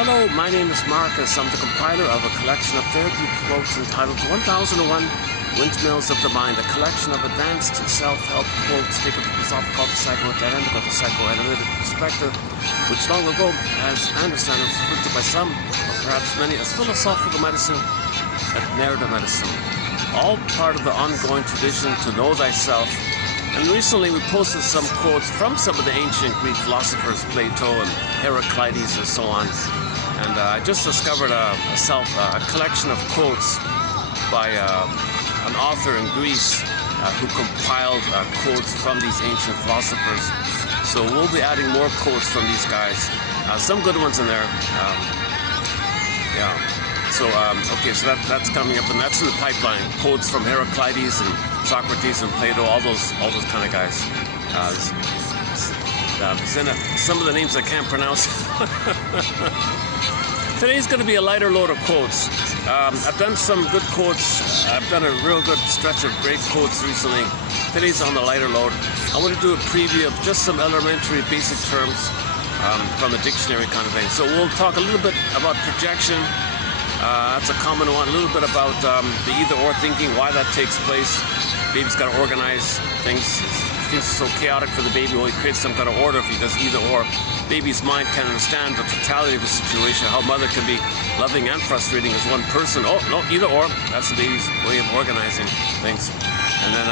Hello, my name is Marcus. I'm the compiler of a collection of therapy quotes entitled 1001 Windmills of the Mind, a collection of advanced self-help quotes taken from the philosophical, the psychodynamic, or the psychoanalytic perspective, which long ago, as I understand, was referred to by some, or perhaps many, as philosophical medicine and narrative medicine. All part of the ongoing tradition to know thyself. And recently we posted some quotes from some of the ancient Greek philosophers, Plato and Heraclides and so on. And I just discovered a collection of quotes by an author in Greece who compiled quotes from these ancient philosophers. So we'll be adding more quotes from these guys. Some good ones in there. Okay, so that's coming up, and that's in the pipeline. Quotes from Heraclides and Socrates and Plato, all those kind of guys. Some of the names I can't pronounce. Today's going to be a lighter load of quotes. I've done some good quotes. I've done a real good stretch of great quotes recently. Today's on the lighter load. I want to do a preview of just some elementary basic terms from the dictionary kind of thing. So we'll talk a little bit about projection. That's a common one. A little bit about the either-or thinking, why that takes place. Baby's got to organize things. Things are so chaotic for the baby. Well, he creates some kind of order if he does either-or. Baby's mind can't understand the totality of the situation, how mother can be loving and frustrating as one person. Oh, no, either-or. That's the baby's way of organizing things. And then,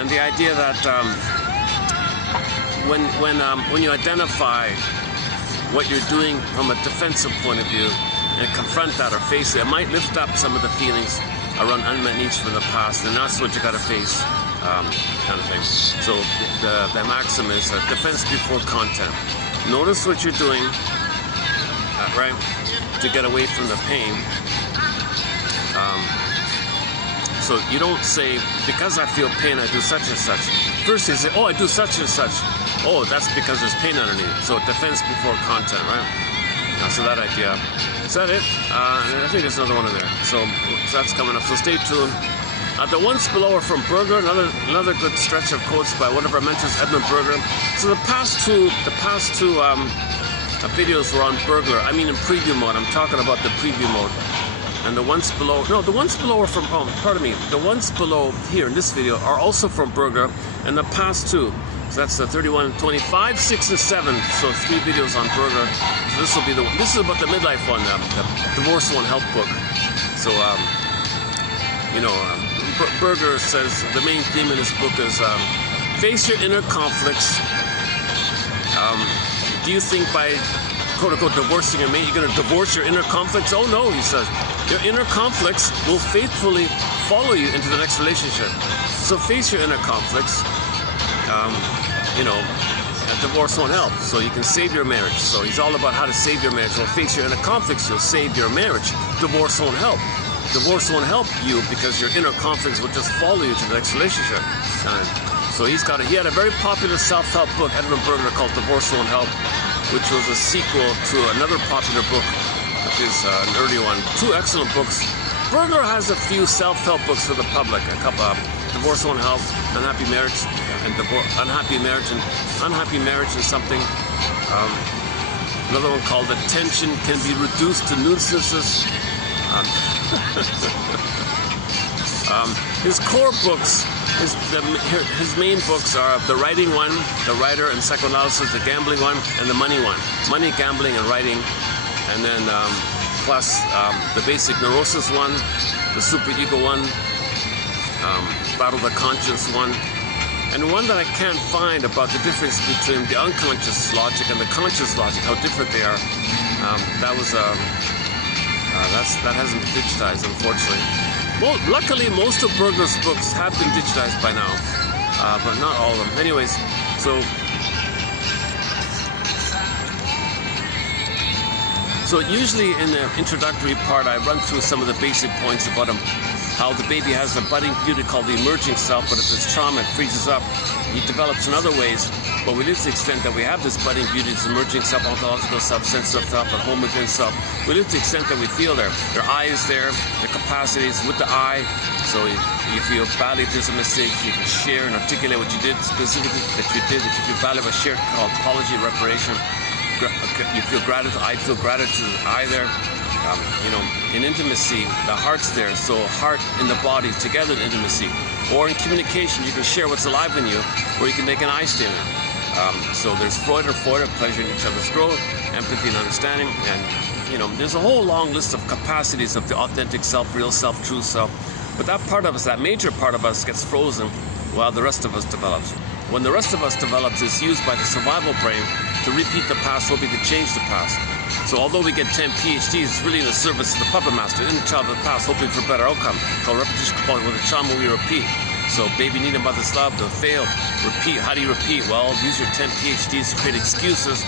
and the idea that when you identify what you're doing from a defensive point of view and confront that or face it, it might lift up some of the feelings around unmet needs from the past, and that's what you got to face, kind of thing. So the maxim is defense before content. Notice what you're doing, right, to get away from the pain. So you don't say, because I feel pain, I do such and such. First you say, oh, I do such and such. Oh, that's because there's pain underneath. So defense before content, right? So that idea. Is that it? And I think there's another one in there. So that's coming up. So stay tuned. The ones below are from Berger. Another good stretch of quotes by one of our mentors, Edmund Berger. So the past two videos were on Berger. I mean in preview mode. I'm talking about the preview mode. And the ones below, no, the ones below are from, the ones below here in this video are also from Berger, and the past two. So that's the 31, 25, 6, and 7. So 3 videos on Berger. So this will be the one. This is about the midlife one, the Divorce One Help book. So, Berger says the main theme in this book is face your inner conflicts. Do you think by quote-unquote divorcing your mate, you're going to divorce your inner conflicts? Oh no, he says. Your inner conflicts will faithfully follow you into the next relationship. So face your inner conflicts. Divorce won't help. So you can save your marriage. So he's all about how to save your marriage. Well, face your inner conflicts, you'll save your marriage. Divorce won't help. Divorce won't help you because your inner conflicts will just follow you to the next relationship. So he had a very popular self-help book, Edmund Berger, called Divorce Won't Help, which was a sequel to another popular book, which is an early one. 2 excellent books. Berger has a few self-help books for the public. A couple of Divorce Won't Help, Unhappy Marriage, and Unhappy Marriage and something. Another one called Attention Can Be Reduced to Nuisances. His core books, his main books are the writing one, the writer and psychoanalysis, the gambling one, and the money one. Money, gambling, and writing. And then plus the basic neurosis one, the superego one, battle the conscience one, and one that I can't find about the difference between the unconscious logic and the conscious logic, how different they are. That hasn't been digitized, unfortunately. Well, luckily, most of Berger's books have been digitized by now, but not all of them. Anyways, so usually in the introductory part, I run through some of the basic points about how the baby has a budding beauty called the emerging self, but if there's trauma, it freezes up. He develops in other ways, but we live to the extent that we have this budding beauty, this emerging self, ontological self, sensitive self, and home within self. We live to the extent that we feel there. Your eye is there, the capacities with the eye. So if you feel badly if there's a mistake, you can share and articulate what you did specifically, that you feel badly about, share called apology, reparation. you feel gratitude. I feel gratitude. I there. You know, in intimacy, the heart's there. So heart and the body together in intimacy. Or in communication, you can share what's alive in you, or you can make an I statement. So there's Freud or Fortified, pleasure in each other's growth, empathy and understanding, and you know, there's a whole long list of capacities of the authentic self, real self, true self. But that part of us, that major part of us, gets frozen while the rest of us develops. When the rest of us develops, it's used by the survival brain to repeat the past, hoping to change the past. So although we get 10 PhDs, it's really in the service of the puppet master, in the child of the past, hoping for a better outcome. Called repetition component, with a trauma we repeat. So baby need a mother's love, they'll fail. Repeat, how do you repeat? Well, use your 10 PhDs to create excuses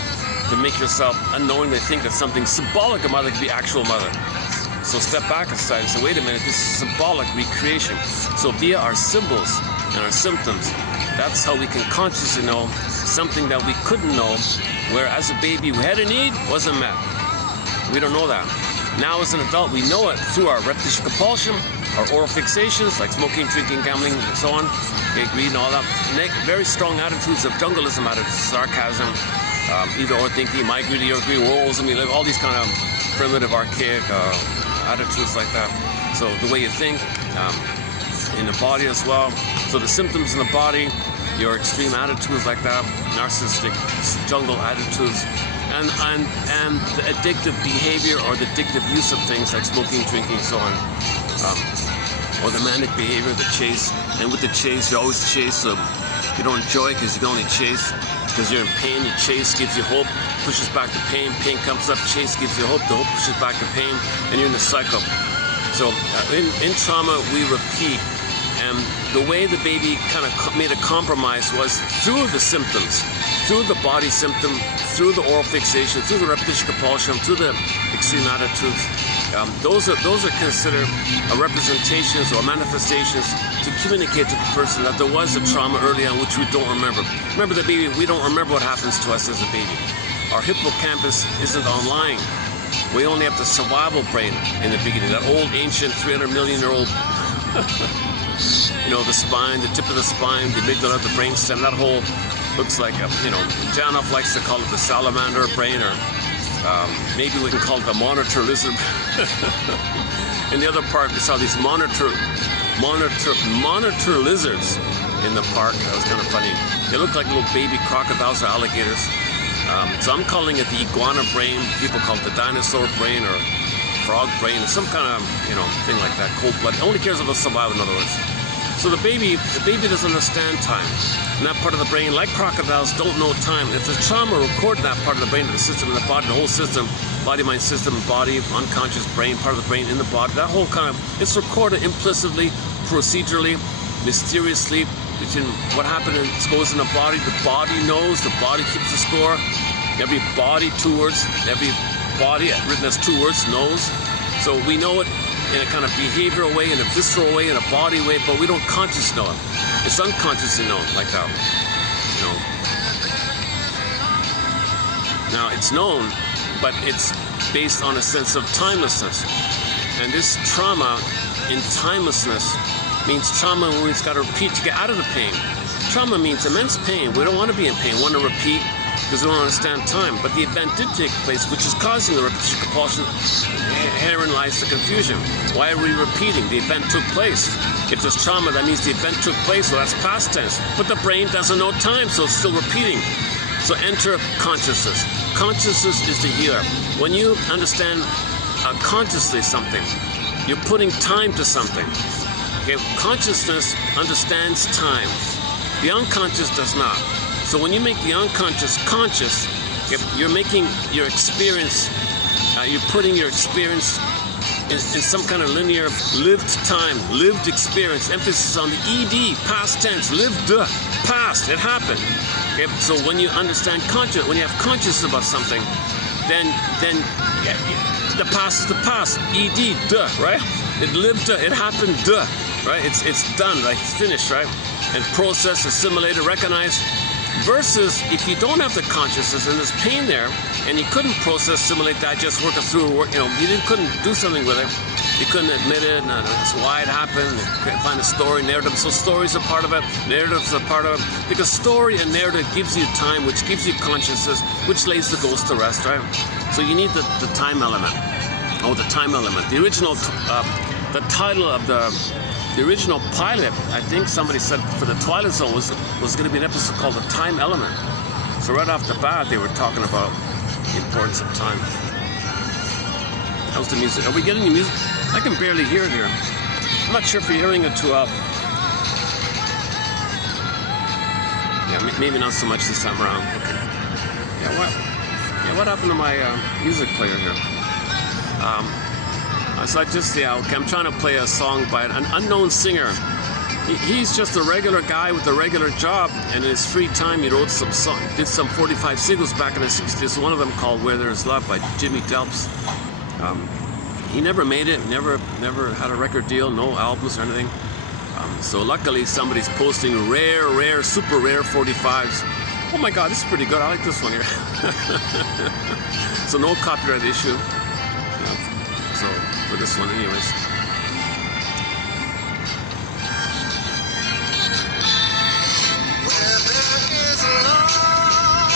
to make yourself unknowingly think that something symbolic of mother could be actual mother. So step back aside and say, wait a minute, this is symbolic recreation. So via our symbols and our symptoms, that's how we can consciously know something that we couldn't know, where as a baby we had a need, wasn't met. We don't know that. Now as an adult, we know it through our repetition compulsion, our oral fixations, like smoking, drinking, gambling, and so on, greed and all that. Very strong attitudes of jungleism, attitudes, sarcasm, either or thinking, my greedy or greedy, wolves, and we live, all these kind of primitive, archaic attitudes like that. So the way you think, in the body as well. So the symptoms in the body, your extreme attitudes like that, narcissistic jungle attitudes, and the addictive behavior or the addictive use of things like smoking, drinking, so on. Or the manic behavior, the chase. And with the chase, you always chase, so you don't enjoy it because you can only chase. Because you're in pain, the chase gives you hope, pushes back the pain, pain comes up, chase gives you hope, the hope pushes back the pain, and you're in the cycle. So in trauma, we repeat. And the way the baby kind of made a compromise was through the symptoms, through the body symptom, through the oral fixation, through the repetition compulsion, through the extreme attitudes. Those are considered representations or manifestations to communicate to the person that there was a trauma early on which we don't remember. Remember the baby, we don't remember what happens to us as a baby. Our hippocampus isn't online. We only have the survival brain in the beginning, that old ancient 300 million year old you know, the spine, the tip of the spine, the amygdala, the brainstem, that whole looks like, you know, Janoff likes to call it the salamander brain, or maybe we can call it the monitor lizard. And the other part, we saw these monitor lizards in the park. That was kind of funny. They look like little baby crocodiles or alligators. So I'm calling it the iguana brain. People call it the dinosaur brain or frog brain, or some kind of, you know, thing like that. Cold blood. It only cares about survival, in other words. So the baby doesn't understand time. And that part of the brain, like crocodiles, don't know time. If the trauma recorded that part of the brain, the system in the body, the whole system, body, mind, system, body, unconscious brain, part of the brain in the body, that whole kind of, it's recorded implicitly, procedurally, mysteriously, between what happened and goes in the body knows, the body keeps the score. Every body, 2 words, every body written as 2 words knows. So we know it in a kind of behavioral way, in a visceral way, in a body way, but we don't consciously know it. It's unconsciously known, like that. You know. Now it's known, but it's based on a sense of timelessness. And this trauma in timelessness means trauma when we've got to repeat to get out of the pain. Trauma means immense pain. We don't want to be in pain. We want to repeat because we don't understand time. But the event did take place, which is causing the repetition compulsion. Herein lies the confusion. Why are we repeating? The event took place. If there's trauma, that means the event took place, so that's past tense. But the brain doesn't know time, so it's still repeating. So enter consciousness. Consciousness is the healer. When you understand consciously something, you're putting time to something. Okay? Consciousness understands time. The unconscious does not. So when you make the unconscious conscious, you're making your experience, you're putting your experience in some kind of linear lived time, lived experience, emphasis on the ED, past tense, lived, past, it happened. Okay? So when you understand conscious, when you have consciousness about something, then the past is the past, ED, right? It lived, it happened, right? It's done, right? It's finished, right? And processed, assimilated, recognized. Versus if you don't have the consciousness and there's pain there, and you couldn't process, assimilate, digest, work it through, you know, you couldn't do something with it, You couldn't admit it, and that's why it happened. You couldn't find a story, narrative. So stories are part of it, narratives are part of it. Because story and narrative gives you time, which gives you consciousness, which lays the ghost to rest, right? So you need the time element. Oh, the time element. The original, the title of the original pilot, I think somebody said for the Twilight Zone was going to be an episode called The Time Element. So right off the bat, they were talking about the importance of time. How's the music? Are we getting the music? I can barely hear it here. I'm not sure if you're hearing it too up. Yeah, maybe not so much this time around. Okay. Yeah, what happened to my music player here? So okay, I'm trying to play a song by an unknown singer. He's just a regular guy with a regular job, and in his free time he wrote some song, did some 45 singles back in the 60s. One of them called Where There's Love by Jimmy Delps. He never made it, never had a record deal, no albums or anything. So luckily somebody's posting rare, super rare 45s. Oh my God, this is pretty good. I like this one here. So no copyright issue. So for this one anyways. Where there is love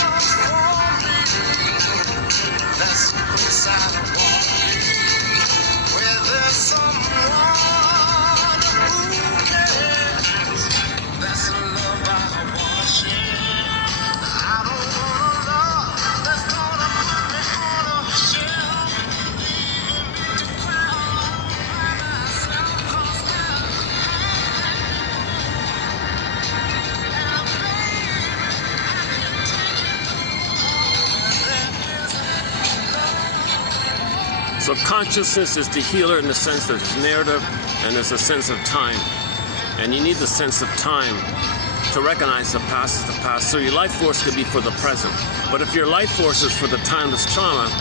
for me, that's inside of one. Where there's someone who cares, that's the love I wanna share. I don't want a love that's gonna put me on a shelf, leaving me to cry all by myself, 'cause So consciousness is the healer in the sense that it's narrative, and there's a sense of time. And you need the sense of time to recognize the past is the past. So your life force could be for the present. But if your life force is for the timeless trauma,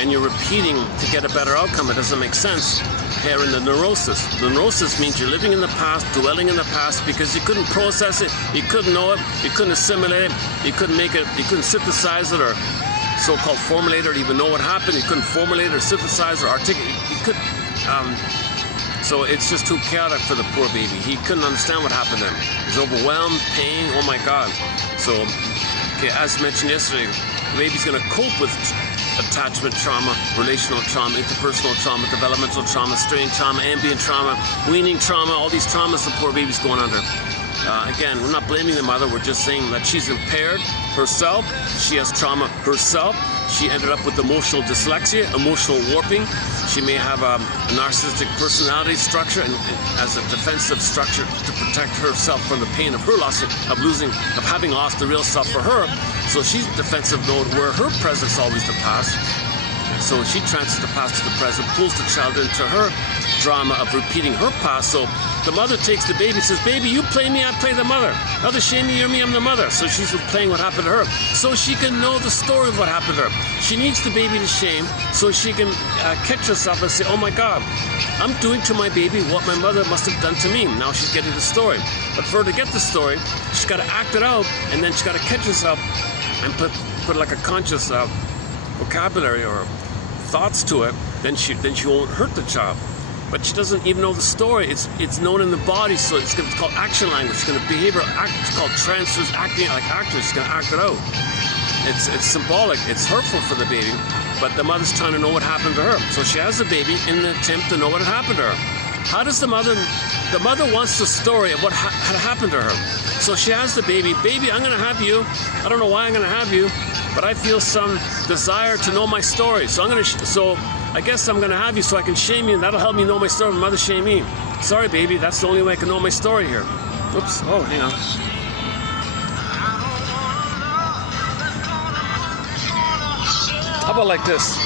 and you're repeating to get a better outcome, it doesn't make sense. Here in the neurosis. The neurosis means you're living in the past, dwelling in the past, because you couldn't process it, you couldn't know it, you couldn't assimilate it, you couldn't make it, you couldn't synthesize it, or so-called formulate it, or even know what happened. You couldn't formulate it or synthesize or articulate. You could, so it's just too chaotic for the poor baby. He couldn't understand what happened to him. He's overwhelmed, pain, oh my God. So, okay, as mentioned yesterday, the baby's gonna cope with attachment trauma, relational trauma, interpersonal trauma, developmental trauma, strain trauma, ambient trauma, weaning trauma, all these traumas the poor baby's going under. Again, we're not blaming the mother, we're just saying that she's impaired herself, she has trauma herself, she ended up with emotional dyslexia, emotional warping, she may have a narcissistic personality structure and as a defensive structure to protect herself from the pain of her loss, of having lost the real self for her. So she's defensive mode where her present's always the past. So she transfers the past to the present, pulls the child into her drama of repeating her past. So the mother takes the baby and says, baby, you play me, I play the mother. Now the shame me, you're me, I'm the mother. So she's playing what happened to her. So she can know the story of what happened to her. She needs the baby to shame so she can catch herself and say, oh my God, I'm doing to my baby what my mother must have done to me. Now she's getting the story. But for her to get the story, she's got to act it out, and then she's got to catch herself and put like a conscious vocabulary or thoughts to it, then she won't hurt the child. But she doesn't even know the story. It's known in the body, so it's called action language. It's going to behavioral act. It's called transfers, acting like actors. It's going to act it out. It's symbolic. It's hurtful for the baby, but the mother's trying to know what happened to her. So she has the baby in an attempt to know what happened to her. How does the mother wants the story of what had happened to her. So she has the baby. Baby, I'm going to have you. I don't know why I'm going to have you, but I feel some desire to know my story. So I guess I'm going to have you so I can shame you, and that'll help me know my story. My mother shame me. Sorry, baby, that's the only way I can know my story here. Oops. Oh, hang on. How about like this?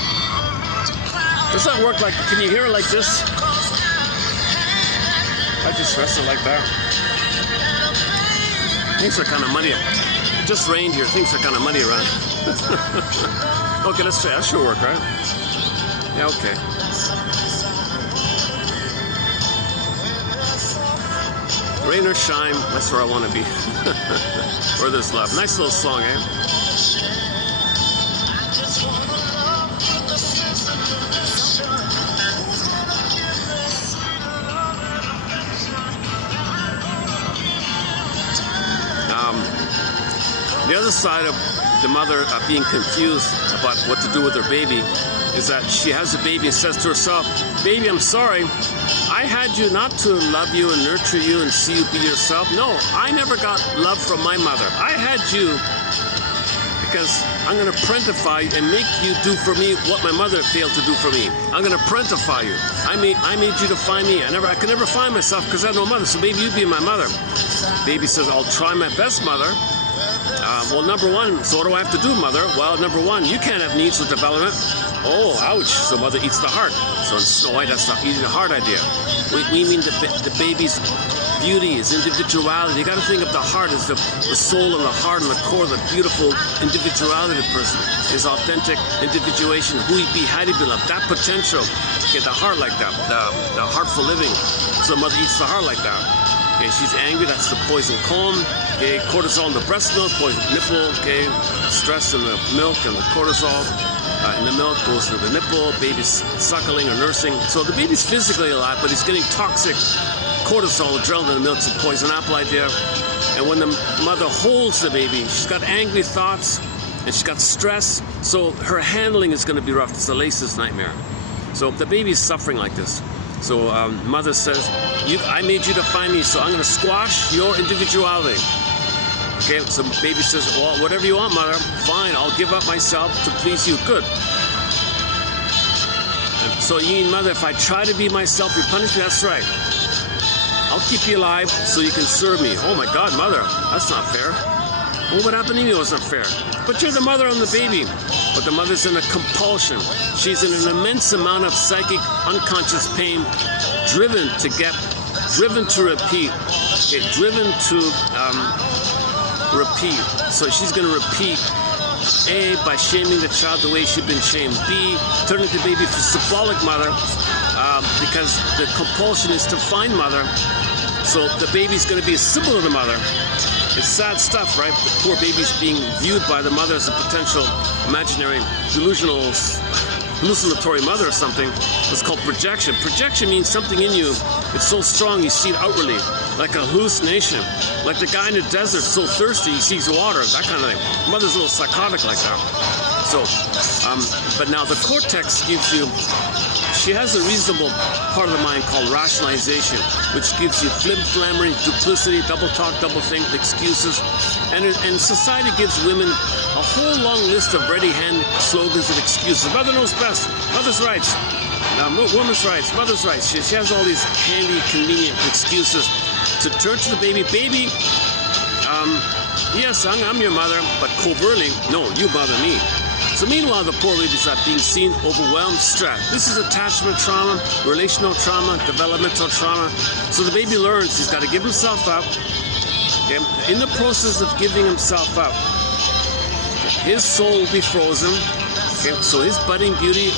Does that work? Like, can you hear it like this? I just rest it like that. Things are kind of muddy. It just rained here. Things are kind of muddy around. Okay, let's try. That should work, right? Yeah, okay. Rain or shine, that's where I want to be. Where there's love. Nice little song, eh? The other side of the mother being confused about what to do with her baby is that she has a baby and says to herself, baby, I'm sorry. I had you not to love you and nurture you and see you be yourself. No, I never got love from my mother. I had you because I'm going to parentify you and make you do for me what my mother failed to do for me. I'm going to parentify you. I made you to find me. I could never find myself because I had no mother. So baby, you be my mother. Baby says, I'll try my best, mother. Well, number one, so what do I have to do, mother? Well, number one, you can't have needs for development. Oh, ouch. So mother eats the heart. So in Snow White, that's not eating the heart idea. We mean the baby's beauty, his individuality. You got to think of the heart as the soul and the heart and the core, the beautiful individuality of the person, his authentic individuation, who he be, how he be loved, that potential. Okay, the heart like that, the heartful living. So mother eats the heart like that. Okay, she's angry, that's the poison comb. Okay, cortisol in the breast milk, poison nipple. Okay, stress in the milk and the cortisol in the milk goes to the nipple. Baby's suckling or nursing. So the baby's physically alive, but he's getting toxic cortisol, adrenaline in the milk, it's a poison apple idea. And when the mother holds the baby, she's got angry thoughts and she's got stress. So her handling is going to be rough. It's the laces nightmare. So the baby's suffering like this. So mother says, I made you to find me, so I'm going to squash your individuality. Okay, so baby says, well, whatever you want, mother, fine, I'll give up myself to please you. Good. And so you mean, mother, if I try to be myself, you punish me? That's right. I'll keep you alive so you can serve me. Oh my God, mother, that's not fair. Well, what happened to me was not fair. But you're the mother and the baby. But the mother's in a compulsion. She's in an immense amount of psychic, unconscious pain, driven to repeat. Okay, driven to repeat. So she's going to repeat. A, by shaming the child the way she'd been shamed. B, turning the baby for symbolic mother, because the compulsion is to find mother. So the baby's going to be a symbol of the mother. It's sad stuff, right? The poor baby's being viewed by the mother as a potential imaginary, delusional, hallucinatory mother or something. It's called projection. Projection means something in you, it's so strong you see it outwardly, like a hallucination. Like the guy in the desert, so thirsty he sees water, that kind of thing. Mother's a little psychotic like that. So, but now the cortex gives you, she has a reasonable part of the mind called rationalization, which gives you flim-flammery, duplicity, double talk, double think, excuses. And society gives women a whole long list of ready-hand slogans of excuses. Mother knows best. Mother's rights. Woman's rights. Mother's rights. She has all these handy, convenient excuses to turn to the baby. Baby, yes, I'm your mother, but covertly, no, you bother me. So meanwhile, the poor baby's not being seen, overwhelmed, stressed. This is attachment trauma, relational trauma, developmental trauma. So the baby learns he's got to give himself up. Okay? In the process of giving himself up, his soul will be frozen. Okay? So his budding beauty,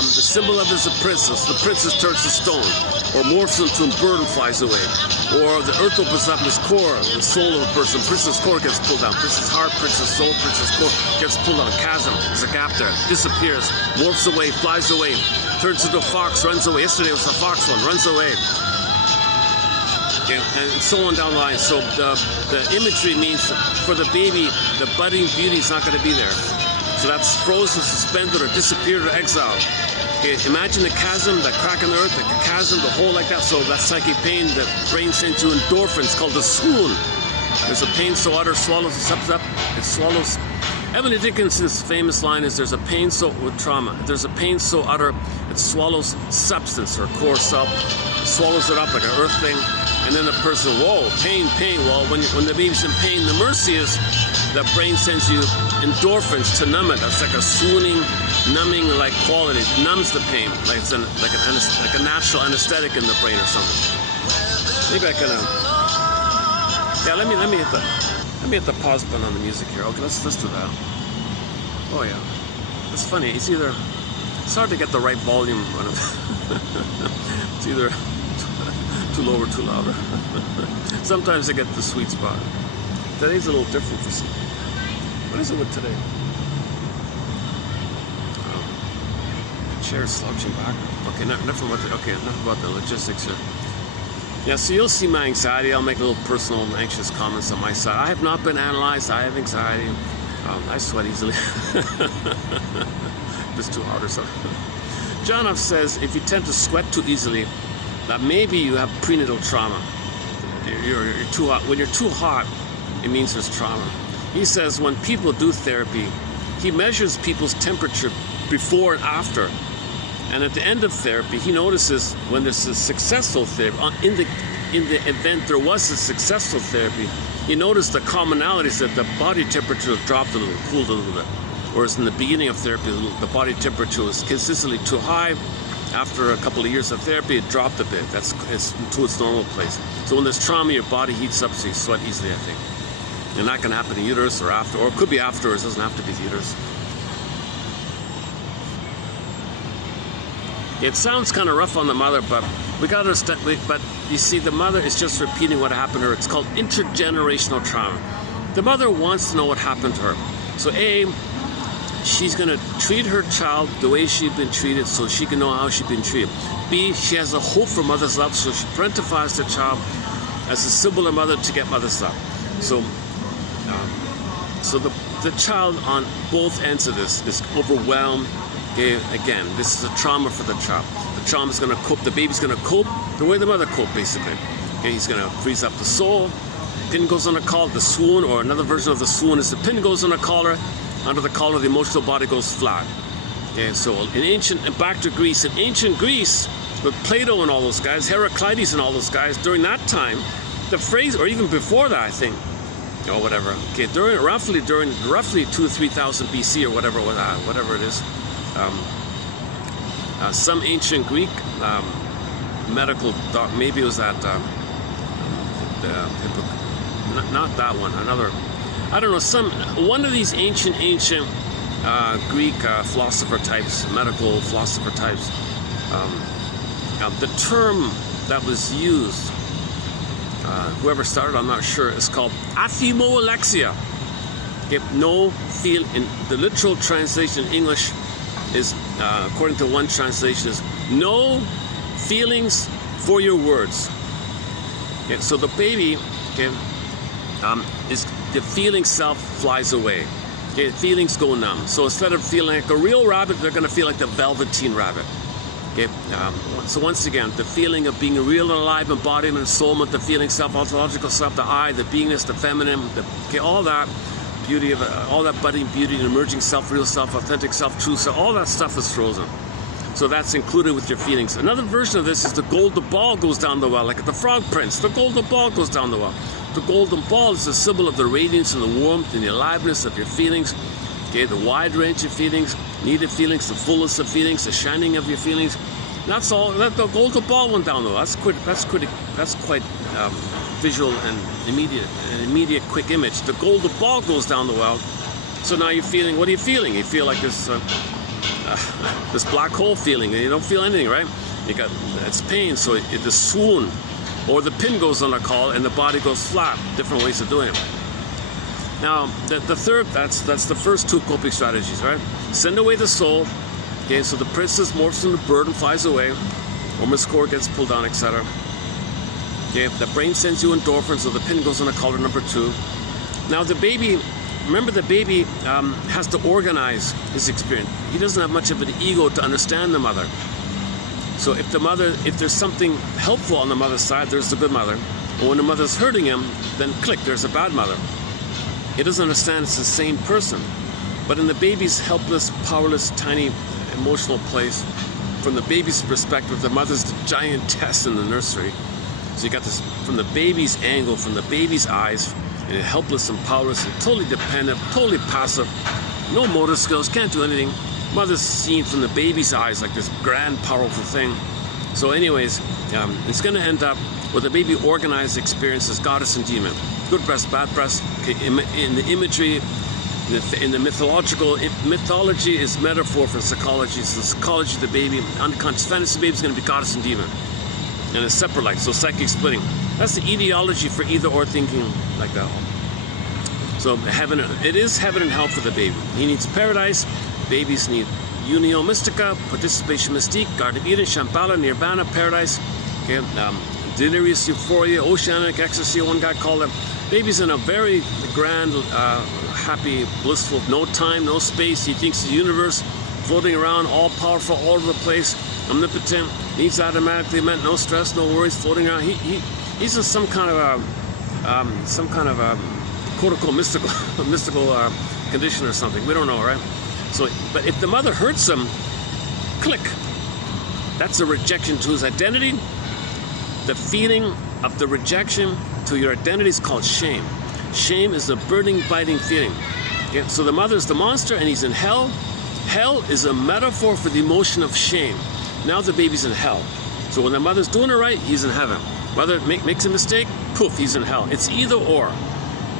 the symbol of it is a princess. The princess turns to stone, or morphs into a bird and flies away. Or the earth opens up in his core, the soul of a person. Princess core gets pulled down. Princess heart, princess soul, princess core gets pulled down. Chasm, there's a gap there. Disappears, morphs away, flies away, turns into a fox, runs away. Yesterday was the fox one, runs away. Okay, and so on down the line. So the imagery means for the baby, the budding beauty is not going to be there. So that's frozen, suspended, or disappeared, or exiled. Okay, imagine the chasm, the crack in the earth, the chasm, the hole like that. So that psychic pain, the brain sends you endorphins called the swoon. There's a pain so utter, swallows the substance up, it swallows. Emily Dickinson's famous line is, there's a pain so, with trauma, there's a pain so utter, it swallows substance, or core self, it swallows it up like an earth thing. And then the person, whoa, pain, pain. Well, when the baby's in pain, the mercy is the brain sends you endorphins to numb it. That's like a swooning, numbing like quality. It numbs the pain, like it's like a natural anesthetic in the brain or something. Maybe I can. Yeah, let me hit the pause button on the music here. Okay, let's do that. Oh yeah, it's funny. It's hard to get the right volume on it. It's either too low or too louder. Sometimes I get the sweet spot. Today's a little different for some. What is it with today? Chair slouching back. Okay, enough about the logistics here. Yeah, so you'll see my anxiety. I'll make a little personal anxious comments on my side. I have not been analyzed. I have anxiety. I sweat easily. It's too hard or something. John F. says, if you tend to sweat too easily, that maybe you have prenatal trauma. You're too hot. When you're too hot, it means there's trauma. He says when people do therapy, he measures people's temperature before and after. And at the end of therapy, he notices when there's a successful therapy, in the event there was a successful therapy, he noticed the commonalities that the body temperature dropped a little, cooled a little bit. Whereas in the beginning of therapy, the body temperature was consistently too high. After a couple of years of therapy, it dropped a bit. It's to its normal place. So when there's trauma, your body heats up so you sweat easily, I think. And that can happen in uterus or after, or it could be afterwards, it doesn't have to be the uterus. It sounds kind of rough on the mother, but we got to understand. But you see, the mother is just repeating what happened to her. It's called intergenerational trauma. The mother wants to know what happened to her. So A, she's going to treat her child the way she's been treated so she can know how she's been treated. B, she has a hope for mother's love, so she parentifies the child as a symbol of mother to get mother's love. So the child on both ends of this is overwhelmed. Okay, again, this is a trauma for the child. The child is going to cope, the baby's going to cope the way the mother coped, basically. Okay, he's going to freeze up the soul. Pin goes on the collar, the swoon, or another version of the swoon is the pin goes on the collar. Under the collar, the emotional body goes flat. Okay, so back to Greece. In ancient Greece, with Plato and all those guys, Heraclitus and all those guys, during that time, the phrase, or even before that, I think, or whatever. Okay, during roughly 2,000 to 3,000 BC or whatever it is. Some ancient Greek medical doc, maybe it was that not that one, another. I don't know. One of these ancient Greek philosopher types, medical philosopher types. The term that was used, whoever started, I'm not sure, is called athimoalexia. Okay, no feel. In the literal translation in English is, according to one translation, is no feelings for your words. Okay, so the baby, okay, is the feeling self flies away. Okay, feelings go numb. So instead of feeling like a real rabbit, they're going to feel like the velveteen rabbit. Okay, so once again, the feeling of being a real and alive embodiment, soulmate, the feeling self, ontological self, the I, the beingness, the feminine, okay, all that. Beauty of all that budding beauty and emerging self, real self, authentic self, true self, all that stuff is frozen. So that's included with your feelings. Another version of this is the golden ball goes down the well, like the frog prince. The golden ball goes down the well. The golden ball is a symbol of the radiance and the warmth and the aliveness of your feelings. Okay, the wide range of feelings, needed feelings, the fullness of feelings, the shining of your feelings. That's all. The golden ball went down the well. That's quite visual and immediate quick image. The golden ball goes down the well. So now you're feeling, what are you feeling? You feel like this black hole feeling, and you don't feel anything, right? It's pain, so the swoon, or the pin goes on a call and the body goes flat. Different ways of doing it. Now, the third, that's the first two coping strategies, right? Send away the soul. Okay, so the princess morphs into the bird and flies away. Woman's core gets pulled down, etc. Okay, the brain sends you endorphins, so the pin goes on a collar, number 2. Now the baby, remember the baby has to organize his experience. He doesn't have much of an ego to understand the mother. So if there's something helpful on the mother's side, there's the good mother. But when the mother's hurting him, then click, there's a bad mother. He doesn't understand it's the same person. But in the baby's helpless, powerless, tiny emotional place, from the baby's perspective, the mother's the giantess in the nursery. So you got this from the baby's angle, from the baby's eyes, and helpless and powerless and totally dependent, totally passive, no motor skills, can't do anything. Mother's seen from the baby's eyes like this grand, powerful thing. So anyways, it's going to end up with the baby organized experiences, goddess and demon. Good breast, bad breast. Okay, in the imagery, in the mythology is metaphor for psychology. So the psychology of the baby, unconscious fantasy baby is going to be goddess and demon. And a separate life, so psychic splitting. That's the etiology for either or thinking like that. So it is heaven and hell for the baby. He needs paradise. Babies need unio mystica, participation mystique, Garden of Eden, Shambhala, Nirvana, paradise. Okay, delirious euphoria, oceanic ecstasy, one guy called it. Baby's in a very grand, happy, blissful, no time, no space. He thinks the universe floating around, all powerful, all over the place, omnipotent, needs automatically meant, no stress, no worries, floating around. He's in some kind of a quote-unquote mystical condition or something. We don't know, right? So, but if the mother hurts him, click. That's a rejection to his identity. The feeling of the rejection to your identity is called shame. Shame is a burning, biting feeling. Okay? So the mother is the monster and he's in hell. Hell is a metaphor for the emotion of shame. Now the baby's in hell. So when the mother's doing it right, he's in heaven. Mother makes a mistake, poof, he's in hell. It's either or.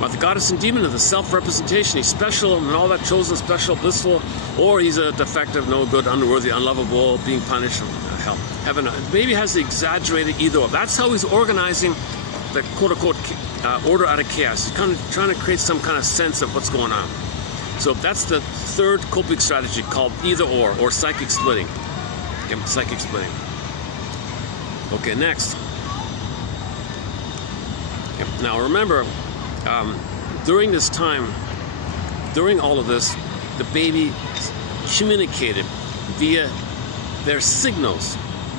But the goddess and demon of the self-representation, he's special and all that, chosen, special, blissful, or he's a defective, no good, unworthy, unlovable, being punished, hell. Heaven. The baby has the exaggerated either or. That's how he's organizing the quote-unquote order out of chaos. He's kind of trying to create some kind of sense of what's going on. So that's the third coping strategy called either or psychic splitting. Okay, psychic splitting. Okay, next. Okay, now remember, during this time, during all of this, the baby communicated via their signals.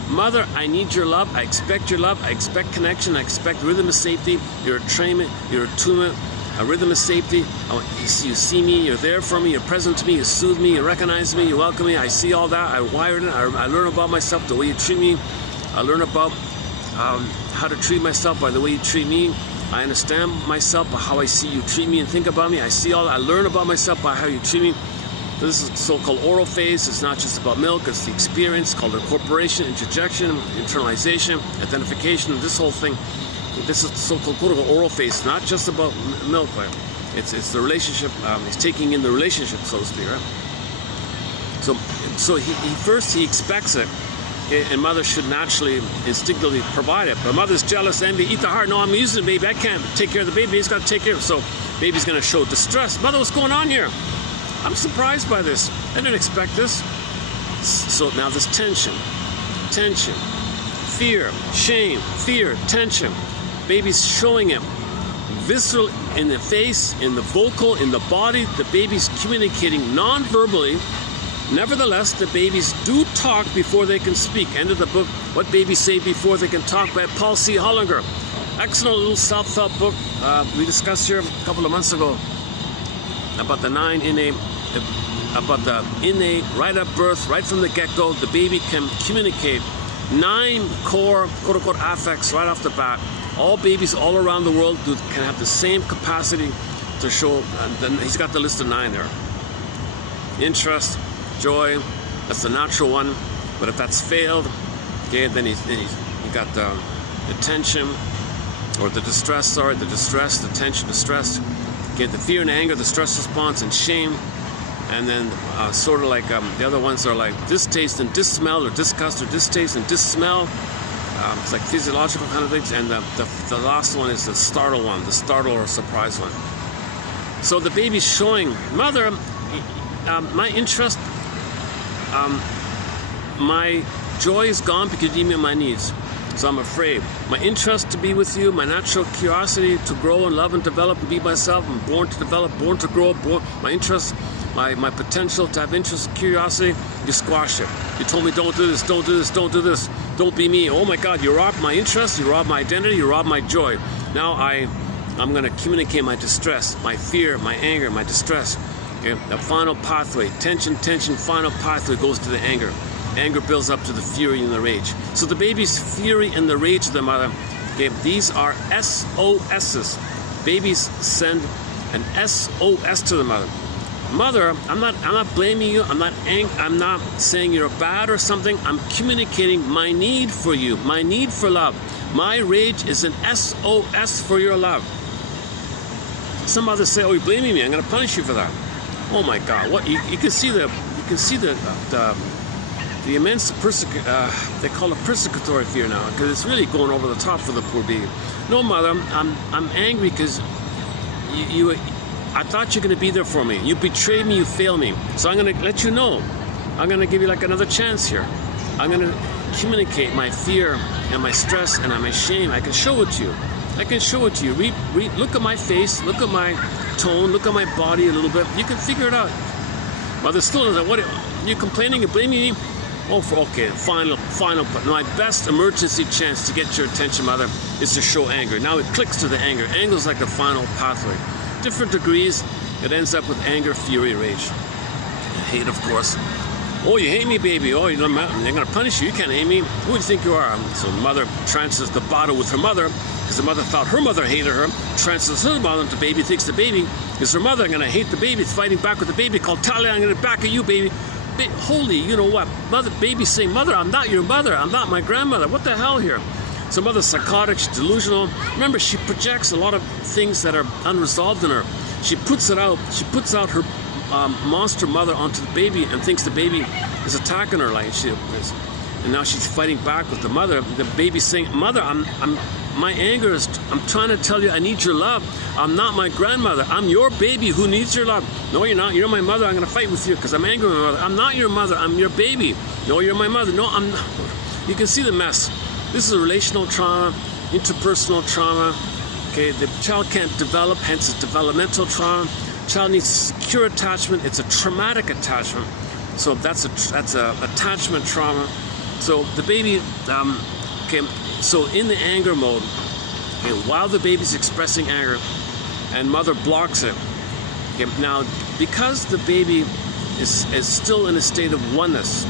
Mother, I need your love, I expect your love, I expect connection, I expect rhythm of safety, your attunement, your attunement, a rhythm of safety. You see me, you're there for me, you're present to me, you soothe me, you recognize me, you welcome me, I see all that, I wired it, I learn about myself, the way you treat me, I learn about how to treat myself by the way you treat me. I understand myself by how I see you treat me and think about me. I see all that. I learn about myself by how you treat me. So this is the so-called oral phase. It's not just about milk. It's the experience called incorporation, interjection, internalization, identification. This whole thing, this is the so-called quote-unquote oral phase. It's not just about milk. Right? It's the relationship. He's taking in the relationship, so to speak. Right? So he expects it. And mother should naturally, instinctively provide it. But mother's jealous, envy, eat the heart. No, I'm using the baby. I can't take care of the baby. He's got to take care of it. So baby's going to show distress. Mother, what's going on here? I'm surprised by this. I didn't expect this. So now there's tension, fear, shame, fear, tension. Baby's showing him visceral in the face, in the vocal, in the body. The baby's communicating non-verbally. Nevertheless, the babies do talk before they can speak. End of the book, What Babies Say Before They Can Talk by Paul C. Hollinger. Excellent little self-help book. We discussed here a couple of months ago about the innate, right at birth, right from the get-go, the baby can communicate 9 core, quote-unquote, affects right off the bat. All babies all around the world can have the same capacity to show, and then he's got the list of 9 there. Interest, joy, that's the natural one. But if that's failed, okay, then you got the tension, or the distress, the tension, distress. Okay, the fear and anger, the stress response, and shame. And then sort of like the other ones are like distaste and dissmell, or disgust or distaste and dissmell. It's like physiological kind of things. And the last one is the startle one, the startle or surprise one. So the baby's showing, mother, my interest, my joy is gone because you meet my needs. So I'm afraid. My interest to be with you, my natural curiosity to grow and love and develop and be myself. I'm born to develop, born to grow, my interest, my potential to have interest and curiosity, you squash it. You told me don't do this, don't do this, don't do this, don't be me. Oh my God, you robbed my interest, you robbed my identity, you robbed my joy. Now I'm going to communicate my distress, my fear, my anger, my distress. Okay? The final pathway, tension, final pathway goes to the anger. Anger builds up to the fury and the rage. So the baby's fury and the rage of the mother, okay, these are SOSs. Babies send an SOS to the mother. Mother, I'm not blaming you. I'm not saying you're bad or something. I'm communicating my need for you, my need for love. My rage is an SOS for your love. Some others say, "Oh, you're blaming me. I'm going to punish you for that." Oh my God! What you can see the immense they call it persecutory fear now, because it's really going over the top for the poor baby. No, mother, I'm angry because I thought you're going to be there for me. You betrayed me, you failed me. So I'm going to let you know. I'm going to give you like another chance here. I'm going to communicate my fear and my stress and my shame, I can show it to you. I can show it to you. Look at my face, look at my tone, look at my body a little bit. You can figure it out. Mother still doesn't. What are you complaining and blaming me? Oh, okay, final. My best emergency chance to get your attention, mother, is to show anger. Now it clicks to the anger. Anger is like the final pathway. Different degrees, it ends up with anger, fury, rage. Hate, of course. Oh, you hate me, baby. Oh, they're going to punish you. You can't hate me. Who do you think you are? So the mother transfers the bottle with her mother, because the mother thought her mother hated her. Transfers her bottle to the baby, thinks the baby is her mother. I'm going to hate the baby. It's fighting back with the baby. Called Talia, I'm going to back at you, baby. Holy, you know what? Mother, baby saying, mother, I'm not your mother. I'm not my grandmother. What the hell here? So mother's psychotic, she's delusional. Remember, she projects a lot of things that are unresolved in her. She puts it out. She puts out her monster mother onto the baby and thinks the baby is attacking her like she is. And now she's fighting back with the mother. The baby's saying, mother, my anger is, I'm trying to tell you I need your love. I'm not my grandmother. I'm your baby who needs your love. No, you're not. You're my mother. I'm going to fight with you because I'm angry with my mother. I'm not your mother. I'm your baby. No, you're my mother. No, I'm not. You can see the mess. This is a relational trauma, interpersonal trauma. Okay, the child can't develop, hence it's developmental trauma. Child needs secure attachment. It's a traumatic attachment. So that's a attachment trauma. So the baby, okay, so in the anger mode, okay, while the baby's expressing anger and mother blocks it, okay, now because the baby is still in a state of oneness,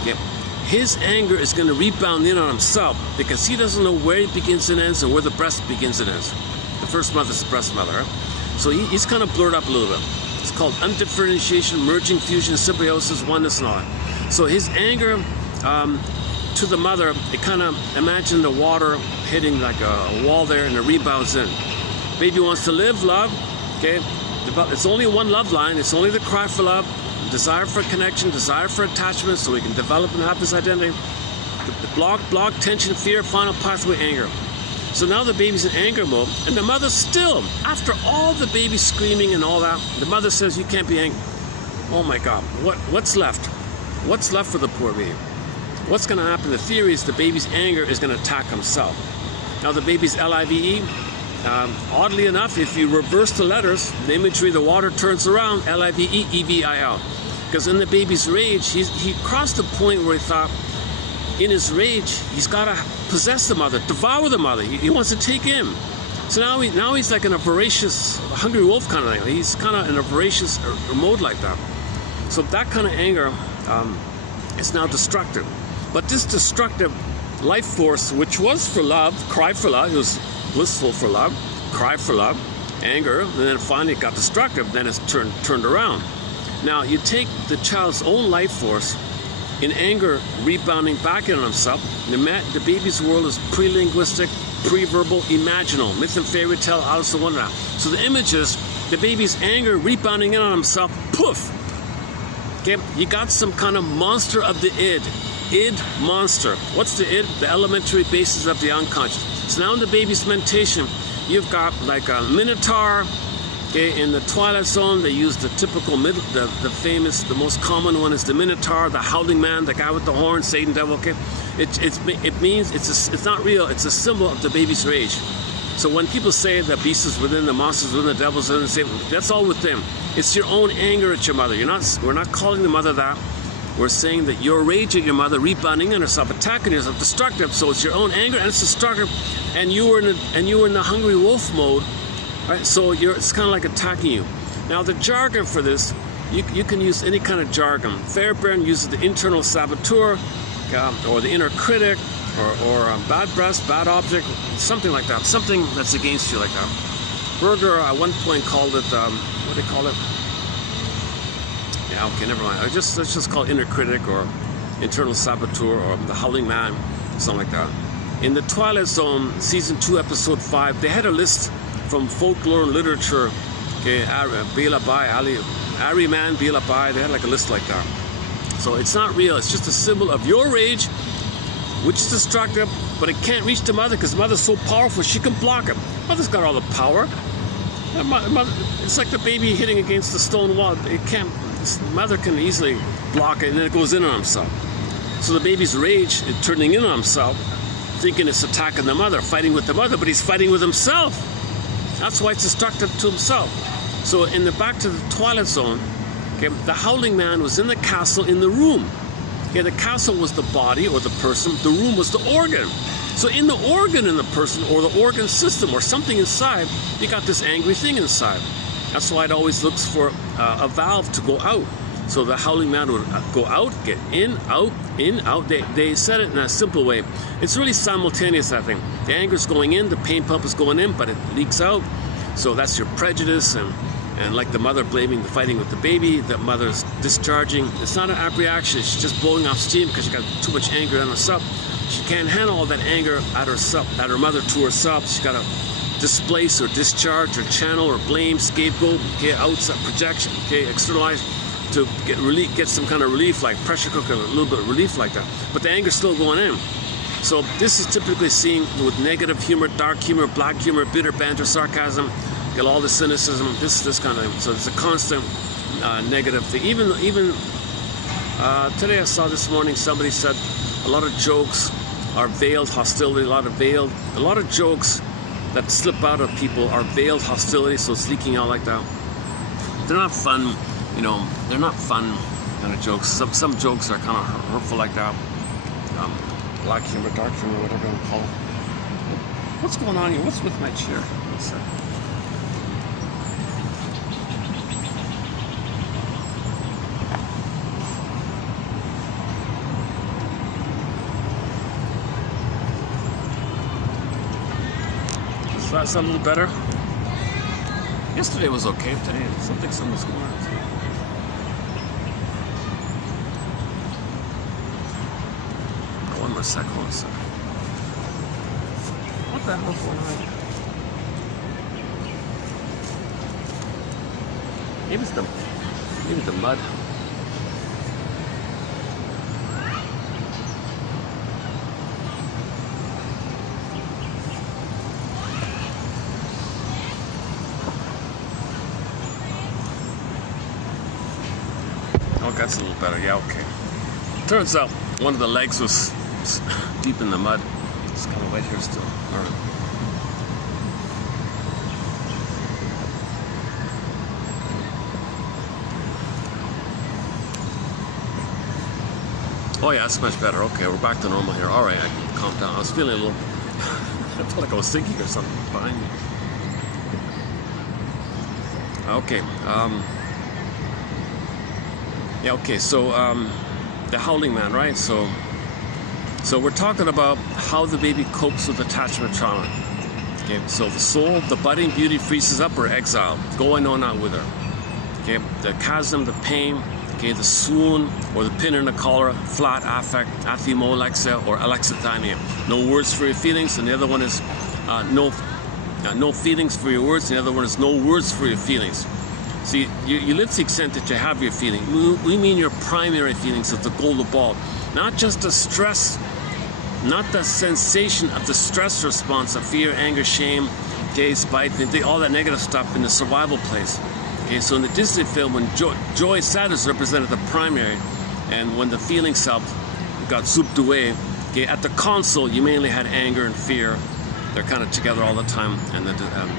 okay, his anger is going to rebound in on himself because he doesn't know where it begins and ends and where the breast begins and ends. The first mother's the breast mother. Right? So he's kind of blurred up a little bit. It's called undifferentiation, merging, fusion, symbiosis, oneness, and all that. So his anger to the mother, it kind of, imagine the water hitting like a wall there and it rebounds in. Baby wants to live, love, okay? It's only one love line. It's only the cry for love, desire for connection, desire for attachment, so we can develop and have this identity. The block, tension, fear, final pathway, anger. So now the baby's in anger mode, and the mother still, after all the baby screaming and all that, the mother says, you can't be angry. Oh my God, what's left? What's left for the poor baby? What's going to happen? The theory is the baby's anger is going to attack himself. Now the baby's L-I-V-E, oddly enough, if you reverse the letters, the imagery, the water turns around, L-I-V-E, E-V-I-L. Because in the baby's rage, he crossed the point where he thought, in his rage, he's got to possess the mother, devour the mother. He wants to take him. So now he's like in a voracious, hungry wolf kind of thing. He's kind of in a voracious mode like that. So that kind of anger is now destructive. But this destructive life force, which was for love, cry for love, it was blissful for love, cry for love, anger, and then finally it got destructive, then it's turned around. Now you take the child's own life force in anger, rebounding back in on himself. The baby's world is pre-linguistic, pre-verbal, imaginal, myth and fairy tale, Alice in Wonderland. So the image is the baby's anger rebounding in on himself, poof. Okay, you got some kind of monster of the id monster. What's the id? The elementary basis of the unconscious. So now in the baby's mentation, you've got like a minotaur. Okay, in the Twilight Zone, they use the typical, the famous, the most common one is the Minotaur, the howling man, the guy with the horn, Satan, devil. Okay, it means it's not real. It's a symbol of the baby's rage. So when people say the beast is within, the monsters within, the devil's within, Satan, that's all with them. It's your own anger at your mother. We're not calling the mother that. We're saying that your rage at your mother, rebounding on herself, attacking yourself, destructive. So it's your own anger and it's destructive, and you were in the hungry wolf mode. Right, so it's kind of like attacking you. Now the jargon for this, you can use any kind of jargon. Fairbairn uses the internal saboteur, or the inner critic, or bad breast, bad object, something like that. Something that's against you like that. Berger at one point called it, what do they call it? Yeah, okay, never mind. Let's just call it inner critic or internal saboteur or the howling man, something like that. In the Twilight Zone, season 2, episode 5, they had a list from folklore and literature, okay, Bela Bai, Ariman, Bela Bai, they had like a list like that. So it's not real, it's just a symbol of your rage, which is destructive, but it can't reach the mother because the mother's so powerful, she can block it. Mother's got all the power. It's like the baby hitting against the stone wall. Mother can easily block it and then it goes in on himself. So the baby's rage is turning in on himself, thinking it's attacking the mother, fighting with the mother, but he's fighting with himself. That's why it's destructive to himself. So in the back to the Twilight Zone, okay, the howling man was in the castle in the room. Okay, the castle was the body or the person, the room was the organ. So in the organ in the person or the organ system or something inside, you got this angry thing inside. That's why it always looks for a valve to go out. So the howling man would go out, get in, out, in, out. They said it in a simple way. It's really simultaneous, I think. The anger's going in, the pain pump is going in, but it leaks out. So that's your prejudice, and like the mother blaming the fighting with the baby, the mother's discharging. It's not an apt reaction, she's just blowing off steam because she got too much anger on herself. She can't handle all that anger at herself, at her mother to herself. She's got to displace or discharge or channel or blame, scapegoat, okay, outside projection, okay, externalize to get relief, get some kind of relief, like pressure cooker, a little bit of relief like that. But the anger's still going in. So this is typically seen with negative humor, dark humor, black humor, bitter banter, sarcasm, get all the cynicism, this kind of thing. So it's a constant negative thing. Even today I saw this morning somebody said a lot of jokes are veiled hostility, a lot of jokes that slip out of people are veiled hostility, so it's leaking out like that. They're not fun, you know, they're not fun kind of jokes. Some jokes are kind of hurtful like that. Black humor, dark humor, whatever you want to call it. What's going on here? What's with my chair? What's that? Does that sound a little better? Yesterday was okay. Today, something's going on. One more second. What the hell's going on? Maybe the mud. Oh, that's a little better. Yeah, okay. Turns out one of the legs was deep in the mud. It's kind of wet here still. All right. Oh yeah, that's much better. Okay, we're back to normal here. All right, I can calm down. I was feeling a little, I felt like I was thinking or something behind me. Okay, yeah, okay, so the howling man, right? So we're talking about how the baby copes with attachment trauma. Okay, so the soul, the budding beauty freezes up or exiled, going on out with her. Okay, the chasm, the pain, okay, the swoon or the pin in the collar, flat affect, athemolexia or alexithymia. No words for your feelings, and the other one is no feelings for your words, and the other one is no words for your feelings. See, you live to the extent that you have your feeling. We mean your primary feelings of the golden ball, not just the stress, not the sensation of the stress response of fear, anger, shame, okay, spite, all that negative stuff in the survival place. Okay, so in the Disney film, when joy, sadness represented the primary, and when the feeling self got zooped away, okay, at the console you mainly had anger and fear. They're kind of together all the time, and then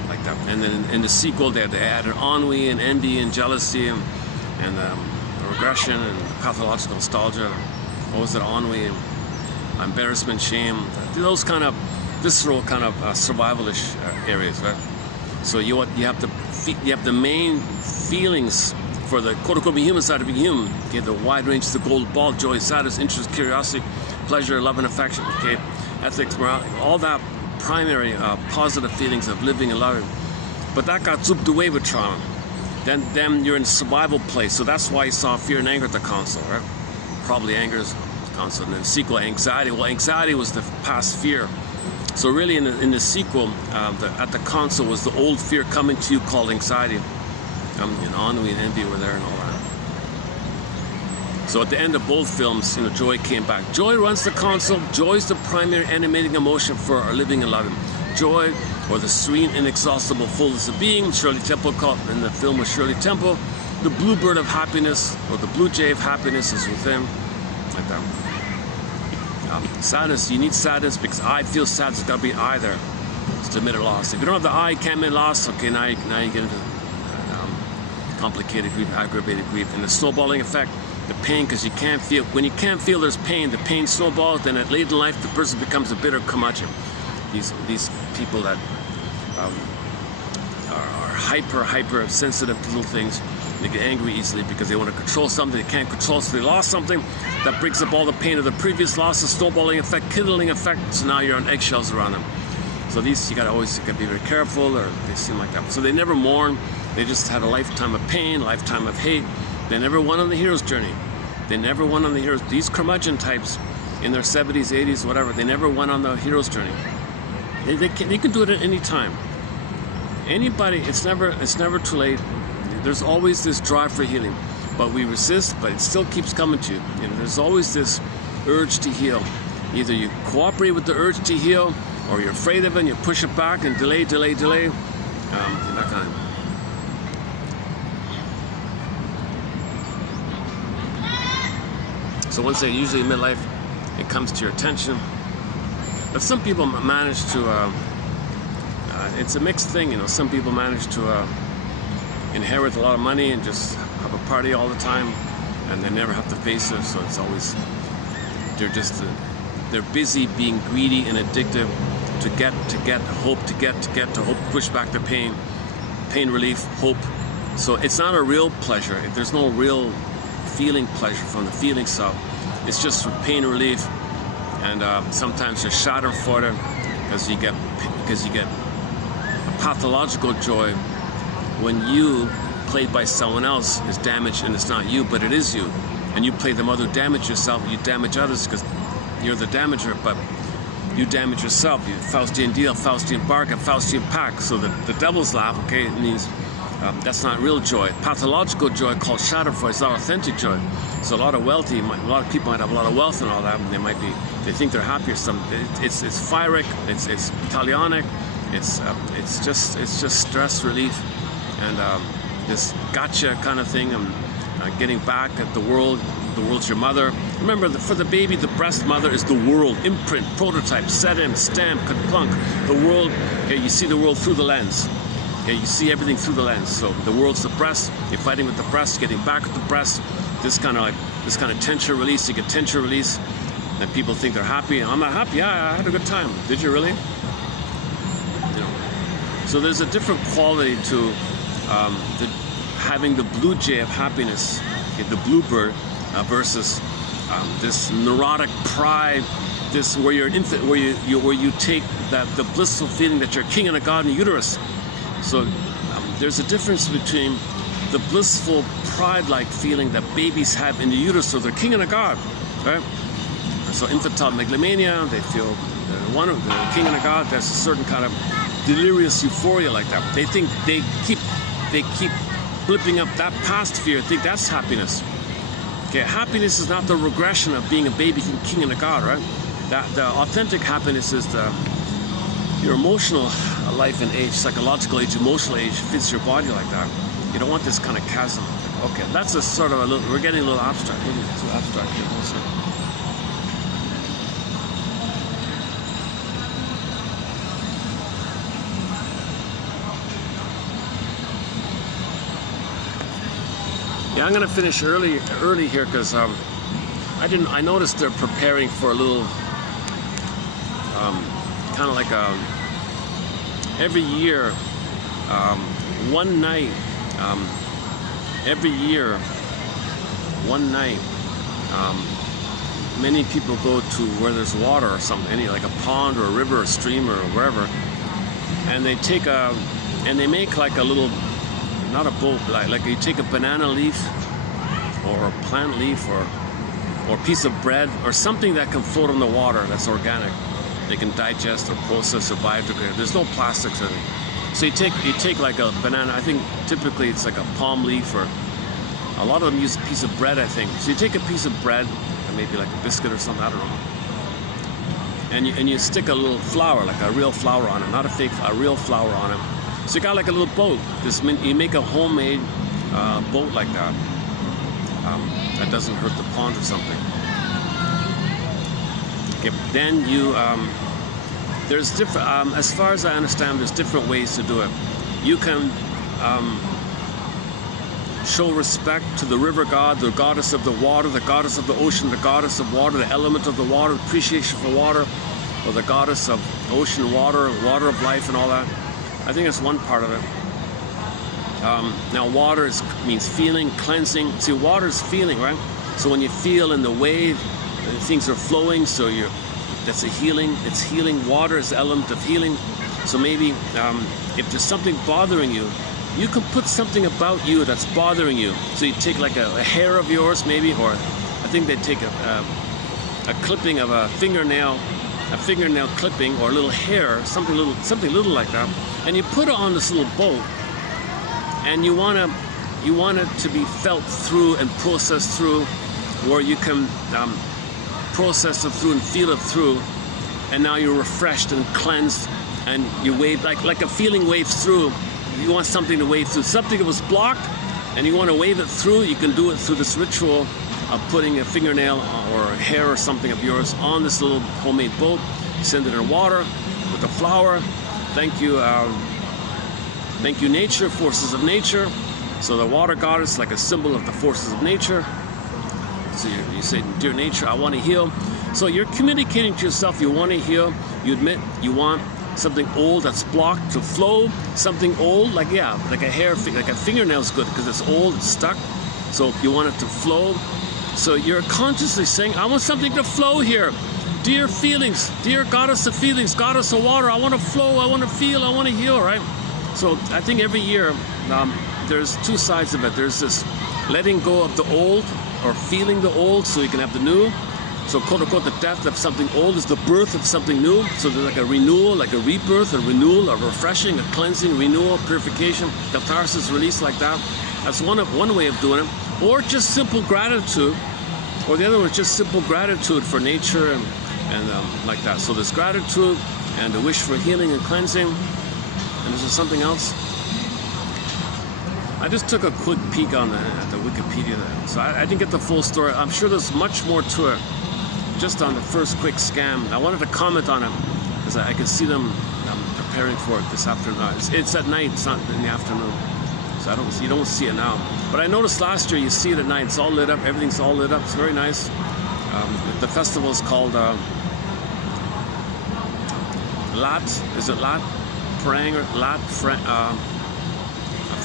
like that. And then in the sequel, they added ennui and envy and jealousy and regression and pathological nostalgia. What was it? Ennui, embarrassment, shame. Those kind of visceral, kind of survivalish areas, right? So you have the main feelings for the quote-unquote human side of being human. Okay, the wide range of the gold ball: joy, sadness, interest, curiosity, pleasure, love, and affection. Okay, ethics, morality, all that. Primary positive feelings of living and loving, but that got zooped away with trauma. Then you're in survival place, so that's why you saw fear and anger at the console, right? Probably anger is the console, and then sequel anxiety. Well, anxiety was the past fear. So really, in the sequel, at the console was the old fear coming to you called anxiety. And ennui and envy were there and all that. So at the end of both films, joy came back. Joy runs the console. Joy is the primary animating emotion for our living and loving. Joy, or the serene, inexhaustible fullness of being. Shirley Temple called in the film with Shirley Temple. The bluebird of happiness, or the blue jay of happiness is within. Like that. Sadness, you need sadness because I feel sad, so it's got to be I there. It's to admit a loss. If you don't have the I, you can't admit loss, okay, now you get into complicated grief, aggravated grief, and the snowballing effect, the pain, because you can't feel, when you can't feel there's pain, the pain snowballs, then at late in life, the person becomes a bitter curmudgeon. These people that are hyper sensitive to little things, they get angry easily because they want to control something they can't control, so they lost something that brings up all the pain of the previous loss, the snowballing effect, kindling effect, so now you're on eggshells around them. So these, you gotta be very careful, or they seem like that. So they never mourn, they just had a lifetime of pain, lifetime of hate. They never won on the hero's journey. They never won on the hero's, these curmudgeon types in their 70s, 80s, whatever, they never went on the hero's journey. They can do it at any time. Anybody, it's never too late. There's always this drive for healing, but we resist, but it still keeps coming to you. And there's always this urge to heal. Either you cooperate with the urge to heal, or you're afraid of it and you push it back and delay. That kind of. So once they usually in midlife, it comes to your attention. But some people manage to, it's a mixed thing, you know. Some people manage to inherit a lot of money and just have a party all the time, and they never have to face it. So it's always, they're busy being greedy and addictive to get, hope, to hope, push back the pain relief, hope. So it's not a real pleasure. There's no real feeling pleasure from the feeling self. It's just pain relief, and sometimes you're schadenfreude because you get a pathological joy when you, played by someone else, is damaged and it's not you, but it is you, and you play the mother, damage yourself, you damage others because you're the damager, but you damage yourself. You Faustian deal, Faustian bargain, Faustian pact. So the devil's laugh, okay, it means that's not real joy. Pathological joy called schadenfreude is not authentic joy. So a lot of people might have a lot of wealth and all that, and they think they're happy or something. It's pyrrhic, it's Italianic, it's just stress relief, and this gotcha kind of thing. Getting back at the world. The world's your mother. Remember, for the baby, the breast mother is the world, imprint, prototype, set in, stamp, plunk. The world, okay, you see the world through the lens. Okay, you see everything through the lens. So the world's the breast. You're fighting with the breast, getting back with the breast. This kind of tension release. You get tension release, and people think they're happy. I'm not happy. Yeah, I had a good time. Did you really? You know. So there's a different quality to having the blue jay of happiness, okay, the bluebird. Versus this neurotic pride, this where you're an infant, where you take the blissful feeling that you're king and a god in the uterus. So there's a difference between the blissful pride-like feeling that babies have in the uterus, so they're king and a god, right? So infantile megalomania, they feel the king and a god. There's a certain kind of delirious euphoria like that. They think they keep flipping up that past fear. Think that's happiness. Okay, happiness is not the regression of being a baby king and a god, right? The authentic happiness is your emotional life and age, psychological age, emotional age fits your body like that. You don't want this kind of chasm. Okay, that's a sort of we're getting a little abstract, maybe too abstract here also. Yeah, I'm gonna finish early here because I noticed they're preparing for a little kind of like every year, one night, many people go to where there's water or something, like a pond or a river or a stream or wherever, and they make like a little, not a boat, like you take a banana leaf or a plant leaf or a piece of bread or something that can float on the water that's organic. They can digest or process or biodegrade. There's no plastics in it. So you take like a banana, I think typically it's like a palm leaf, or a lot of them use a piece of bread, I think. So you take a piece of bread, or maybe like a biscuit or something, I don't know. And you stick a little flower, like a real flower on it, not a fake, a real flower on it. So you got like a little boat. You make a homemade boat like that. That doesn't hurt the pond or something. Okay, then you, there's different, as far as I understand, there's different ways to do it. You can show respect to the river god, the goddess of the water, the goddess of the ocean, the goddess of water, the element of the water, appreciation for water, or the goddess of ocean, water, water of life and all that. I think that's one part of it. Now water means feeling, cleansing. See, water is feeling, right? So when you feel in the wave, things are flowing, so that's a healing. It's healing. Water is the element of healing. So maybe if there's something bothering you, you can put something about you that's bothering you. So you take like a hair of yours maybe, or I think they take a clipping of a fingernail clipping, or a little hair, something little like that, and you put it on this little boat, and you want it to be felt through and processed through, where you can process it through and feel it through, and now you're refreshed and cleansed, and you wave like a feeling waves through. You want something to wave through, something that was blocked, and you want to wave it through. You can do it through this ritual of putting a fingernail or a hair or something of yours on this little homemade boat. You send it in water with a flower. Thank you nature, forces of nature. So the water goddess, like a symbol of the forces of nature. So you say, dear nature, I want to heal. So you're communicating to yourself, you want to heal. You admit you want something old that's blocked to flow, something old, like a hair, like a fingernail is good because it's old, it's stuck. So you want it to flow. So you're consciously saying, I want something to flow here. Dear feelings, dear goddess of feelings, goddess of water, I want to flow, I want to feel, I want to heal, right? So I think every year there's two sides of it. There's this letting go of the old, or feeling the old so you can have the new. So quote unquote, the death of something old is the birth of something new. So there's like a renewal, like a rebirth, a renewal, a refreshing, a cleansing, renewal, purification, catharsis, release, like that. That's one way of doing it. Or just simple gratitude, or the other one is just simple gratitude for nature and like that. So there's gratitude and a wish for healing and cleansing. And is there something else? I just took a quick peek at the Wikipedia there. So I didn't get the full story. I'm sure there's much more to it. Just on the first quick scan, I wanted to comment on it because I can see them preparing for it this afternoon. It's at night, it's not in the afternoon, so you don't see it now. But I noticed last year you see it at night. It's all lit up. Everything's all lit up. It's very nice. The festival is called Lat. Is it Lat Prang or Lat?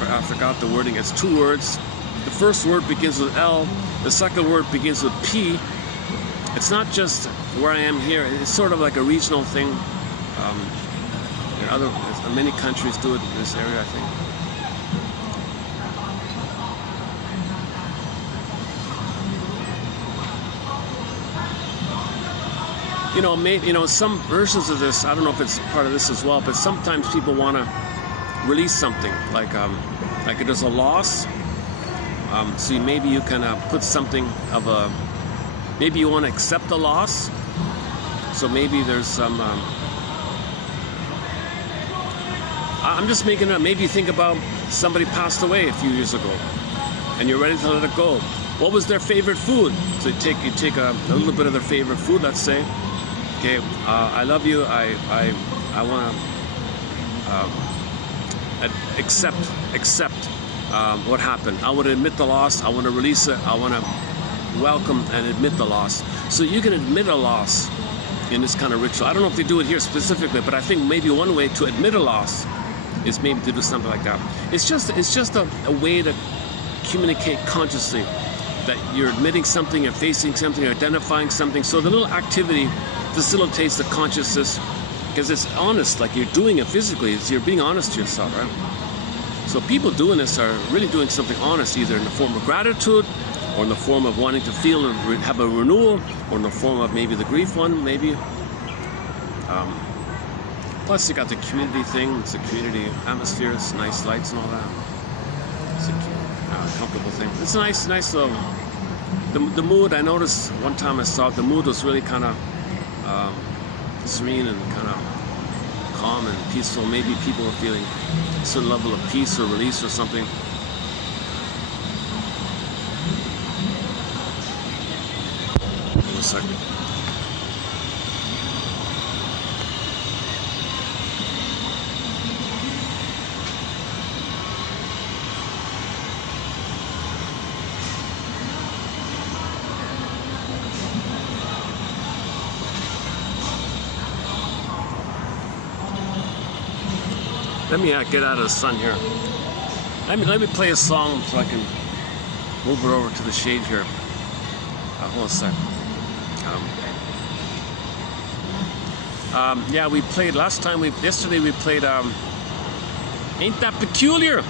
I forgot the wording. It's two words. The first word begins with L. The second word begins with P. It's not just where I am here. It's sort of like a regional thing. Many countries do it in this area, I think. Some versions of this, I don't know if it's part of this as well, but sometimes people want to release something, like there's a loss. So maybe you can put something of a. Maybe you want to accept the loss. So maybe there's some. I'm just making it up. Maybe you think about somebody passed away a few years ago, and you're ready to let it go. What was their favorite food? So you take a little bit of their favorite food. Let's say, okay, I love you. I want to accept what happened. I want to admit the loss. I want to release it. I want to welcome and admit the loss. So you can admit a loss in this kind of ritual. I don't know if they do it here specifically, but I think maybe one way to admit a loss is maybe to do something like that. It's just a way to communicate consciously that you're admitting something, you're facing something, you're identifying something. So the little activity facilitates the consciousness because it's honest, like you're doing it physically. You're being honest to yourself, right? So people doing this are really doing something honest, either in the form of gratitude, or in the form of wanting to feel and have a renewal, or in the form of maybe the grief one, maybe. Plus you got the community thing, it's a community atmosphere, it's nice lights and all that. It's a comfortable thing. It's a nice little, the mood, I noticed one time I saw it, the mood was really kind of serene and kind of calm and peaceful. Maybe people are feeling a certain level of peace or release or something. Wait a second. Let me get out of the sun here. Let me play a song so I can move it over to the shade here. Hold on a sec. Yeah, we played yesterday we played Ain't That Peculiar?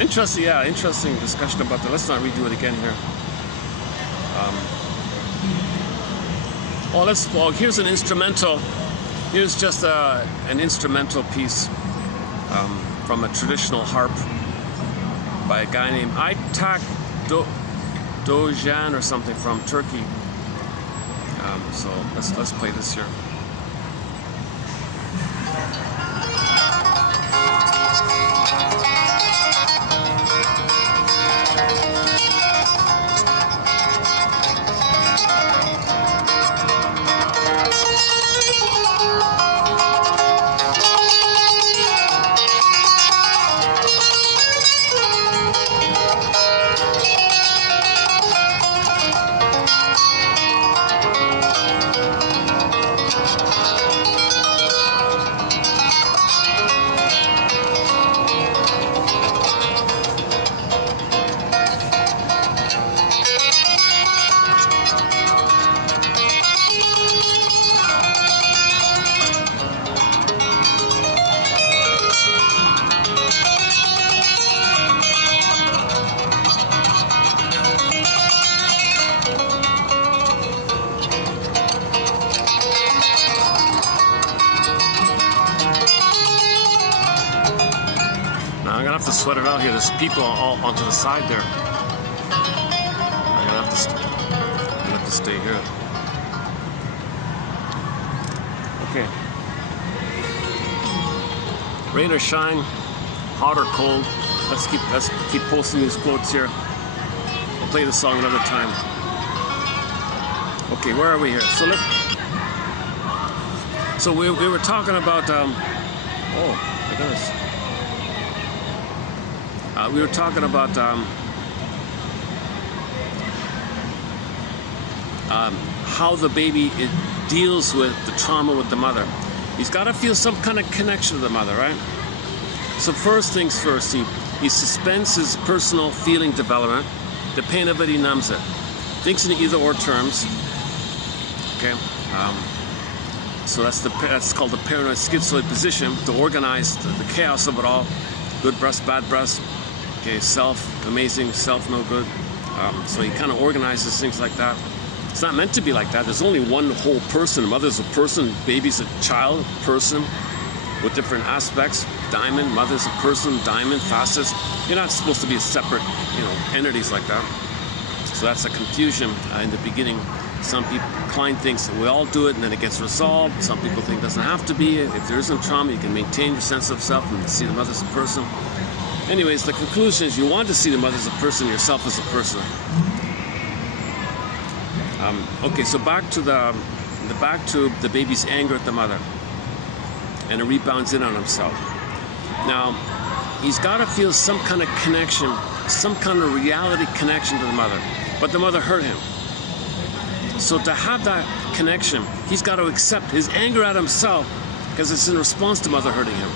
Interesting discussion about that. Let's not redo it again here. Here's an instrumental. Here's just an instrumental piece from a traditional harp by a guy named Aytak Dojan or something from Turkey. So let's play this here. To sweat it out here. There's people all onto the side there. I'm gonna have to stay here. Okay. Rain or shine, hot or cold. Let's keep posting these quotes here. I'll play the song another time. Okay, where are we here? So we were talking about oh my goodness. We were talking about how the baby deals with the trauma with the mother. He's got to feel some kind of connection to the mother, right? So first things first, he suspends his personal feeling development. The pain of it, he numbs it. Thinks in either or terms. Okay. So that's called the paranoid schizoid position, to organize the chaos of it all. Good breast, bad breast. Okay, self, amazing, self, no good. So he kind of organizes things like that. It's not meant to be like that. There's only one whole person. Mother's a person, baby's a child, person with different aspects. Diamond, mother's a person, diamond, facets. You're not supposed to be a separate, entities like that. So that's a confusion in the beginning. Some people, Klein thinks that we all do it and then it gets resolved. Some people think it doesn't have to be. If there isn't trauma, you can maintain your sense of self and see the mother as a person. Anyways, the conclusion is you want to see the mother as a person, yourself as a person. Okay, so back to the baby's anger at the mother, and it rebounds in on himself. Now, he's got to feel some kind of connection, some kind of reality connection to the mother, but the mother hurt him. So to have that connection, he's got to accept his anger at himself because it's in response to mother hurting him.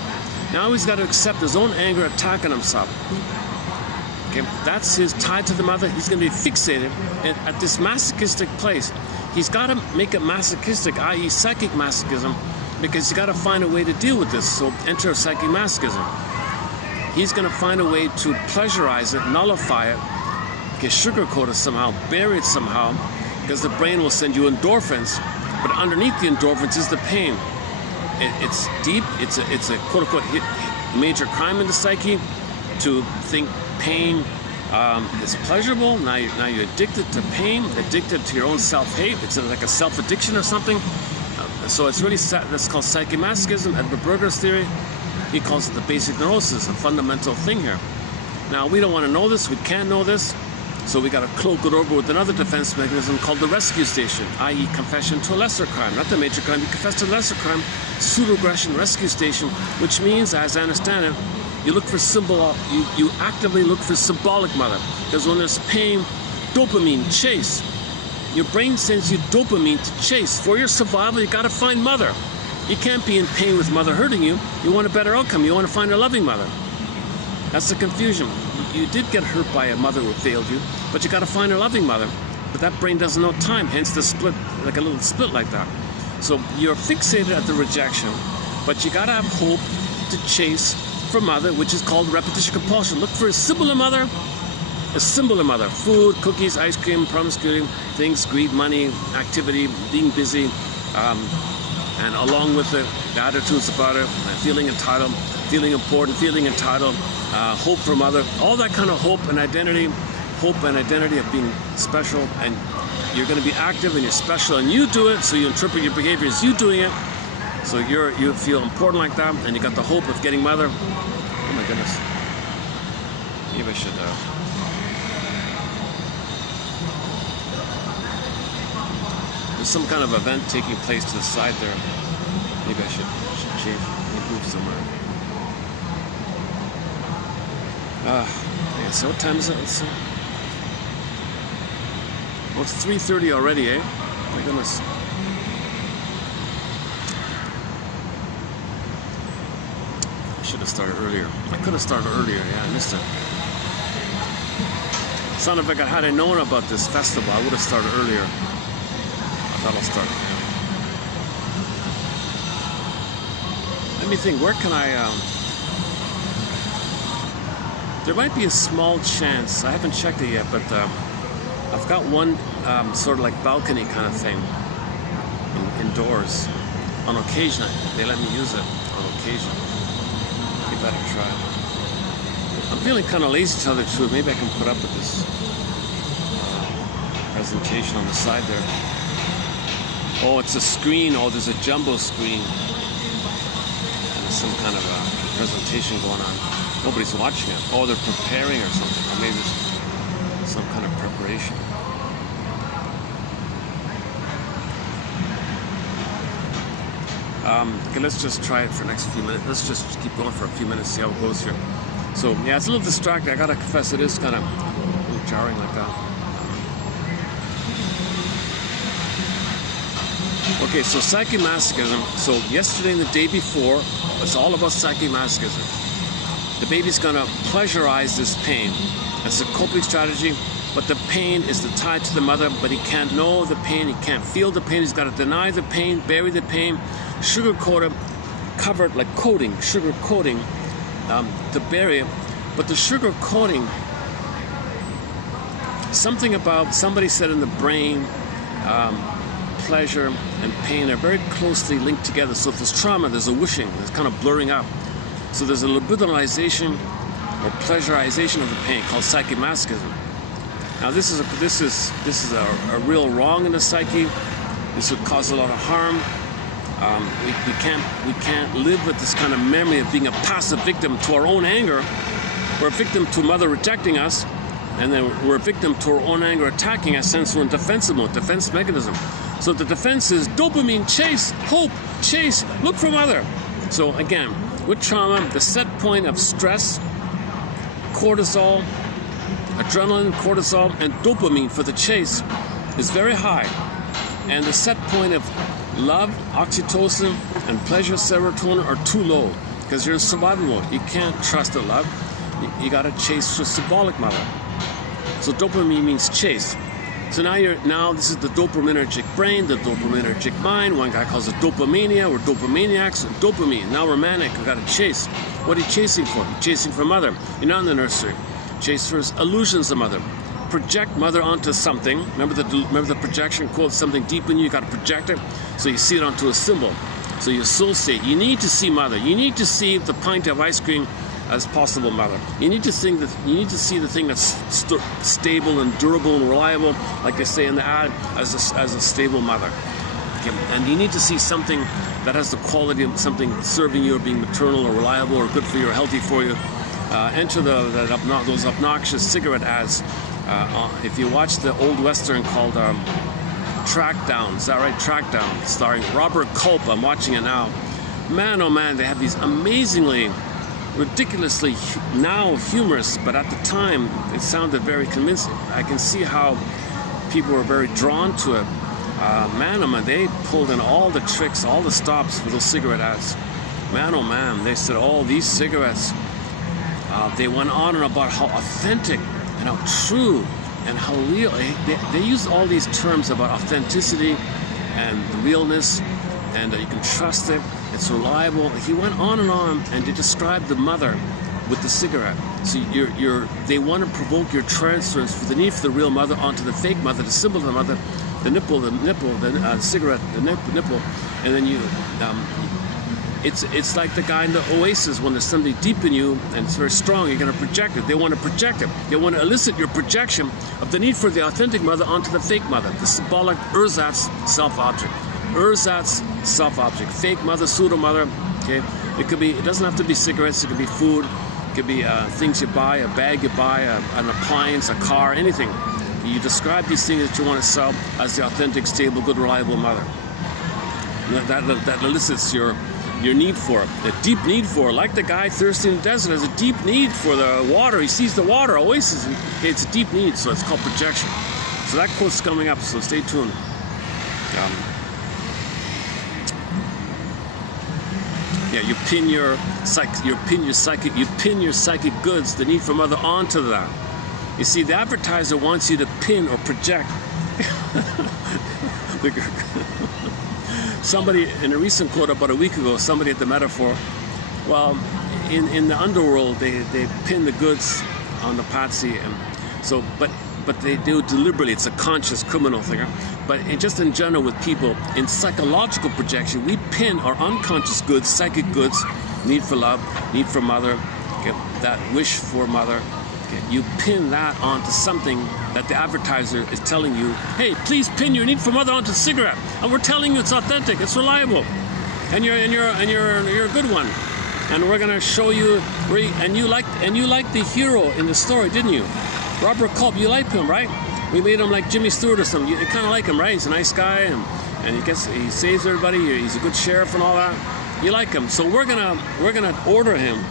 Now he's got to accept his own anger attacking himself. Okay, that's his tie to the mother. He's going to be fixated at this masochistic place. He's got to make it masochistic, i.e. psychic masochism, because he's got to find a way to deal with this. So enter psychic masochism. He's going to find a way to pleasurize it, nullify it, get sugarcoat it somehow, bury it somehow, because the brain will send you endorphins, but underneath the endorphins is the pain. It's deep. It's a quote-unquote major crime in the psyche to think pain is pleasurable. Now you're addicted to pain, addicted to your own self-hate. It's like a self-addiction or something. So it's really that's called psychomasochism. Edward Berger's theory, he calls it the basic neurosis, a fundamental thing here. Now we don't want to know this. We can't know this. So we got to cloak it over with another defense mechanism called the rescue station, i.e. confession to a lesser crime, not the major crime. You confess to the lesser crime, pseudo-aggression rescue station, which means, as I understand it, you look for you actively look for symbolic mother. Because when there's pain, dopamine, chase. Your brain sends you dopamine to chase. For your survival, you got to find mother. You can't be in pain with mother hurting you. You want a better outcome. You want to find a loving mother. That's the confusion. You did get hurt by a mother who failed you, but you got to find a loving mother. But that brain doesn't know time, hence the split, like a little split like that. So you're fixated at the rejection, but you got to have hope to chase for mother, which is called repetition compulsion. Look for a similar mother. A symbol mother: food, cookies, ice cream, promiscuity, things, greed, money, activity, being busy, and along with the attitudes about it, feeling entitled, feeling important, feeling entitled, hope for mother, all that kind of hope and identity of being special, and you're going to be active and you're special and you do it, so you interpret your behavior as you doing it, so you feel important like that, and you got the hope of getting mother. Oh my goodness. Maybe I should there's some kind of event taking place to the side there. Maybe I should change, move somewhere. Yeah, so what time is it? Let's see. Well, it's 3:30 already, eh? My goodness. I should have started earlier. I could have started earlier, yeah, I missed it. Sounded like had I known about this festival, I would have started earlier. That'll start. Let me think, where can I, there might be a small chance, I haven't checked it yet, but I've got one sort of like balcony kind of thing indoors. On occasion, they let me use it on occasion. Maybe I better try it. I'm feeling kind of lazy to tell the truth. Maybe I can put up with this presentation on the side there. Oh, it's a screen. Oh, there's a jumbo screen. And there's some kind of a presentation going on. Nobody's watching it. Oh, they're preparing or something. Or maybe it's some kind of preparation. Okay, let's just try it for the next few minutes. Let's just keep going for a few minutes, see how it goes here. So, yeah, it's a little distracting. I gotta confess, it is kind of a little jarring like that. Okay, so psychomasochism. So yesterday and the day before, it's all about psychomasochism. The baby's gonna pleasurize this pain. It's a coping strategy, but the pain is the tie to the mother, but he can't know the pain, he can't feel the pain, he's gotta deny the pain, bury the pain, sugar-coat it, cover it like coating, sugar coating to bury it. But the sugar coating, something about, somebody said in the brain, pleasure and pain are very closely linked together. So if there's trauma, there's a wishing, there's kind of blurring up. So there's a libidinalization or pleasurization of the pain called psychomasochism. Now this is a real wrong in the psyche. This would cause a lot of harm. We can't live with this kind of memory of being a passive victim to our own anger. We're a victim to mother rejecting us, and then we're a victim to our own anger attacking us, since we're in defensive mode, defense mechanism. So the defense is dopamine, chase, hope, chase, look for mother. So again, with trauma, the set point of stress, cortisol, adrenaline, cortisol, and dopamine for the chase is very high. And the set point of love, oxytocin, and pleasure, serotonin are too low, because you're in survival mode. You can't trust the love. You gotta chase for symbolic mother. So dopamine means chase. So now this is the dopaminergic brain, the dopaminergic mind. One guy calls it dopamania. We're dopamaniacs. Dopamine. Now we're manic. We gotta chase. What are you chasing for? You're chasing for mother. You're not in the nursery. Chase for illusions of mother. Project mother onto something. Remember the projection quote? Something deep in you. You gotta project it, so you see it onto a symbol. So you associate. You need to see mother. You need to see the pint of ice cream as possible mother. You need to see the thing that's stable and durable and reliable, like they say in the ad, as a stable mother. Okay. And you need to see something that has the quality of something serving you, or being maternal or reliable or good for you or healthy for you. Enter those obnoxious cigarette ads. If you watch the old western called Trackdown, is that right? Trackdown, starring Robert Culp. I'm watching it now. Man, oh man, they have these amazingly, ridiculously now humorous, but at the time it sounded very convincing. I can see how people were very drawn to it. Man, oh man, they pulled in all the tricks, all the stops for those cigarette ads. Man, oh man, they said, oh, these cigarettes, they went on and about how authentic and how true and how real. They used all these terms about authenticity and the realness, and you can trust it, it's reliable. He went on, and they described the mother with the cigarette. So they want to provoke your transference for the need for the real mother onto the fake mother, the symbol of the mother, the nipple, the cigarette, the nipple, and then you. It's like the guy in the Oasis, when there's something deep in you and it's very strong, you're going to project it. They want to project it. They want to elicit your projection of the need for the authentic mother onto the fake mother, the symbolic ersatz self-object. Ersatz self-object. Fake mother, pseudo-mother. Okay, it doesn't have to be cigarettes. It could be food. It could be things you buy, a bag you buy, an appliance, a car, anything. You describe these things that you want to sell as the authentic, stable, good, reliable mother. That elicits your need for it, a deep need for it. Like the guy thirsty in the desert has a deep need for the water. He sees the water, oasis. It's a deep need, so it's called projection. So that quote's coming up, so stay tuned. Yeah, you pin your psychic goods, the need for mother, onto that. You see, the advertiser wants you to pin or project. Somebody, in a recent quote about a week ago, somebody at the metaphor, well, in the underworld, they pin the goods on the patsy, and so, but they do it deliberately. It's a conscious criminal thing. But just in general with people, in psychological projection, we pin our unconscious goods, psychic goods, need for love, need for mother, okay, that wish for mother. Okay, you pin that onto something that the advertiser is telling you, hey, please pin your need for mother onto the cigarette. And we're telling you it's authentic, it's reliable, and you're a good one. And we're gonna show you, and you liked the hero in the story, didn't you? Robert Culp, you liked him, right? We made him like Jimmy Stewart or something. You kind of like him, right? He's a nice guy, and he saves everybody. He's a good sheriff and all that. You like him, so we're gonna order him.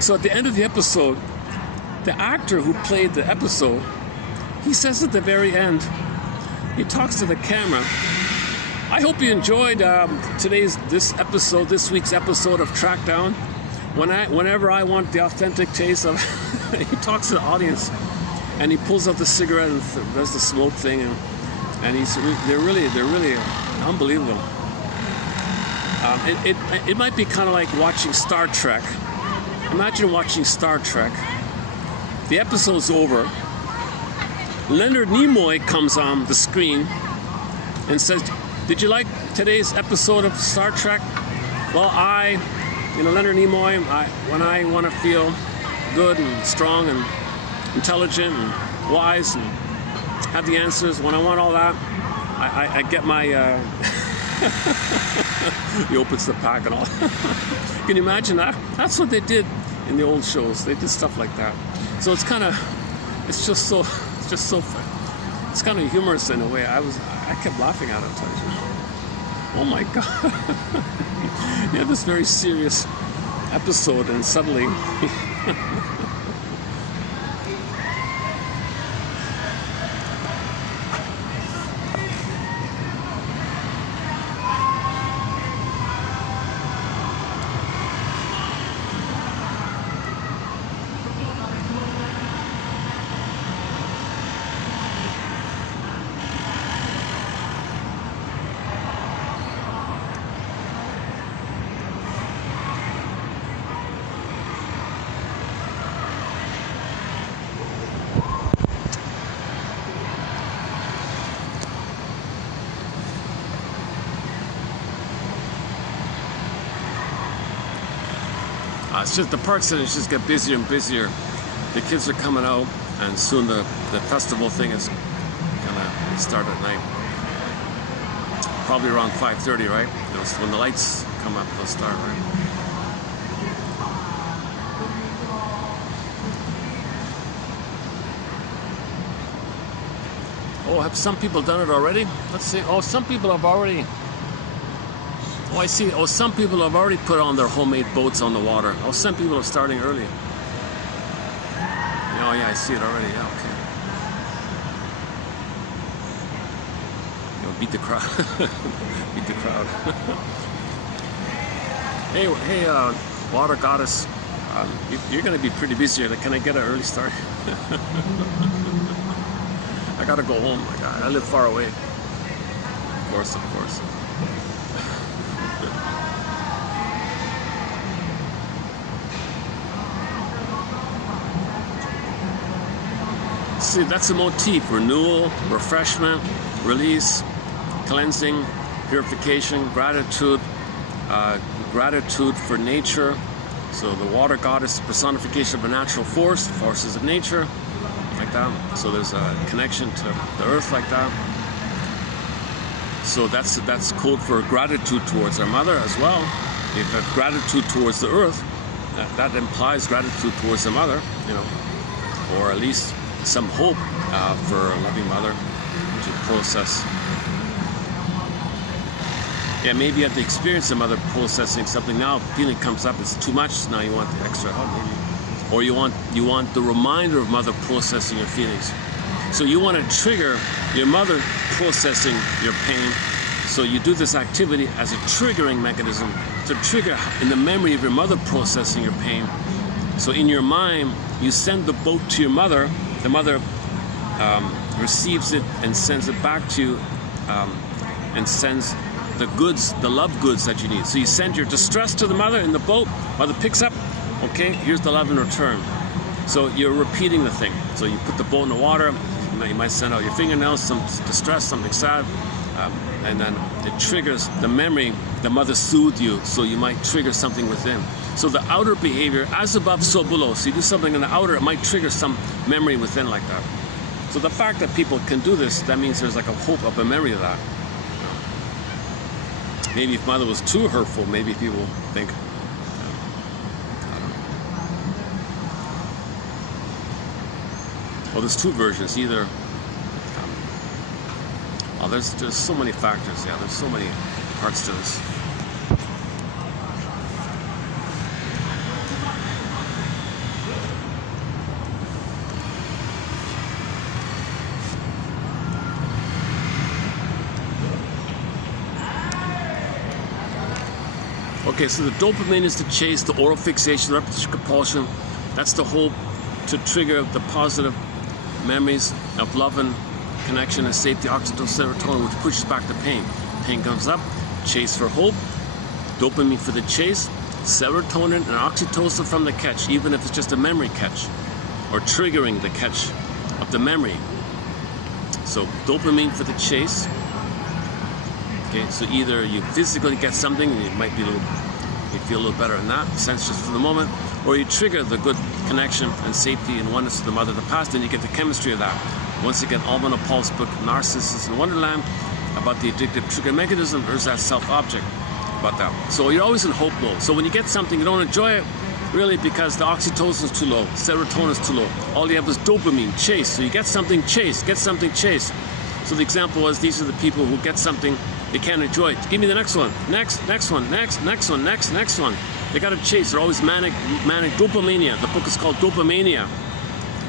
So at the end of the episode, the actor who played the episode, he says at the very end, he talks to the camera. I hope you enjoyed this week's episode of Track Down. Whenever I want the authentic taste of, he talks to the audience, and he pulls out the cigarette and does the smoke thing, and they're really unbelievable. It might be kind of like watching Star Trek. Imagine watching Star Trek. The episode's over. Leonard Nimoy comes on the screen and says, "Did you like today's episode of Star Trek?" Well, Leonard Nimoy, when I want to feel good and strong and intelligent and wise and have the answers, when I want all that, I get my... He opens the pack and all. Can you imagine that? That's what they did in the old shows. They did stuff like that. So it's kind of, it's just so fun. It's kind of humorous in a way. I kept laughing at it. Oh my God. Yeah, this very serious episode, and suddenly it's just the park centers just get busier and busier. The kids are coming out, and soon the festival thing is gonna start at night. Probably around 5:30, right? So when the lights come up, they'll start, right? Oh, have some people done it already? Let's see. Oh, some people have already. Oh, I see. Oh, some people have already put on their homemade boats on the water. Oh, some people are starting early. Oh, yeah, I see it already. Yeah, beat the crowd. Beat the crowd. Hey, water goddess, you're going to be pretty busy. Can I get an early start? I got to go home. I live far away. Of course. See, that's a motif: renewal, refreshment, release, cleansing, purification, gratitude, gratitude for nature. So the water goddess, personification of a natural force, forces of nature, like that. So there's a connection to the earth like that. So that's code for gratitude towards our mother as well. If you have gratitude towards the earth, that implies gratitude towards the mother, or at least some hope for a loving mother to process. Yeah, maybe you have to experience the mother processing something. Now feeling comes up, it's too much. Now you want the extra help, maybe, or you want the reminder of mother processing your feelings. So you want to trigger your mother processing your pain. So you do this activity as a triggering mechanism to trigger in the memory of your mother processing your pain. So in your mind, you send the boat to your mother. The mother receives it and sends it back to you, and sends the goods, the love goods that you need. So you send your distress to the mother in the boat. Mother picks up. Okay, here's the love in return. So you're repeating the thing. So you put the boat in the water. You might send out your fingernails, some distress, something sad, and then it triggers the memory. The mother soothed you, so you might trigger something within. So the outer behavior, as above, so below. So you do something in the outer, it might trigger some memory within like that. So the fact that people can do this, that means there's like a hope of a memory of that. Maybe if mother was too hurtful, maybe people think, I don't know. Well, there's two versions. Either, there's so many factors. Yeah, there's so many parts to this. Okay, so the dopamine is to chase, the oral fixation, the repetition compulsion. That's the hope to trigger the positive memories of love and connection and safety, oxytocin, serotonin, which pushes back the pain. Pain comes up, chase for hope, dopamine for the chase, serotonin and oxytocin from the catch, even if it's just a memory catch, or triggering the catch of the memory. So dopamine for the chase. Okay, so either you physically get something, and you feel a little better in that sense just for the moment, or you trigger the good connection and safety and oneness to the mother of the past, and you get the chemistry of that. Once again, Alban Paul's book, Narcissus in Wonderland, about the addictive trigger mechanism, there's that self-object about that. So you're always in hope mode. So when you get something, you don't enjoy it, really, because the oxytocin is too low, serotonin is too low. All you have is dopamine, chase. So you get something, chase, get something, chase. So the example was, these are the people who get something, they can't enjoy it. Give me the next one. Next one, next one. They got to chase. They're always manic dopamania. The book is called Dopamania.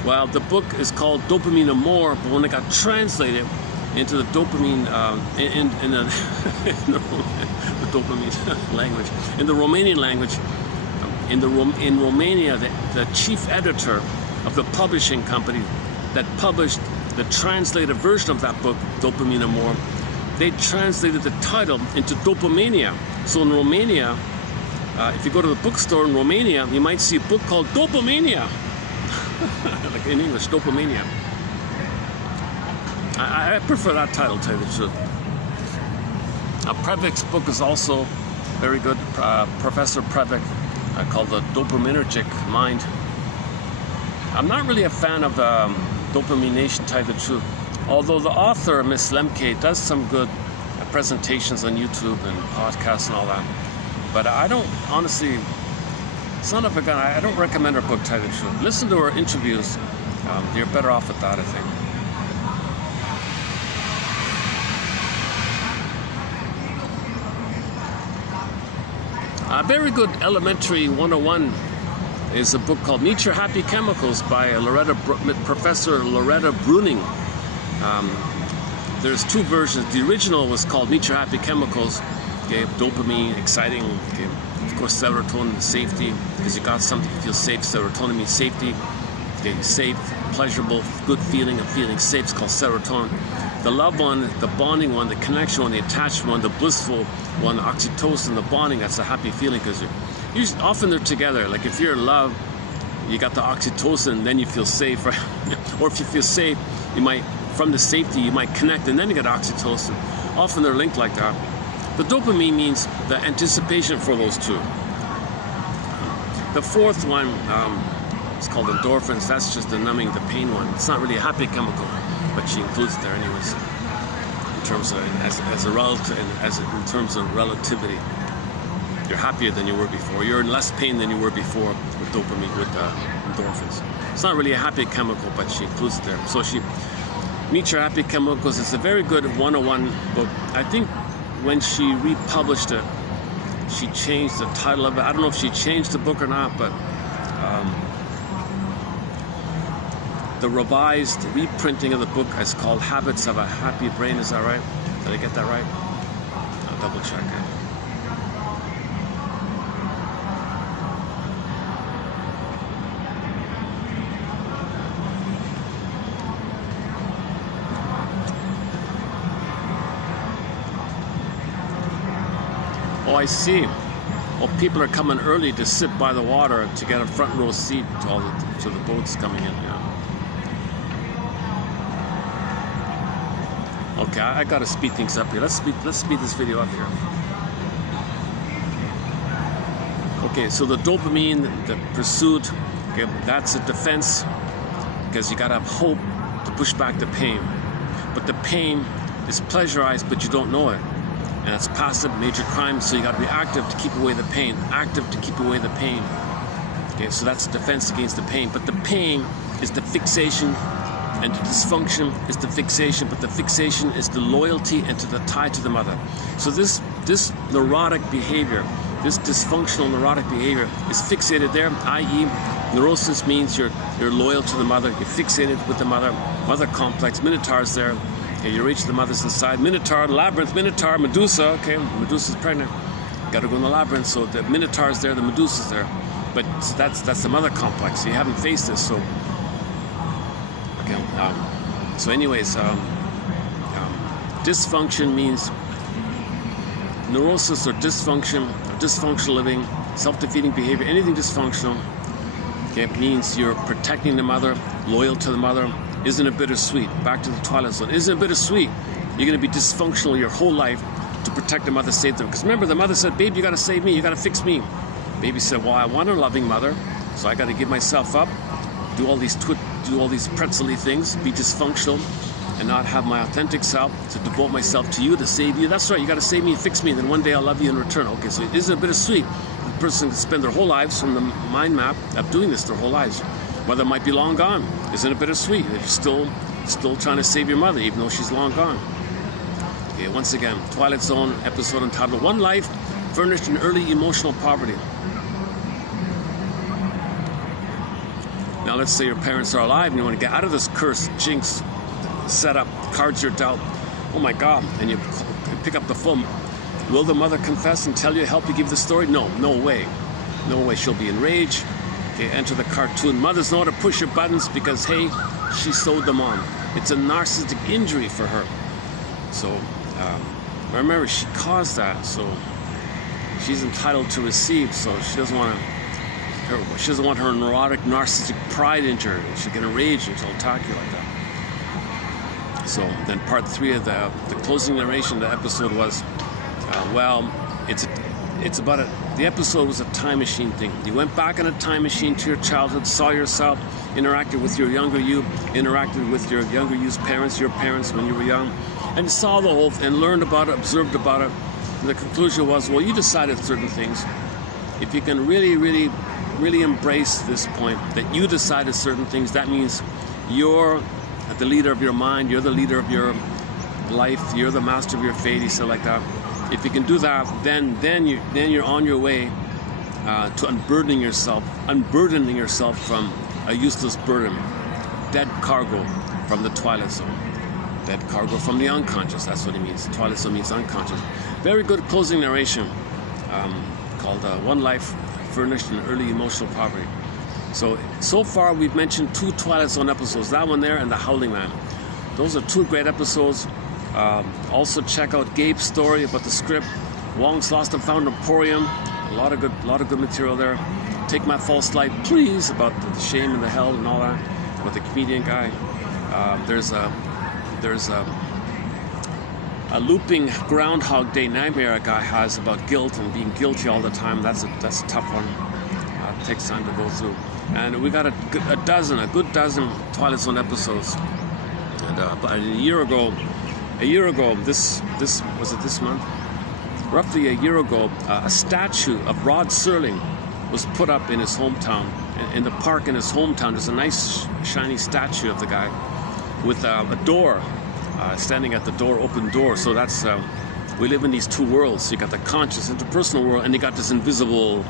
Well, the book is called Dopamine Amor, but when it got translated into the dopamine, in the dopamine language, in the Romanian language, in Romania, the chief editor of the publishing company that published the translated version of that book, Dopamine Amor, they translated the title into Dopamania. So in Romania, if you go to the bookstore in Romania, you might see a book called Dopamania. Like in English, Dopamania. I prefer that title, to tell you the truth. Previk's book is also very good. Professor Previk, called The Dopaminergic Mind. I'm not really a fan of dopamination, to tell you the truth. Although the author, Miss Lemke, does some good presentations on YouTube and podcasts and all that. But I don't, honestly, son of a gun, I don't recommend her book, to tell you the truth. Listen to her interviews. You're better off with that, I think. A very good elementary 101 is a book called Meet Your Happy Chemicals by Professor Loretta Bruning. there's two versions. The original was called Meet Your Happy Chemicals. Okay, dopamine, exciting. Okay, of course, serotonin, safety, because you got something you feel safe. Serotonin means safety. Okay, safe, pleasurable, good feeling of feeling safe is called serotonin. The love one, the bonding one, the connection one, the attachment one, the blissful one, the oxytocin, the bonding, that's a happy feeling, because usually often they're together. Like if you're in love, you got the oxytocin, and then you feel safe, right? Or if you feel safe, you might, from the safety, you might connect, and then you get oxytocin. Often they're linked like that. The dopamine means the anticipation for those two. The fourth one, it's called endorphins. That's just the numbing, the pain one. It's not really a happy chemical, but she includes it there anyways. In terms of as a relative, in terms of relativity, you're happier than you were before. You're in less pain than you were before with dopamine, with endorphins. It's not really a happy chemical, but she includes it there. So she Meet Your Happy Chemicals. It's a very good 101 book. I think when she republished it, she changed the title of it. I don't know if she changed the book or not, but the revised reprinting of the book is called Habits of a Happy Brain. Is that right? Did I get that right? I'll double check it. Oh, I see. Well, people are coming early to sit by the water to get a front row seat to the boats coming in. Yeah. Okay, I gotta speed things up here. Let's speed this video up here. Okay, so the dopamine, the pursuit, okay, that's a defense, because you gotta have hope to push back the pain. But the pain is pleasurized, but you don't know it. And it's passive, major crime, so you gotta be active to keep away the pain. Active to keep away the pain. Okay, so that's defense against the pain. But the pain is the fixation, and the dysfunction is the fixation, but the fixation is the loyalty and to the tie to the mother. So this neurotic behavior, this dysfunctional neurotic behavior is fixated there, i.e. neurosis means you're loyal to the mother, you're fixated with the mother complex, Minotaur's there. Okay, you reach the mother's inside. Minotaur, labyrinth, Minotaur, Medusa. Okay, Medusa's pregnant. Got to go in the labyrinth. So the Minotaur's there, the Medusa's there. But so that's the mother complex. So you haven't faced this. So okay. So anyways, dysfunction means neurosis or dysfunction or dysfunctional living, self-defeating behavior, anything dysfunctional. Okay, it means you're protecting the mother, loyal to the mother. Isn't it bittersweet? Back to the Twilight Zone. Isn't it bittersweet? You're going to be dysfunctional your whole life to protect the mother, save them. Because remember, the mother said, babe, you got to save me. You got to fix me. Baby said, well, I want a loving mother, so I got to give myself up, do all these pretzel-y things, be dysfunctional, and not have my authentic self, to devote myself to you, to save you. That's right. You got to save me and fix me, and then one day I'll love you in return. Okay, so isn't it bittersweet? The person can spend their whole lives from the mind map of doing this their whole lives. Mother might be long gone. Isn't it bittersweet that you're still trying to save your mother, even though she's long gone? Okay, once again, Twilight Zone episode entitled One Life Furnished in Early Emotional Poverty. Now let's say your parents are alive and you want to get out of this curse, jinx, setup, cards you're dealt. Oh my God, and you pick up the phone. Will the mother confess and tell you, help you give the story? No, no way. No way. She'll be enraged. Okay, enter the cartoon. Mothers know how to push your buttons because, hey, she sewed them on. It's a narcissistic injury for her. So, remember, she caused that, so she's entitled to receive, so she doesn't want her neurotic, narcissistic pride injured. She'll get enraged and she'll attack you like that. So, then part 3 of the closing narration of the episode was, the episode was a time machine thing. You went back in a time machine to your childhood, saw yourself, interacted with your younger you, interacted with your younger you's parents, your parents when you were young, and saw the whole and learned about it, observed about it. And the conclusion was, well, you decided certain things. If you can really, really, really embrace this point that you decided certain things, that means you're the leader of your mind, you're the leader of your life, you're the master of your fate, he said like that. If you can do that, then you're on your way to unburdening yourself from a useless burden, dead cargo from the Twilight Zone. Dead cargo from the unconscious. That's what it means. Twilight Zone means unconscious. Very good closing narration called One Life Furnished in Early Emotional Poverty. So far we've mentioned 2 Twilight Zone episodes. That one there and The Howling Man. Those are 2 great episodes. Also check out Gabe's story about the script. Wong's Lost and Found Emporium. A lot of good material there. Take My False Light, please, about the shame and the hell and all that. With the comedian guy. There's a looping Groundhog Day nightmare a guy has about guilt and being guilty all the time. That's a tough one. It takes time to go through. And we got a good dozen Twilight Zone episodes. And about a year ago, this was it this month? Roughly a year ago, a statue of Rod Serling was put up in his hometown. In the park in his hometown, there's a nice shiny statue of the guy with a door, standing at the door, open door. So that's, we live in these 2 worlds. You got the conscious, interpersonal world, and you got this invisible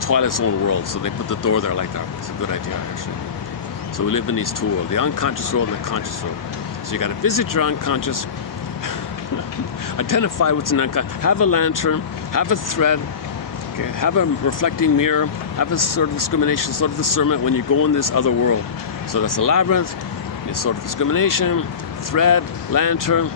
Twilight Zone world. So they put the door there like that. It's a good idea, actually. So we live in these 2 worlds, the unconscious world and the conscious world. So you got to visit your unconscious, identify what's in unconscious, have a lantern, have a thread, okay, have a reflecting mirror, have a sort of discrimination, sort of discernment when you go in this other world. So that's a labyrinth, sort of discrimination, thread, lantern,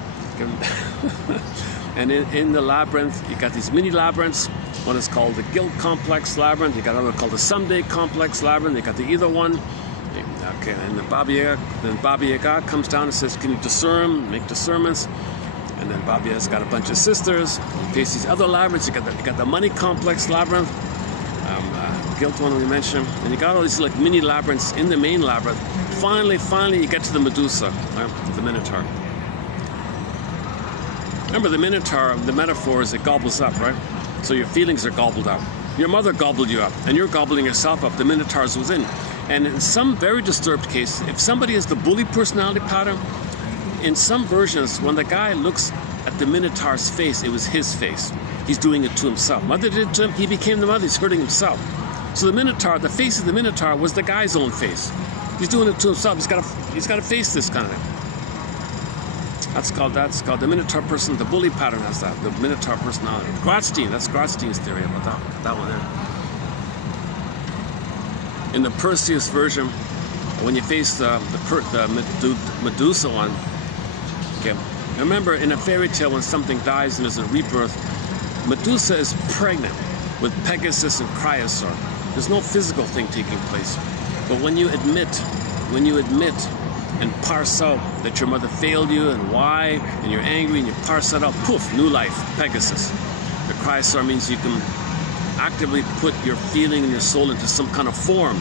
and in the labyrinth, you got these mini labyrinths. One is called the guilt complex labyrinth. You got another called the someday complex labyrinth. You got the either one. Okay, and then Baba Yaga comes down and says, "Can you discern? Make discernments." And then Baba Yaga's got a bunch of sisters. You face these other labyrinths. You got the money complex labyrinth, guilt one we mentioned, and you got all these like mini labyrinths in the main labyrinth. Finally, you get to the Medusa, right? The Minotaur. Remember, the Minotaur, the metaphor is it gobbles up, right? So your feelings are gobbled up. Your mother gobbled you up, and you're gobbling yourself up. The Minotaur's within. And in some very disturbed case, if somebody has the bully personality pattern, in some versions, when the guy looks at the Minotaur's face, it was his face. He's doing it to himself. Mother did it to him, he became the mother, he's hurting himself. So the Minotaur, the face of the Minotaur was the guy's own face. He's doing it to himself. He's got to face this kind of thing. That's called the Minotaur person. The bully pattern has that. The Minotaur personality. That's Grotstein's theory about that one there. In the Perseus version, when you face the Medusa one, okay. Remember, in a fairy tale, when something dies and there's a rebirth, Medusa is pregnant with Pegasus and Chrysaor. There's no physical thing taking place. But when you admit and parse out that your mother failed you and why, and you're angry and you parse that out, poof, new life, Pegasus. The Chrysaor means you can actively put your feeling and your soul into some kind of form.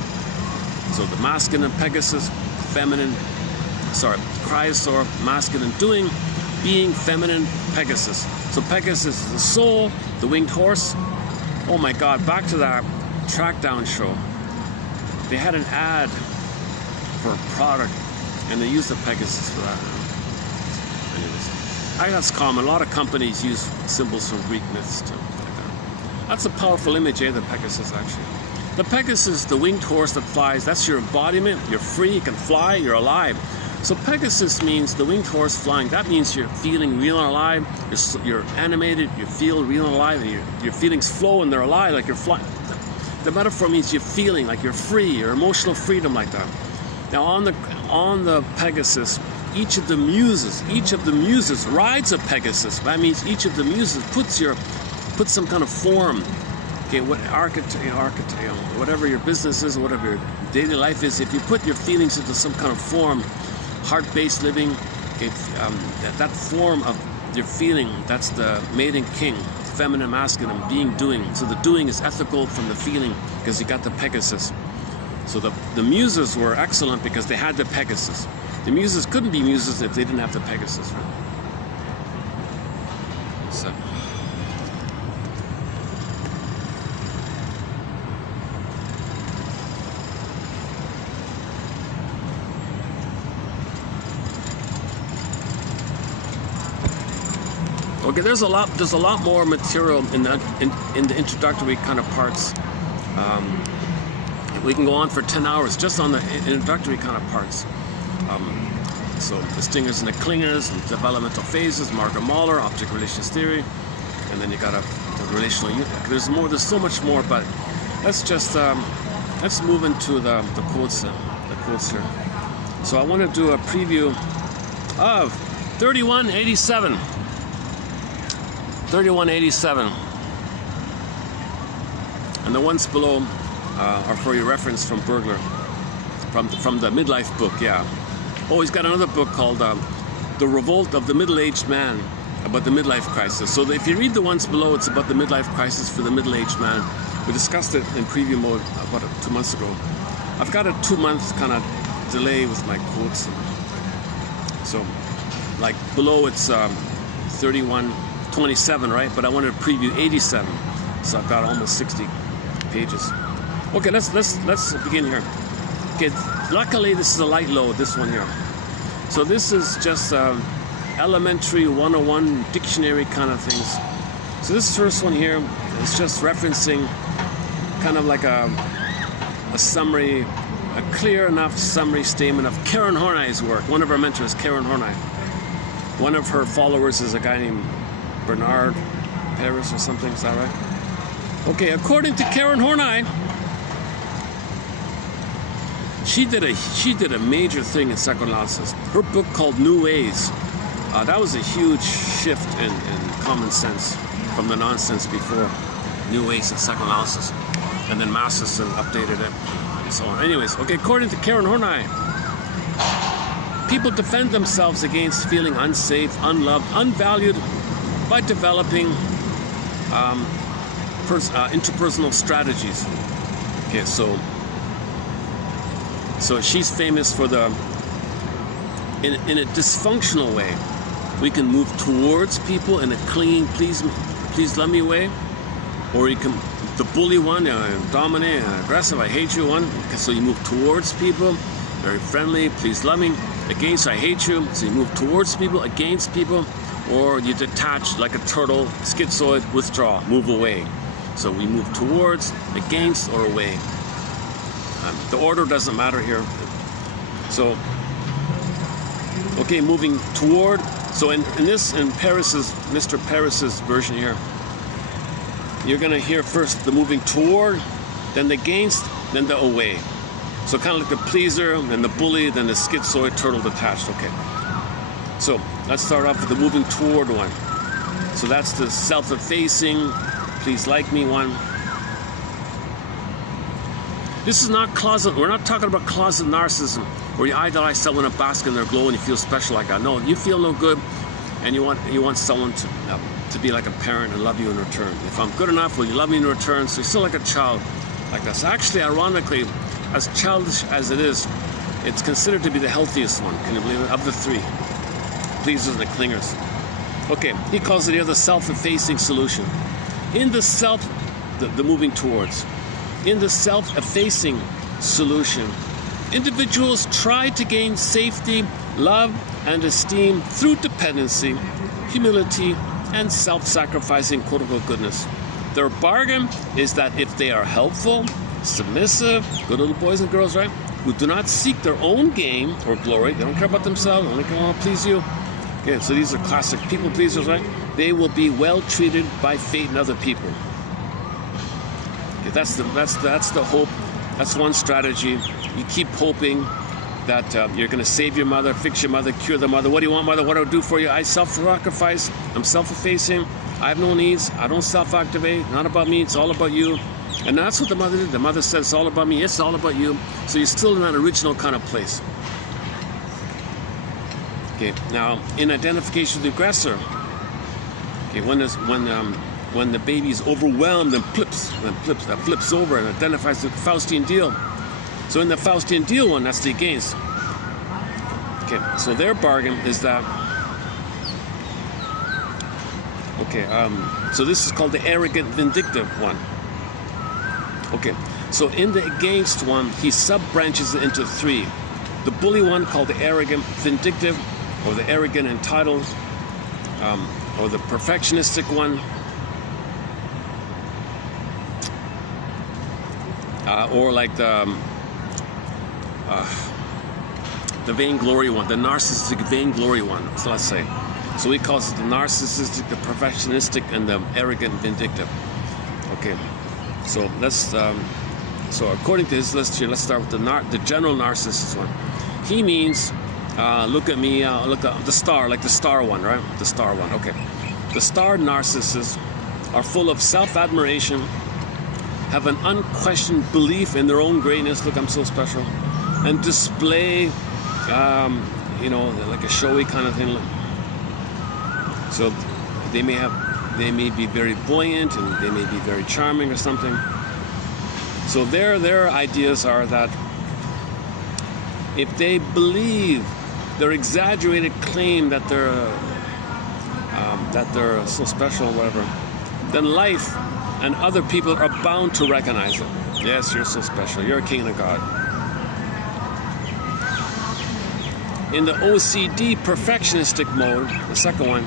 So the masculine Pegasus, Chrysaor, masculine doing, being, feminine Pegasus. So Pegasus is the soul, the winged horse. Oh my God, back to that Trackdown show. They had an ad for a product, and they used the Pegasus for that. Anyways, that's common. A lot of companies use symbols from Greek myths too. That's a powerful image, the Pegasus, actually. The Pegasus, the winged horse that flies, that's your embodiment. You're free, you can fly, you're alive. So Pegasus means the winged horse flying. That means you're feeling real and alive. You're animated, you feel real and alive, and your feelings flow and they're alive, like you're flying. The metaphor means you're feeling like you're free, your emotional freedom like that. Now on the Pegasus, each of the muses rides a Pegasus. That means each of the muses puts some kind of form. Okay, whatever your business is, whatever your daily life is, if you put your feelings into some kind of form, heart-based living, okay, that form of your feeling, that's the maiden king, feminine, masculine, being, doing. So the doing is ethical from the feeling because you got the Pegasus. So the muses were excellent because they had the Pegasus. The muses couldn't be muses if they didn't have the Pegasus. Right? So. Okay, there's a lot more material in the introductory kind of parts. We can go on for 10 hours just on the introductory kind of parts. So the stingers and the clingers, and developmental phases, Margaret Mahler, object relations theory, and then you got the relational unit. There's more. There's so much more, but let's just let's move into the quotes. The quotes here. So I want to do a preview of 3187. 3187. And the ones below are for your reference from Burglar, from the midlife book. Yeah. Oh, he's got another book called The Revolt of the Middle-Aged Man, about the midlife crisis. So if you read the ones below, it's about the midlife crisis for the middle-aged man. We discussed it in preview mode about 2 months ago. I've got a 2-month kind of delay with my quotes. So, like below it's 3127, right? But I wanted to preview 87, so I've got almost 60 pages. Okay, let's begin here. Okay, luckily this is a light load, this one here. So this is just elementary 101 dictionary kind of things. So this first one here is just referencing kind of like a summary, a clear enough summary statement of Karen Horney's work. One of our mentors, Karen Horney. One of her followers is a guy named Bernard Paris or something, is that right? Okay, according to Karen Horney, she did a major thing in psychoanalysis. Her book called New Ways, that was a huge shift in common sense from the nonsense before. New Ways in psychoanalysis. And then Masterson updated it and so on. Anyways, okay, according to Karen Horney, people defend themselves against feeling unsafe, unloved, unvalued by developing interpersonal strategies. Okay, so she's famous for in a dysfunctional way, we can move towards people in a clinging, please love me way, or you can, the bully one, dominant, aggressive, I hate you one, so you move towards people, very friendly, please love me, against, I hate you, so you move towards people, against people, or you detach like a turtle, schizoid, withdraw, move away. So we move towards, against, or away. The order doesn't matter here. So, okay, moving toward. So in Mr. Paris's version here, you're gonna hear first the moving toward, then the against, then the away. So kind of like the pleaser, then the bully, then the schizoid, turtle detached. Okay. So let's start off with the moving toward one. So that's the self-effacing, please like me one. This is not closet, we're not talking about closet narcissism, where you idolize someone and bask in their glow and you feel special like that. No, you feel no good and you want someone to be like a parent and love you in return. If I'm good enough, will you love me in return? So you're still like a child like this. Actually, ironically, as childish as it is, it's considered to be the healthiest one, can you believe it, of the three. Pleasers and the clingers. Okay, he calls it here the self-effacing solution. In the the moving towards. In the self-effacing solution, individuals try to gain safety, love, and esteem through dependency, humility, and self-sacrificing quote-unquote goodness. Their bargain is that if they are helpful, submissive, good little boys and girls, right, who do not seek their own gain or glory, they don't care about themselves, only want to please you. Okay, so these are classic people pleasers, right? They will be well treated by fate and other people. Okay, that's the hope. That's one strategy. You keep hoping that you're going to save your mother, fix your mother, cure the mother. What do you want, mother? What do I do for you? I self-sacrifice. I'm self-effacing. I have no needs. I don't self-activate. Not about me. It's all about you. And that's what the mother did. The mother said, it's all about me. It's all about you. So you're still in that original kind of place. Okay. Now, in identification with the aggressor, okay, when the baby is overwhelmed and flips over and identifies the Faustian deal. So in the Faustian deal one, that's the against. Okay, so their bargain is that. Okay, so this is called the arrogant, vindictive one. Okay, so in the against one, he sub-branches it into three. The bully one, called the arrogant, vindictive, or the arrogant, entitled, or the perfectionistic one, or like the the vainglory one, the narcissistic vainglory one, so let's say. So he calls it the narcissistic, the perfectionistic, and the arrogant vindictive. Okay, so let's so according to his list here, let's start with the general narcissist one. He means look at me, look at the star, like the star one, right? The star one. Okay, the star narcissists are full of self-admiration, have an unquestioned belief in their own greatness. Look, I'm so special, and display, you know, like a showy kind of thing. So they may be very buoyant and they may be very charming or something. So their ideas are that if they believe their exaggerated claim that they're so special or whatever, then life and other people are bound to recognize it. Yes, you're so special. You're a king and a god. In the OCD perfectionistic mode, the second one,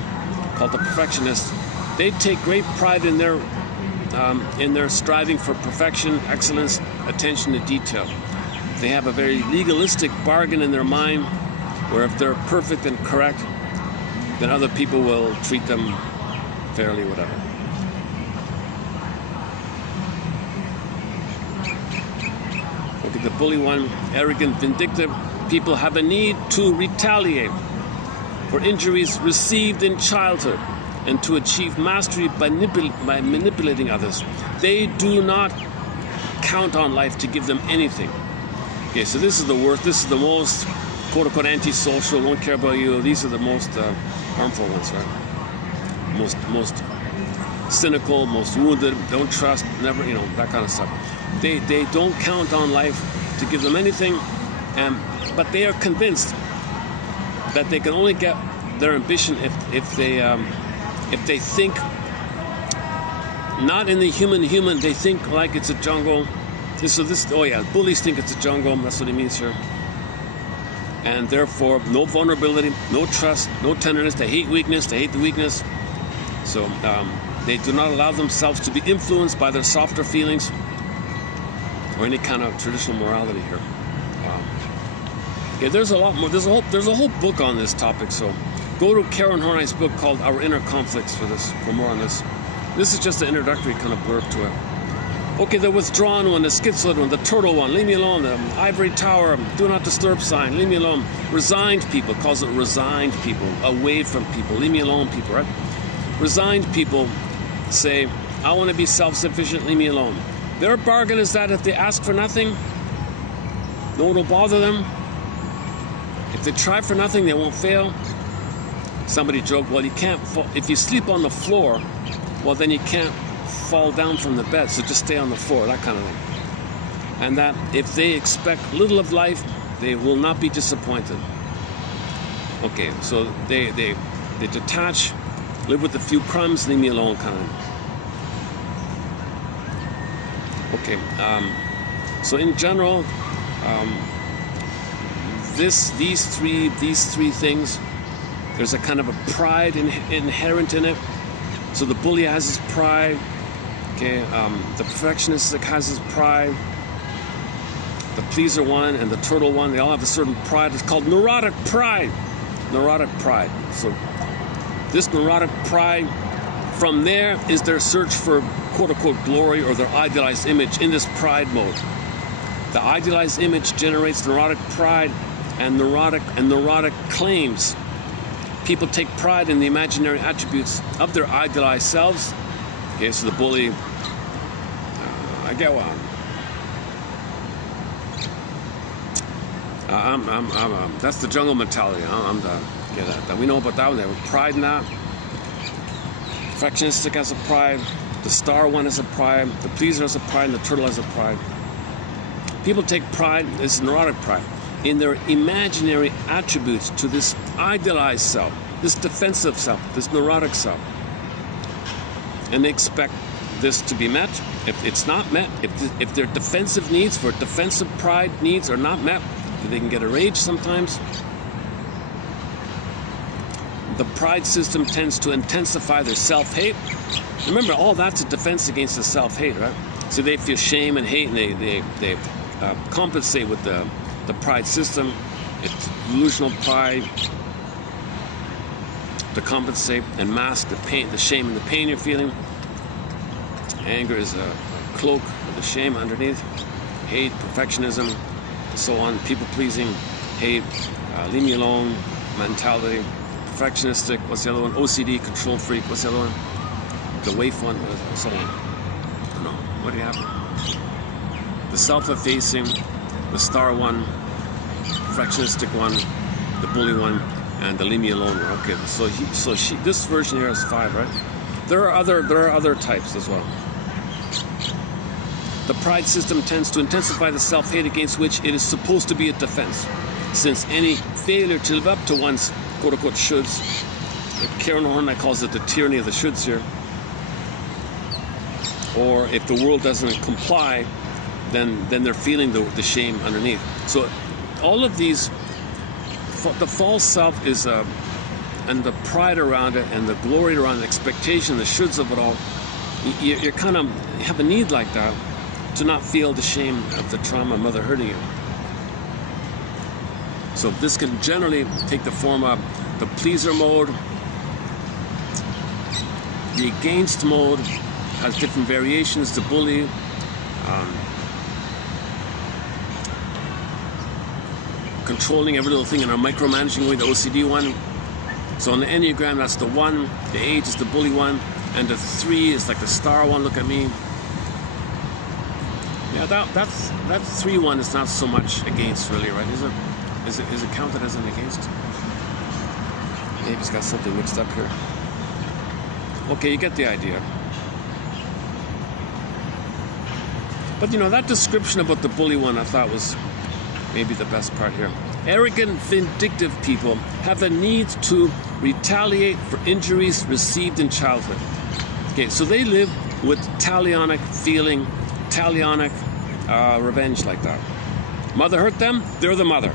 called the perfectionist, they take great pride in their striving for perfection, excellence, attention to detail. They have a very legalistic bargain in their mind, where if they're perfect and correct, then other people will treat them fairly, whatever. Okay, the bully one, arrogant, vindictive. People have a need to retaliate for injuries received in childhood and to achieve mastery by manipulating others. They do not count on life to give them anything. Okay, so this is the worst, this is the most quote-unquote antisocial, won't care about you. These are the most harmful ones, right? Most cynical, most wounded, don't trust, never, you know, that kind of stuff. They don't count on life to give them anything, but they are convinced that they can only get their ambition if they think not in the human, they think like it's a jungle. Oh yeah, bullies think it's a jungle, that's what he means here. And therefore, no vulnerability, no trust, no tenderness. They hate weakness, they hate the weakness. So they do not allow themselves to be influenced by their softer feelings or any kind of traditional morality here. Yeah, there's a lot more. There's a whole book on this topic. So go to Karen Horney's book called Our Inner Conflicts for more on this. This is just an introductory kind of blurb to it. Okay, the withdrawn one, the schizoid one, the turtle one, leave me alone. The ivory tower, do not disturb sign, leave me alone. Resigned people, calls it resigned people, away from people, leave me alone people, right? Resigned people say, I want to be self-sufficient, leave me alone. Their bargain is that if they ask for nothing, no one will bother them. If they try for nothing, they won't fail. Somebody joked, well, you can't fall. If you sleep on the floor, well, then you can't fall down from the bed, so just stay on the floor, that kind of thing. And that if they expect little of life, they will not be disappointed. Okay, so they detach, live with a few crumbs, leave me alone kind of thing. Okay, so in general, these three things, there's a kind of a pride inherent in it. So the bully has his pride. Okay, the perfectionist has his pride. The pleaser one and the turtle one, they all have a certain pride. It's called neurotic pride. Neurotic pride. So this neurotic pride, from there is their search for quote-unquote glory or their idealized image in this pride mode. The idealized image generates neurotic pride and neurotic claims. People take pride in the imaginary attributes of their idealized selves. Okay, so the bully, I get one. That's the jungle mentality. That we know about that one. They have pride in that. Perfectionistic has a pride. The star one has a pride. The pleaser has a pride, and the turtle has a pride. People take pride, this neurotic pride, in their imaginary attributes to this idealized self, this defensive self, this neurotic self. And they expect this to be met. If it's not met, if their defensive needs for defensive pride needs are not met, they can get a rage sometimes. The pride system tends to intensify their self-hate. Remember, all that's a defense against the self-hate, right? So they feel shame and hate, and they compensate with the pride system, It's delusional pride to compensate and mask the pain, the shame and the pain you're feeling. Anger is a cloak with the shame underneath. Hate, perfectionism, so on. People pleasing, hate, leave me alone mentality. Perfectionistic. What's the other one? OCD, control freak. What's the other one? The waif one, so on. I don't know. What do you have? The self-effacing, the star one, perfectionistic one, the bully one, and the leave me alone one. Okay, so she. This version here is 5, right? There are other types as well. The pride system tends to intensify the self-hate against which it is supposed to be a defense, since any failure to live up to one's quote-unquote shoulds, Karen Horney calls it the tyranny of the shoulds here, or if the world doesn't comply, then they're feeling the shame underneath. So all of these, the false self is and the pride around it and the glory around the expectation, the shoulds of it all, you're kind of have a need like that to not feel the shame of the trauma of mother hurting you. So this can generally take the form of the pleaser mode. The against mode has different variations. The bully, controlling every little thing in a micromanaging way, the OCD one. So on the Enneagram, that's the 1, the 8 is the bully one, and the 3 is like the star one, look at me. Yeah, that 3 one is not so much against really, right? Is it counted as an against? Maybe it's got something mixed up here. Okay, you get the idea. But you know, that description about the bully one I thought was maybe the best part here. Arrogant, vindictive people have a need to retaliate for injuries received in childhood. Okay, so they live with talionic feeling, talionic revenge like that. Mother hurt them, they're the mother.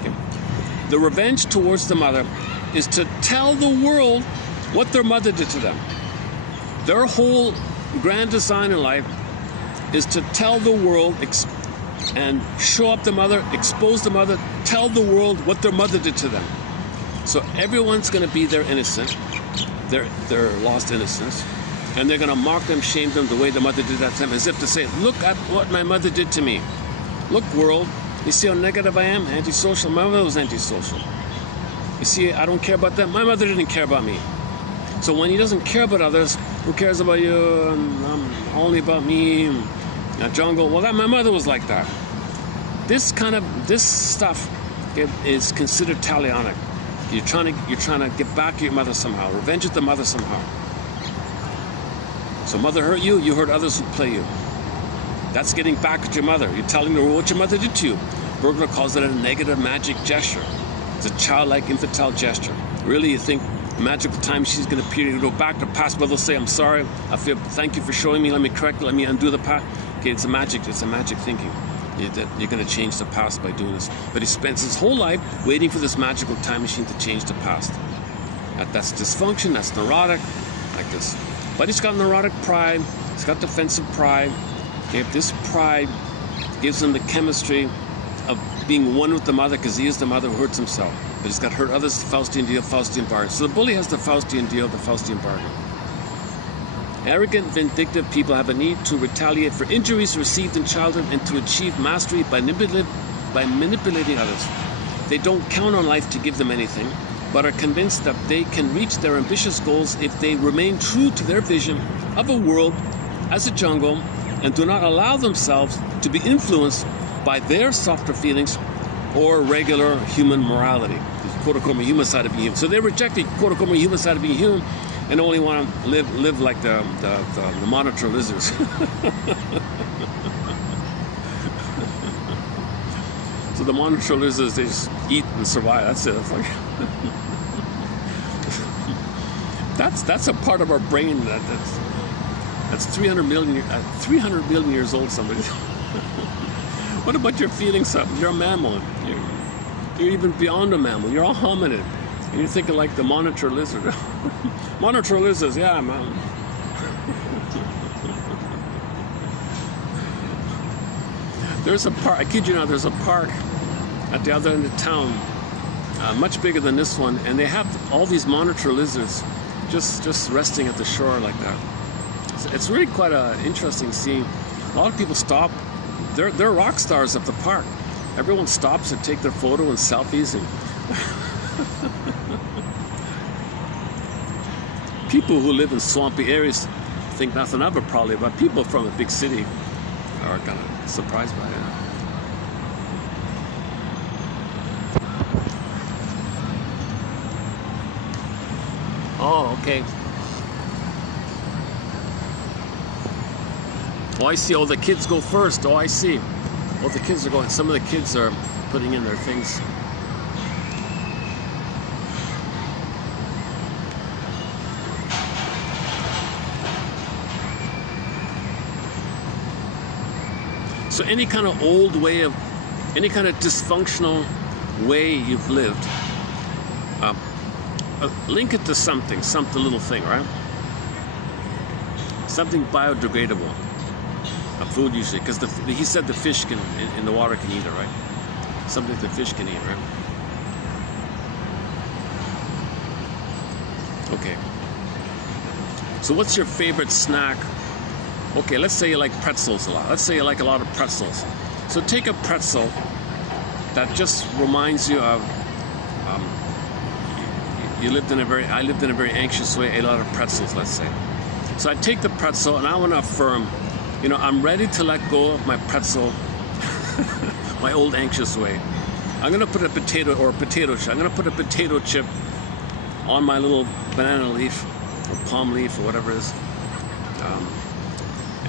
Okay. The revenge towards the mother is to tell the world what their mother did to them. Their whole grand design in life is to tell the world and show up the mother, expose the mother, tell the world what their mother did to them. So everyone's going to be their innocent, their lost innocence, and they're going to mock them, shame them the way the mother did that to them, as if to say, look at what my mother did to me. Look, world, you see how negative I am? Antisocial. My mother was antisocial. You see, I don't care about them. My mother didn't care about me. So when he doesn't care about others, who cares about you? Only about me. Jungle. Well, my mother was like that. This stuff is considered talionic. You're trying to get back at your mother somehow. Revenge at the mother somehow. So mother hurt you, you hurt others who play you. That's getting back at your mother. You're telling the world what your mother did to you. Bergler calls it a negative magic gesture. It's a childlike, infantile gesture. Really, you think the magical time she's going to appear, you go back to past mother, say, I'm sorry, thank you for showing me, let me correct it, let me undo the past. Okay, it's a magic thinking. You're going to change the past by doing this. But he spends his whole life waiting for this magical time machine to change the past. That's dysfunction, that's neurotic, like this. But he's got neurotic pride, he's got defensive pride. Okay, this pride gives him the chemistry of being one with the mother, because he is the mother who hurts himself. But he's got to hurt others, Faustian deal, Faustian bargain. So the bully has the Faustian deal, the Faustian bargain. Arrogant, vindictive people have a need to retaliate for injuries received in childhood and to achieve mastery by manipulating others. They don't count on life to give them anything, but are convinced that they can reach their ambitious goals if they remain true to their vision of a world as a jungle and do not allow themselves to be influenced by their softer feelings or regular human morality, the quote-unquote human side of being human. So they reject the quote-unquote human side of being human and only want to live like the monitor lizards. So the monitor lizards, they just eat and survive. That's it. It's like that's a part of our brain that's 300 million years old. Somebody. What about your feelings? You're a mammal. You're even beyond a mammal. You're a hominid. And you're thinking like the monitor lizard. Monitor lizards, yeah, man. There's a park, I kid you not, there's a park at the other end of town, much bigger than this one, and they have all these monitor lizards just resting at the shore like that. So it's really quite an interesting scene. A lot of people stop. They're rock stars of the park. Everyone stops to take their photo and selfies. And people who live in swampy areas think nothing of it probably, but people from a big city are kind of surprised by it. Oh, okay. Oh, I see. Oh, the kids go first. Oh, I see. Oh, the kids are going. Some of the kids are putting in their things. So any kind of old way of, any kind of dysfunctional way you've lived, link it to something, little thing, right? Something biodegradable. A food usually, because he said the fish can, in the water can eat it, right? Something the fish can eat, right? Okay. So what's your favorite snack? Okay, let's say you like pretzels a lot. Let's say you like a lot of pretzels. So take a pretzel that just reminds you of, I lived in a very anxious way, ate a lot of pretzels, let's say. So I take the pretzel and I want to affirm, you know, I'm ready to let go of my pretzel, my old anxious way. I'm going to put a potato chip. I'm going to put a potato chip on my little banana leaf or palm leaf or whatever it is.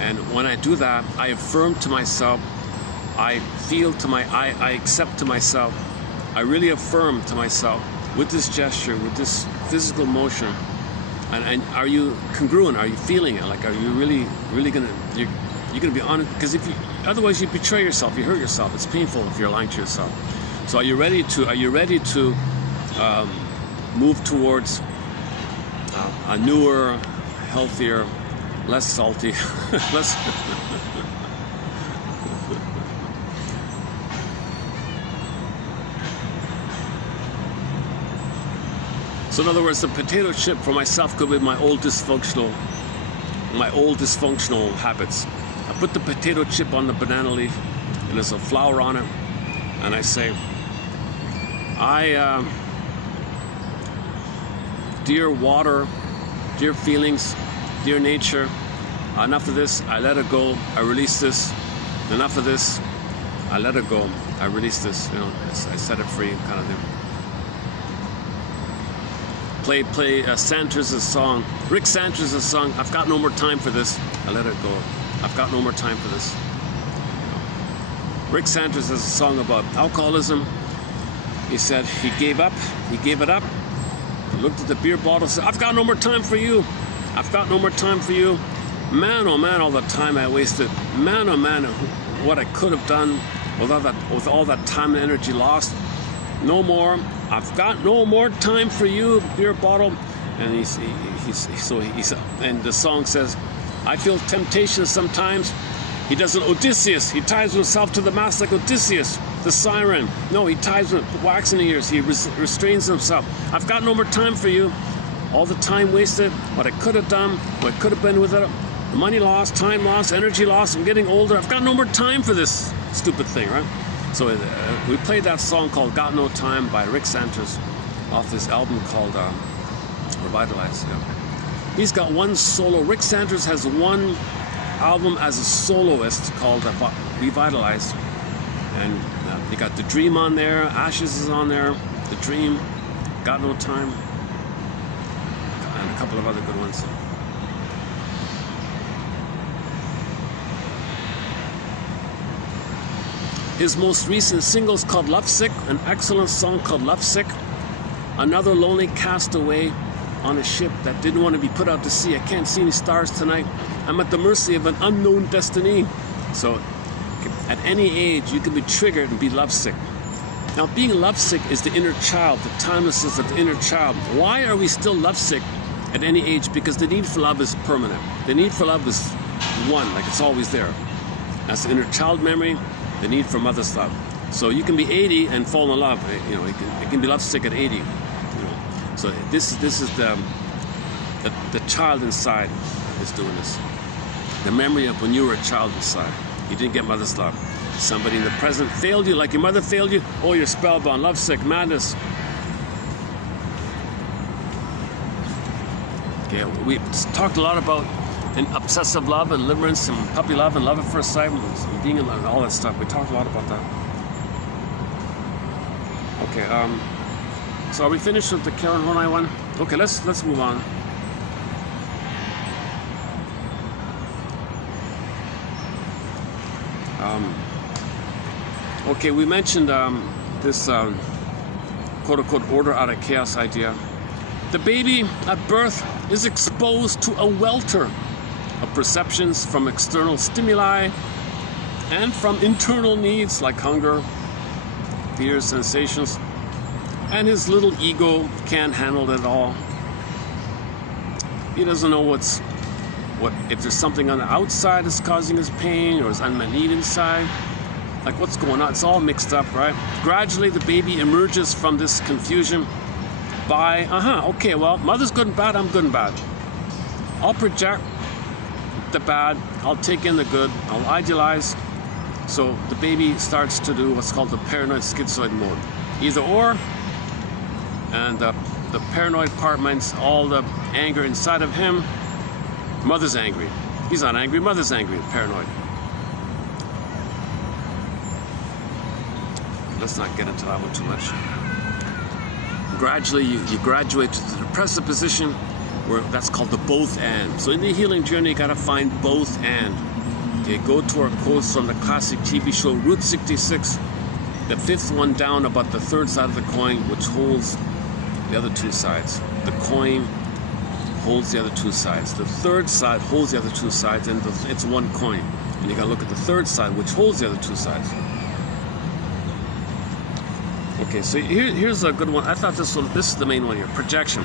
And when I do that, I affirm to myself, I accept to myself, I really affirm to myself with this gesture, with this physical motion. And are you congruent? Are you feeling it? Like, are you really gonna, you're gonna be honest? Because otherwise you betray yourself, you hurt yourself. It's painful if you're lying to yourself. So are you ready to move towards a newer, healthier, less salty, less. So in other words, the potato chip for myself could be my old dysfunctional habits. I put the potato chip on the banana leaf, and there's a flower on it, and I say, dear water, dear feelings, dear nature, enough of this, I let it go, I release this. Enough of this, I let it go, I release this. You know, I set it free, kind of thing. Play Sanders' song, Rick Sanders' song, I've got no more time for this, I let it go. I've got no more time for this. You know. Rick Sanders has a song about alcoholism. He said he gave up, he gave it up. He looked at the beer bottle and said, I've got no more time for you. I've got no more time for you. Man, oh man, all the time I wasted. Man, oh man, what I could have done with all that time and energy lost. No more. I've got no more time for you, beer bottle. And and the song says, I feel temptation sometimes. He does an Odysseus. He ties himself to the mast like Odysseus, the siren. No, he ties with wax in the ears. He restrains himself. I've got no more time for you. All the time wasted, what I could have done, what could have been with it, money lost, time lost, energy lost. I'm getting older. I've got no more time for this stupid thing, right? So we played that song called Got No Time by Rick Sanders off this album called Revitalized. Yeah. He's got one solo. Rick Sanders has one album as a soloist called Revitalized. And you got The Dream on there, Ashes is on there, The Dream, Got No Time, and a couple of other good ones. His most recent singles called Lovesick, an excellent song called Lovesick. Another lonely castaway on a ship that didn't want to be put out to sea. I can't see any stars tonight. I'm at the mercy of an unknown destiny. So at any age, you can be triggered and be lovesick. Now, being lovesick is the inner child, the timelessness of the inner child. Why are we still lovesick at any age? Because the need for love is permanent. The need for love is one, like it's always there. That's the inner child memory, the need for mother's love. So you can be 80 and fall in love. You know, it can be lovesick at 80. You know, so this is the child inside is doing this. The memory of when you were a child inside. You didn't get mother's love. Somebody in the present failed you, like your mother failed you. Oh, you're spellbound, lovesick, madness. Okay, we talked a lot about obsessive love and limerence and puppy love and love at first sight and being in love and all that stuff. We talked a lot about that. Okay, so are we finished with the Karen Horney one? Okay, let's move on. Okay, we mentioned this quote-unquote order out of chaos idea. The baby at birth is exposed to a welter of perceptions from external stimuli and from internal needs like hunger, fears, sensations, and his little ego can't handle it all. He doesn't know if there's something on the outside that's causing his pain or his unmet need inside. Like what's going on? It's all mixed up, right? Gradually, the baby emerges from this confusion by, okay, well, mother's good and bad, I'm good and bad. I'll project the bad, I'll take in the good, I'll idealize. So the baby starts to do what's called the paranoid schizoid mode. Either or, and the paranoid part means all the anger inside of him. Mother's angry. He's not angry, mother's angry, paranoid. Let's not get into that one too much. Gradually, you graduate to the depressive position where that's called the both and. So in the healing journey, you gotta find both and. Okay, go to our quotes from the classic TV show Route 66, the fifth one down about the third side of the coin, which holds the other two sides. The coin holds the other two sides. The third side holds the other two sides, and it's one coin. And you gotta look at the third side, which holds the other two sides. Okay, so here's a good one. I thought this is the main one here, projection.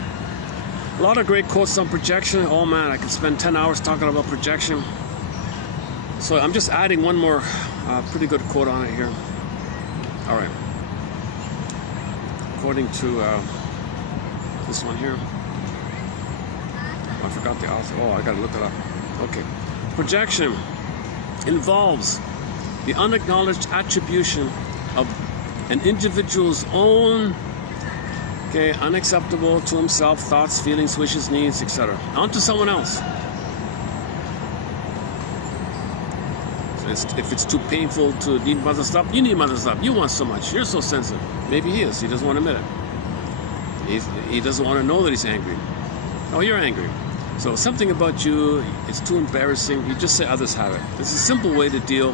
A lot of great quotes on projection. Oh man, I could spend 10 hours talking about projection. So I'm just adding one more pretty good quote on it here. All right. According to this one here. I forgot the author. Oh, I gotta look it up. Okay. Projection involves the unacknowledged attribution of an individual's own, unacceptable to himself, thoughts, feelings, wishes, needs, etc., onto someone else. So if it's too painful to need mother's love, you need mother's love. You want so much. You're so sensitive. Maybe he is. He doesn't want to admit it. He doesn't want to know that he's angry. Oh, you're angry. So something about you is too embarrassing. You just say others have it. It's a simple way to deal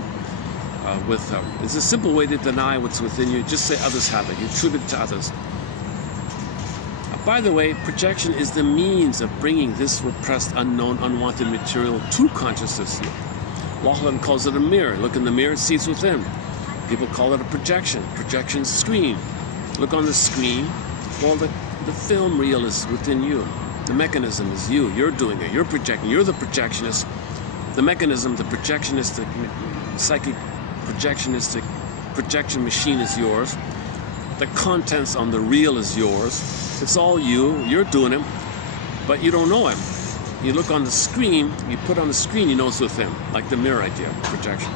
it's a simple way to deny what's within you. Just say others have it. You attribute it to others. By the way, projection is the means of bringing this repressed, unknown, unwanted material to consciousness. Lachlan calls it a mirror. Look in the mirror, it sees within. People call it a projection. Projection screen. Look on the screen. Well, the film reel is within you. The mechanism is you. You're doing it. You're projecting. You're the projectionist. The mechanism, the projectionistic, psychic projectionistic projection machine is yours. The contents on the reel is yours. It's all you. You're doing it, but you don't know him. You look on the screen, you put on the screen, you know it's with him, like the mirror idea, projection.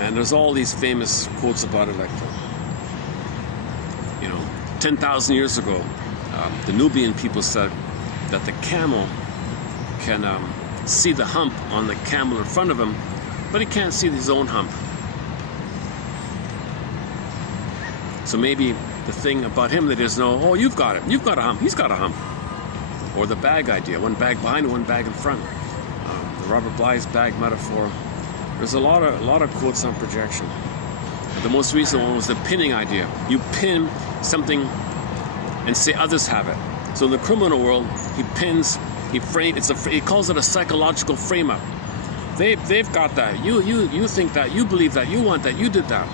And there's all these famous quotes about it, like, 10,000 years ago, the Nubian people said that the camel can see the hump on the camel in front of him, but he can't see his own hump. So maybe the thing about him that is oh, you've got it. You've got a hump. He's got a hump. Or the bag idea. One bag behind and one bag in front. The Robert Bly's bag metaphor. There's a lot of quotes on projection. The most recent one was the pinning idea. You pin something and say others have it. So in the criminal world, he pins, he calls it a psychological frame-up. They've got that. You think that. You believe that. You want that. You did that.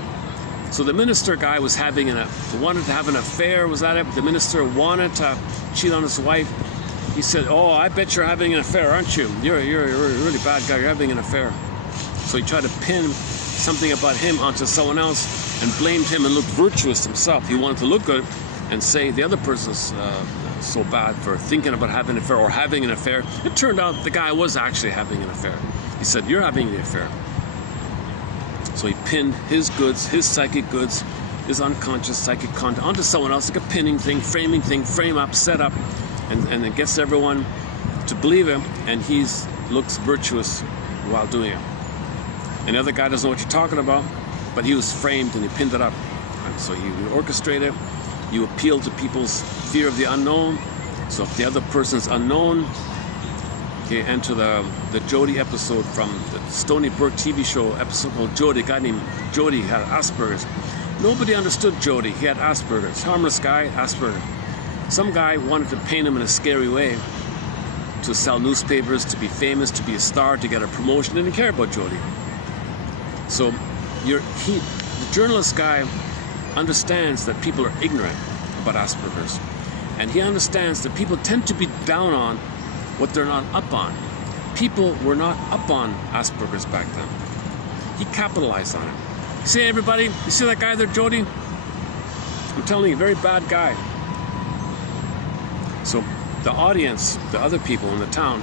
So the minister guy was wanted to have an affair. Was that it? The minister wanted to cheat on his wife. He said, "Oh, I bet you're having an affair, aren't you? You're a really bad guy. You're having an affair." So he tried to pin something about him onto someone else and blamed him and looked virtuous himself. He wanted to look good and say the other person's so bad for thinking about having an affair or having an affair. It turned out the guy was actually having an affair. He said, "You're having the affair." So he pinned his goods, his psychic goods, his unconscious psychic content onto someone else, like a pinning thing, framing thing, frame up, set up, and it gets everyone to believe him, and he looks virtuous while doing it. And the other guy doesn't know what you're talking about, but he was framed and he pinned it up. And so you orchestrate it, you appeal to people's fear of the unknown. So if the other person's unknown, okay, and to the Jody episode from the Stony Brook TV show episode called Jody, a guy named Jody had Asperger's. Nobody understood Jody. He had Asperger's. Harmless guy, Asperger. Some guy wanted to paint him in a scary way to sell newspapers, to be famous, to be a star, to get a promotion. Didn't care about Jody. So the journalist guy understands that people are ignorant about Asperger's. And he understands that people tend to be down on what they're not up on. People were not up on Asperger's back then. He capitalized on it. See, everybody, you see that guy there, Jody? I'm telling you, very bad guy. So the audience, the other people in the town,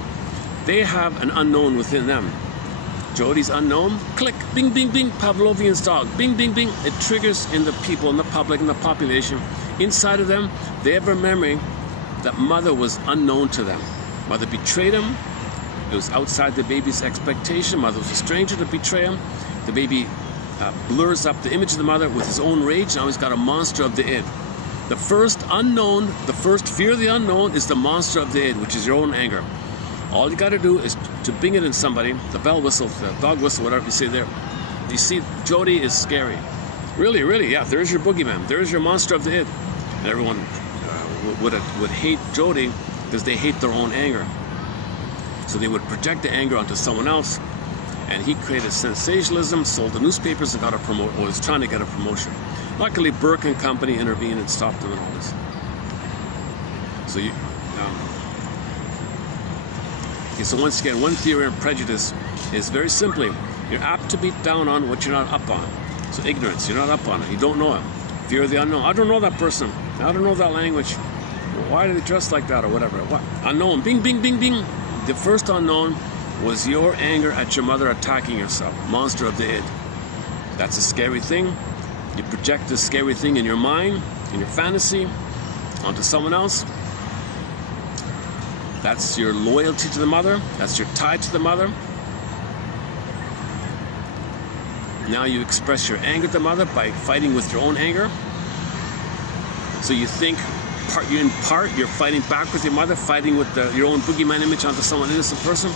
they have an unknown within them. Jody's unknown, click, bing, bing, bing, Pavlovian's dog, bing, bing, bing. It triggers in the people, in the public, in the population. Inside of them, they have a memory that mother was unknown to them. Mother betrayed him. It was outside the baby's expectation. Mother was a stranger to betray him. The baby blurs up the image of the mother with his own rage. Now he's got a monster of the id. The first unknown, the first fear of the unknown is the monster of the id, which is your own anger. All you got to do is to bing it in somebody, the bell whistle, the dog whistle, whatever you say there. You see, Jody is scary. Really, really, yeah, there's your boogeyman. There's your monster of the id. And everyone would hate Jody because they hate their own anger. So they would project the anger onto someone else. And he created sensationalism, sold the newspapers, and got a promotion, or was trying to get a promotion. Luckily, Burke and company intervened and stopped him and all this. So so once again, one theory of prejudice is very simply, you're apt to be down on what you're not up on. So ignorance, you're not up on it, you don't know it. Fear of the unknown, I don't know that person, I don't know that language. Why do they dress like that or whatever? What? Unknown, bing, bing, bing, bing. The first unknown was your anger at your mother attacking yourself, monster of the id. That's a scary thing. You project this scary thing in your mind, in your fantasy, onto someone else. That's your loyalty to the mother. That's your tie to the mother. Now you express your anger at the mother by fighting with your own anger. So you think you're fighting back with your mother, fighting with your own boogeyman image onto someone innocent person.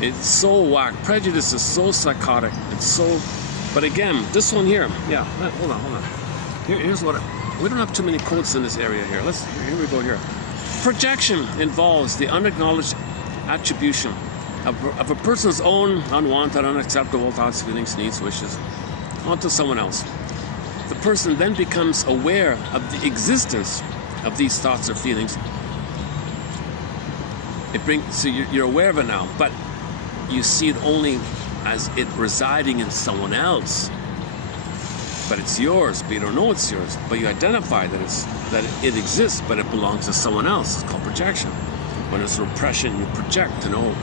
It's so whack. Prejudice is so psychotic. It's so. But again, this one here. Yeah. Hold on. Here's what. We don't have too many quotes in this area here. Here we go here. Projection involves the unacknowledged attribution of a person's own unwanted, unacceptable thoughts, feelings, needs, wishes onto someone else. The person then becomes aware of the existence of these thoughts or feelings. So you're aware of it now, but you see it only as it residing in someone else. But it's yours, but you don't know it's yours. But you identify that it exists, but it belongs to someone else. It's called projection. When it's repression, you project to know.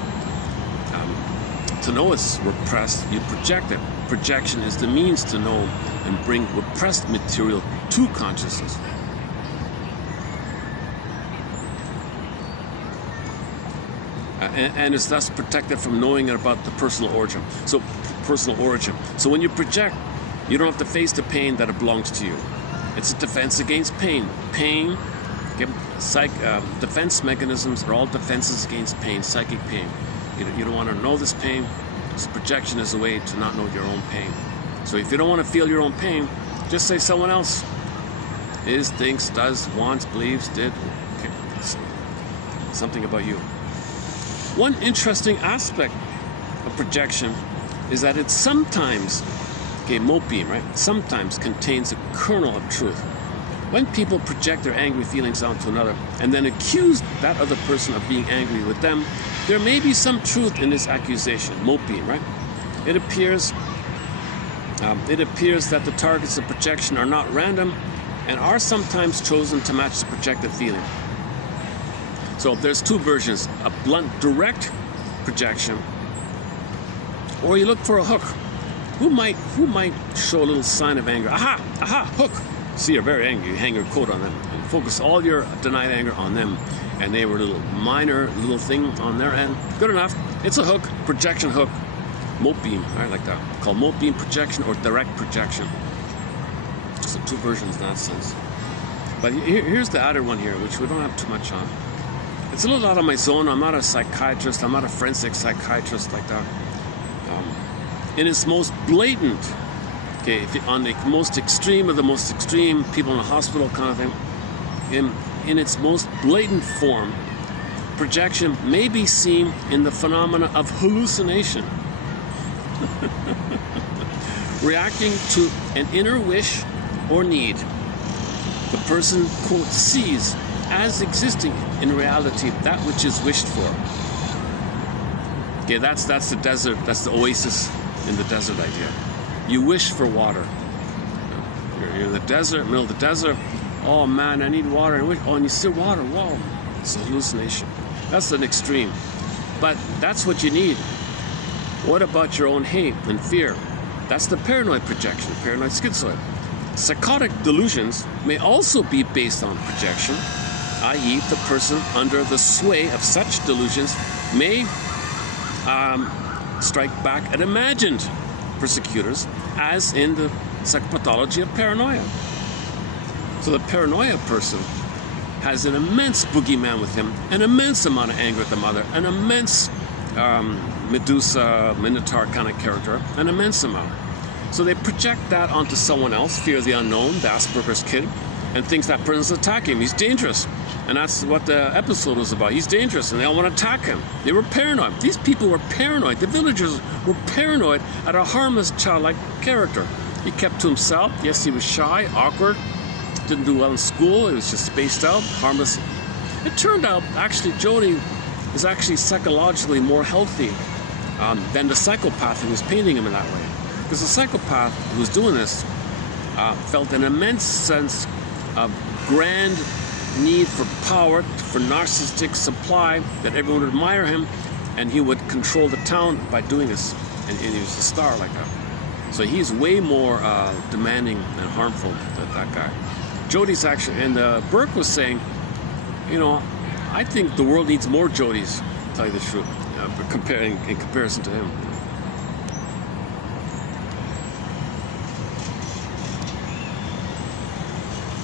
To know it's repressed, you project it. Projection is the means to know and bring repressed material to consciousness. And is thus protected from knowing about the personal origin. So when you project, you don't have to face the pain that it belongs to you. It's a defense against pain. Pain, defense mechanisms are all defenses against pain, psychic pain. You don't want to know this pain. This projection is a way to not know your own pain. So if you don't want to feel your own pain, just say someone else. Is, thinks, does, wants, believes, did. Okay. Something about you. One interesting aspect of projection is that it sometimes, moping, right? Sometimes contains a kernel of truth. When people project their angry feelings onto another and then accuse that other person of being angry with them, there may be some truth in this accusation, moping, right? It appears It appears that the targets of projection are not random and are sometimes chosen to match the projected feeling. So there's two versions: a blunt, direct projection, or you look for a hook. Who might show a little sign of anger? Aha, hook. See, you're very angry. You hang your coat on them and focus all your denied anger on them, and they were a little minor little thing on their end. Good enough. It's a hook, projection hook. Mote beam, I like that. Called mote beam projection or direct projection. So two versions in that sense. But here's the other one here, which we don't have too much on. It's a little out of my zone. I'm not a psychiatrist. I'm not a forensic psychiatrist like that. In its most blatant, okay, on the most extreme of the most extreme, people in the hospital kind of thing, in its most blatant form, projection may be seen in the phenomena of hallucination. Reacting to an inner wish or need the person, quote, sees as existing in reality that which is wished for. Okay, that's the desert, that's the oasis in the desert idea. You wish for water. You're in the desert, middle of the desert. Oh man, I need water. And you see water. Whoa, it's a hallucination. That's an extreme. But that's what you need. What about your own hate and fear? That's the paranoid projection, paranoid schizoid. Psychotic delusions may also be based on projection, i.e. the person under the sway of such delusions may strike back at imagined persecutors, as in the psychopathology of paranoia. So the paranoia person has an immense boogeyman with him, an immense amount of anger at the mother, an immense Medusa, Minotaur kind of character, an immense amount. So they project that onto someone else, fear of the unknown, the Asperger's kid, and thinks that person's attacking him. He's dangerous. And that's what the episode was about. He's dangerous, and they all want to attack him. They were paranoid. These people were paranoid. The villagers were paranoid at a harmless, childlike character. He kept to himself. Yes, he was shy, awkward, didn't do well in school. He was just spaced out, harmless. It turned out, actually, Jody is actually psychologically more healthy than the psychopath who was painting him in that way. Because the psychopath who was doing this felt an immense sense of grand need for power, for narcissistic supply, that everyone would admire him, and he would control the town by doing this. And he was a star like that. So he's way more demanding and harmful than that guy. Jody's actually, and Burke was saying, you know, I think the world needs more Jodys, to tell you the truth, in comparison to him.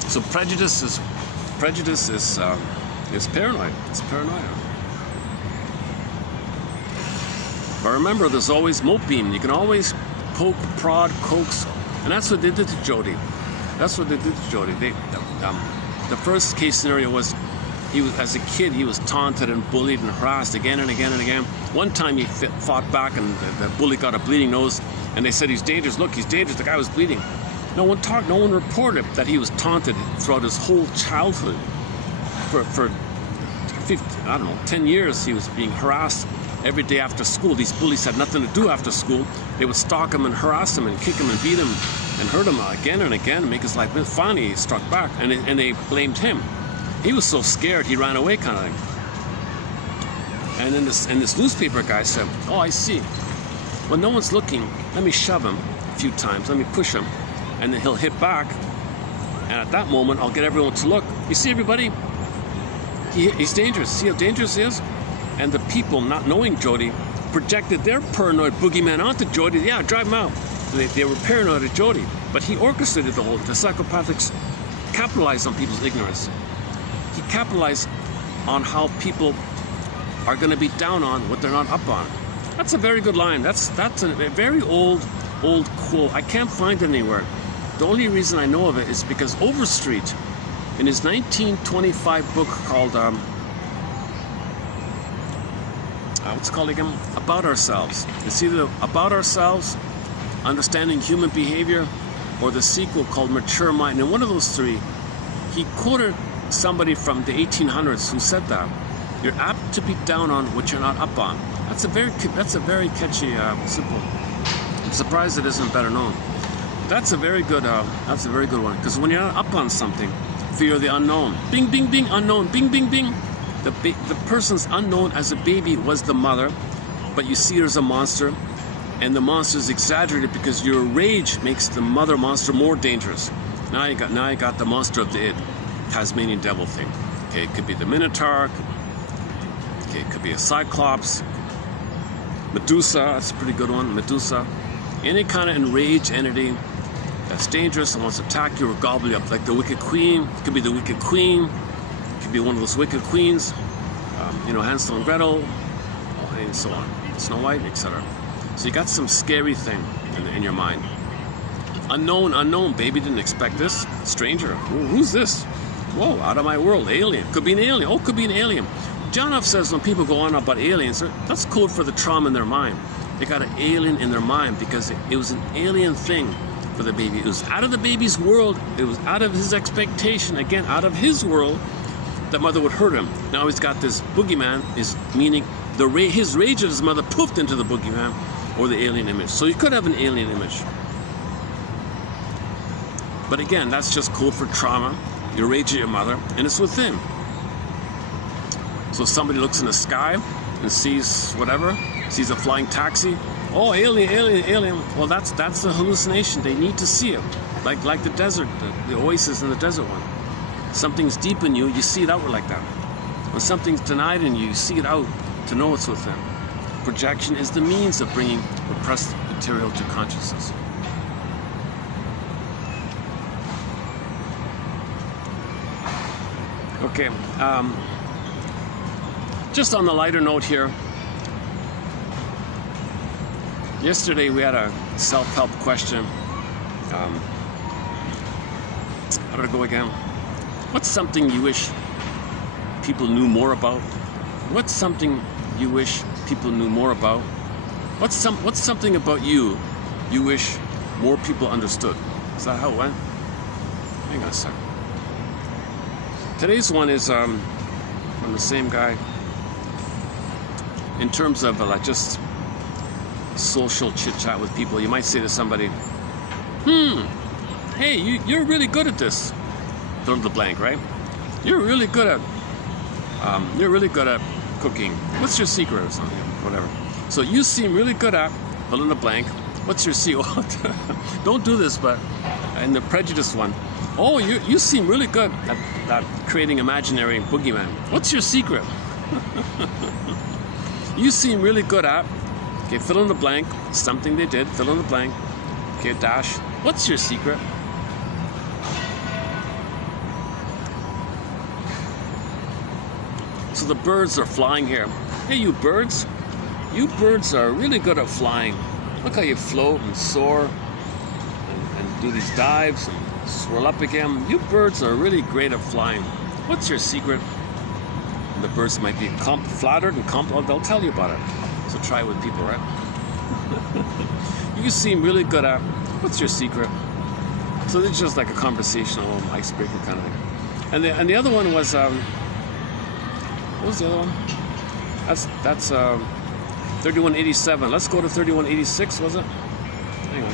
So prejudice is paranoid. It's paranoia. But remember, there's always mote beam. You can always poke, prod, coax, and that's what they did to Jody. That's what they did to Jody. The first case scenario was, as a kid, he was taunted and bullied and harassed again and again and again. One time he fought back, and the bully got a bleeding nose, and they said he's dangerous. Look, he's dangerous. The guy was bleeding. No one reported that he was taunted throughout his whole childhood. For 10 years, he was being harassed every day after school. These bullies had nothing to do after school. They would stalk him and harass him and kick him and beat him and hurt him again and again and make his life miserable. Finally, he struck back, and they blamed him. He was so scared, he ran away kind of thing. And then this newspaper guy said, oh, I see. When no one's looking, let me shove him a few times. Let me push him. And then he'll hit back, and at that moment I'll get everyone to look. You see, everybody, he's dangerous. See how dangerous he is? And the people, not knowing Jody, projected their paranoid boogeyman onto Jody. Yeah, drive him out. So they were paranoid of Jody, but he orchestrated the whole. The psychopathics capitalized on people's ignorance. He capitalized on how people are going to be down on what they're not up on. That's a very good line. That's a very old quote. I can't find it anywhere. The only reason I know of it is because Overstreet, in his 1925 book called, what's it called again? About Ourselves. It's either About Ourselves, Understanding Human Behavior, or the sequel called Mature Mind. And one of those three, he quoted somebody from the 1800s who said that you're apt to be down on what you're not up on. That's a very catchy, simple. I'm surprised it isn't better known. That's a very good one. Because when you're up on something, fear of the unknown. Bing, bing, bing, unknown. Bing, bing, bing. The person's unknown as a baby was the mother, but you see her as a monster, and the monster is exaggerated because your rage makes the mother monster more dangerous. Now you got the monster of the id, Tasmanian devil thing. Okay, it could be the Minotaur. Okay, it could be a Cyclops. Medusa, that's a pretty good one. Medusa. Any kind of enraged entity that's dangerous and wants to attack you or gobble you up, like the Wicked Queen. It could be the Wicked Queen. It could be one of those Wicked Queens. Hansel and Gretel, and so on. Snow White, etc. So you got some scary thing in your mind. Unknown, baby didn't expect this. Stranger, who's this? Whoa, out of my world, alien. Could be an alien. Oh, could be an alien. John F. says when people go on about aliens, that's code for the trauma in their mind. They got an alien in their mind because it was an alien thing for the baby. It was out of the baby's world. It was out of his expectation, again, out of his world, that mother would hurt him. Now he's got this boogeyman, meaning his rage of his mother poofed into the boogeyman or the alien image. So you could have an alien image. But again, that's just code for trauma. You rage at your mother, and it's within. So somebody looks in the sky and sees whatever, sees a flying taxi. Oh, alien. Well, that's the hallucination. They need to see it. Like the desert, the oasis in the desert one. Something's deep in you, you see it outward like that. When something's denied in you, you see it out to know it's within. Projection is the means of bringing repressed material to consciousness. Okay, just on the lighter note here, yesterday we had a self-help question. How did it go again? What's something you wish people knew more about? What's something you wish people knew more about? What's something about you wish more people understood? Is that how it went? Hang on a sec. Today's one is from the same guy. In terms of just social chit-chat with people, you might say to somebody, hey, you're really good at this. Fill in the blank, right? You're really good at cooking. What's your secret or something, whatever. So you seem really good at, fill in the blank. What's your secret? Don't do this, but in the prejudice one, oh, you seem really good at creating imaginary boogeyman. What's your secret? You seem really good at, okay, fill in the blank, something they did, fill in the blank, okay, dash. What's your secret? So the birds are flying here. Hey, you birds are really good at flying. Look how you float and soar and do these dives and swirl up again. You birds are really great at flying. What's your secret? And the birds might be flattered and they'll tell you about it. So try it with people, right? You seem really good at, what's your secret? So it's just like a conversational icebreaker kind of thing. And the other one was, what was the other one? That's 3187. Let's go to 3186, was it? Hang on.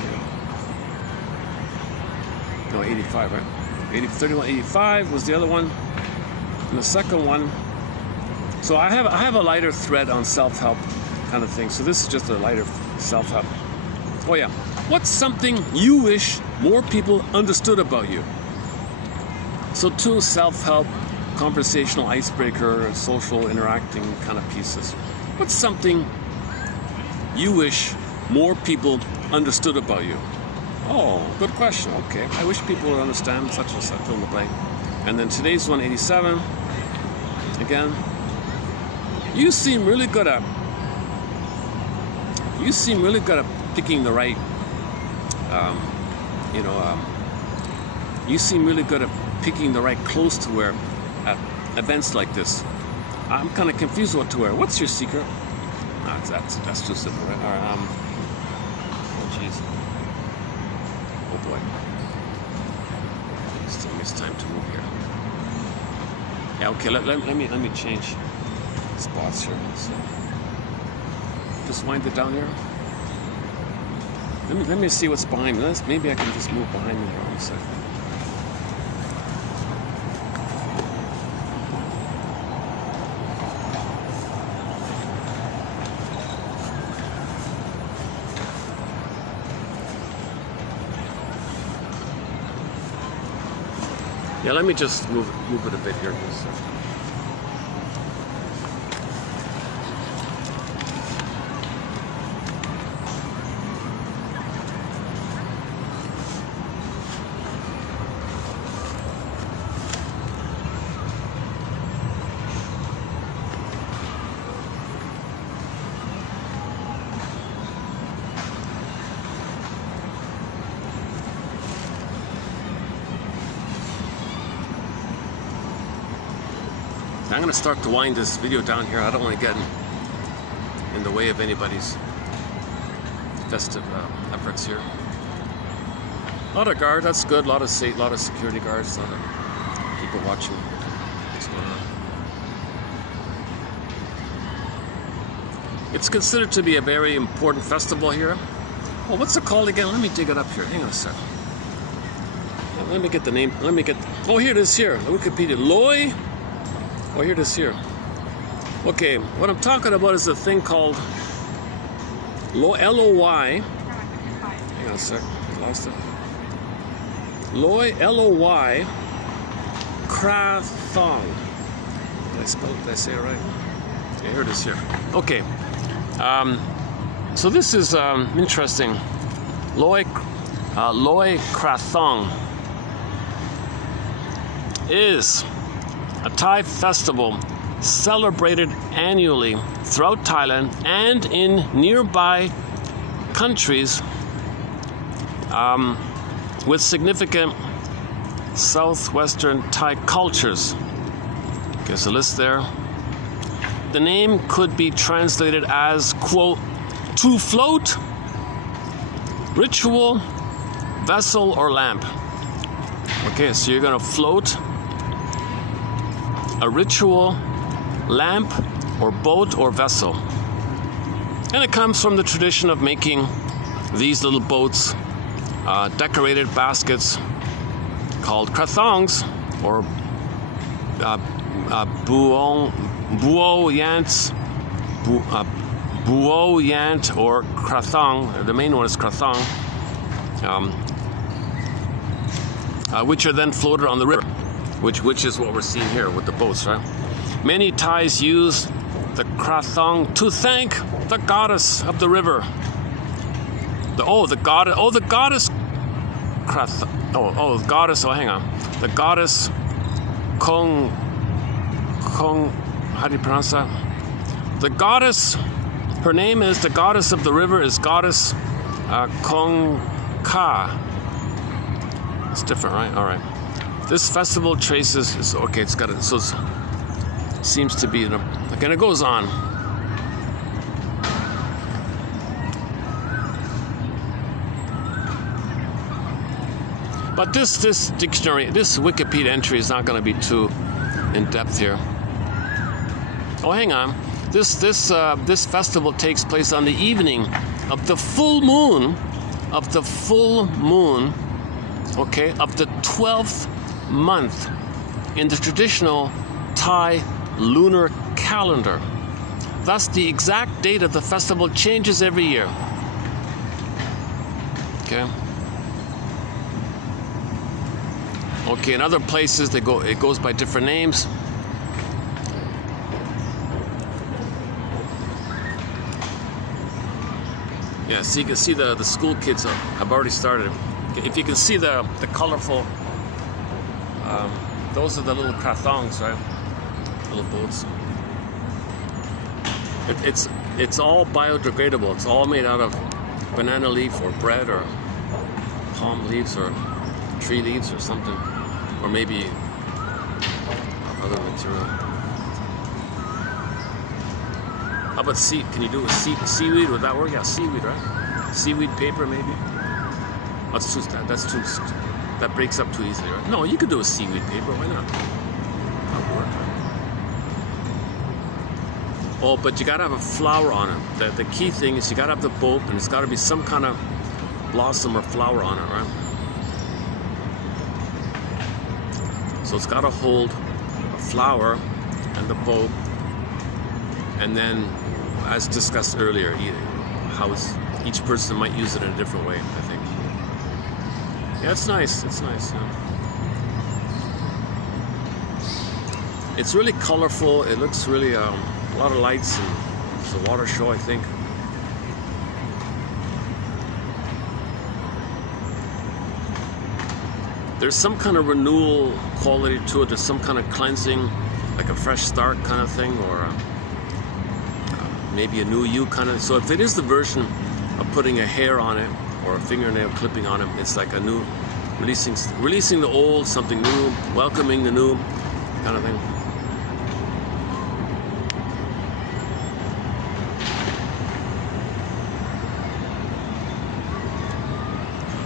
No, 85, right? 3185 was the other one. And the second one. So I have a lighter thread on self-help kind of thing. So this is just a lighter self-help. Oh yeah. What's something you wish more people understood about you? So two self-help, conversational icebreaker, social interacting kind of pieces. What's something you wish more people understood about you? Oh, good question. Okay. I wish people would understand such and such, fill in the blank. And then today's 187. Again. You seem really good at picking the right you seem really good at picking the right clothes to wear at events like this. I'm kind of confused what to wear. What's your secret? No, that's too simple, right? Oh jeez. Oh boy. It's time to move here. Yeah, okay, let me change spots here. So just wind it down here. Let me see what's behind me. Maybe I can just move behind me there. 1 second. Yeah, let me just move it a bit here. I'm going to start to wind this video down here. I don't want to get in the way of anybody's festive efforts here. A lot of guard, that's good. A lot of security guards. A lot of people watching what's going on. It's considered to be a very important festival here. Well, what's it called again? Let me dig it up here. Hang on a second. Let me get the name. Oh, here it is here. Wikipedia. Loy. Oh, here it is here. Okay, what I'm talking about is a thing called L-O-Y. Hang on a sec, I lost it. L-O-Y Krathong. Did I say it right? Yeah, here it is here. Okay. So this is interesting. Loy Krathong is a Thai festival celebrated annually throughout Thailand and in nearby countries with significant southwestern Thai cultures. There's a list there. The name could be translated as, quote, to float, ritual, vessel, or lamp. Okay, so you're going to float a ritual, lamp, or boat or vessel. And it comes from the tradition of making these little boats, decorated baskets called krathongs, or buoyant or krathong. The main one is krathong, which are then floated on the river. Which is what we're seeing here with the boats, right? Many Thais use the krathong to thank the goddess of the river. The goddess Krathong. The goddess. Oh, hang on. The goddess Kong. How do you pronounce that? The goddess. Her name is the goddess of the river. Is goddess Kong Ka. It's different, right? All right. This festival traces, it's got it, so it seems to be, again, it goes on. But this dictionary, this Wikipedia entry is not going to be too in depth here. Oh, hang on. This festival takes place on the evening of the full moon, of the 12th month in the traditional Thai lunar calendar. Thus, the exact date of the festival changes every year. Okay. Okay, in other places it goes by different names. Yeah, so you can see the school kids have already started. If you can see the colorful, those are the little krathongs, right? Little boats. It's all biodegradable. It's all made out of banana leaf or bread or palm leaves or tree leaves or something, or maybe other material. How about can you do seaweed? Would that work? Yeah, seaweed, right? Seaweed paper, maybe. That breaks up too easily, right? No, you could do a seaweed paper. Why not? That would work. Oh, but you gotta have a flower on it. The key thing is you gotta have the boat, and it's gotta be some kind of blossom or flower on it, right? So it's got to hold a flower and the bulb, and then, as discussed earlier, how each person might use it in a different way, I think. Yeah, it's nice. It's nice. Yeah. It's really colorful. It looks really a lot of lights, and it's a water show, I think. There's some kind of renewal quality to it. There's some kind of cleansing, like a fresh start kind of thing, or maybe a new you kind of. So if it is the version of putting a hair on it or a fingernail clipping on it, it's like a new, releasing the old, something new, welcoming the new kind of thing.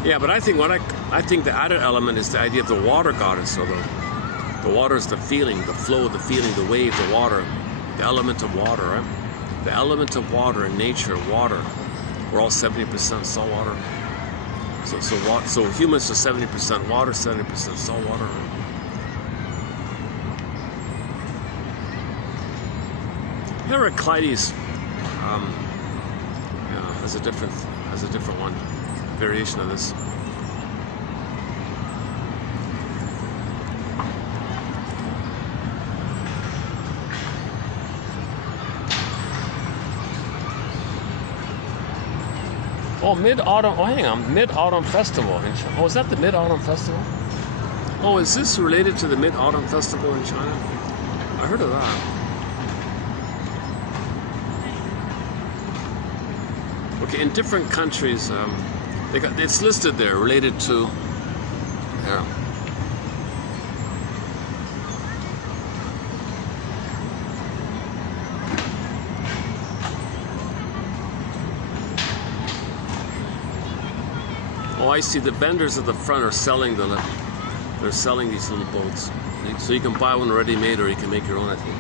Yeah, but I think I think the added element is the idea of the water goddess. So the water is the feeling, the flow, the feeling, the wave, the water, the element of water, right? The element of water in nature, water. We're all 70% salt water. So humans are 70% water, 70% salt water. Right? Heraclides has a different one. Variation of this. Oh, Mid-Autumn. Oh, hang on. Mid-Autumn Festival. Oh, is that the Mid-Autumn Festival? Oh, is this related to the Mid-Autumn Festival in China? I heard of that. Okay, in different countries, it's listed there, related to. Yeah. Oh, I see. The vendors at the front are selling they're selling these little boats. So you can buy one already made, or you can make your own, I think.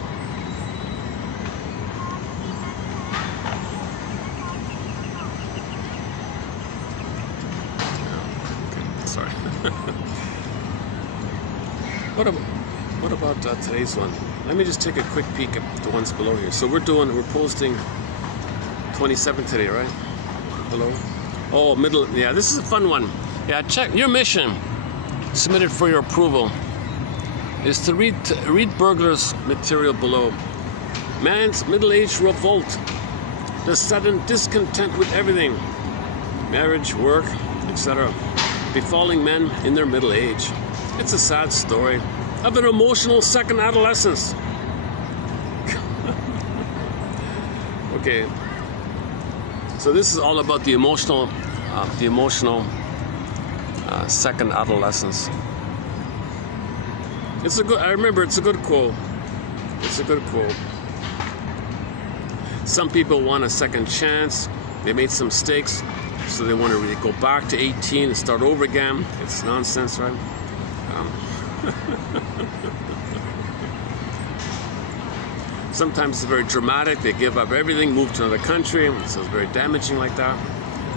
Sorry. What about today's one? Let me just take a quick peek at the ones below here. So we're posting 27 today, right? Hello? Oh, yeah, this is a fun one. Yeah, check your mission, submitted for your approval, is to read Burglar's material below. Man's middle-aged revolt, the sudden discontent with everything, marriage, work, etc., befalling men in their middle age. It's a sad story of an emotional second adolescence. Okay, so this is all about the emotional second adolescence. It's a good. I remember it's a good quote. It's a good quote. Some people want a second chance. They made some mistakes, so they want to really go back to 18 and start over again. It's nonsense, right? Sometimes it's very dramatic. They give up everything, move to another country. So it's very damaging like that.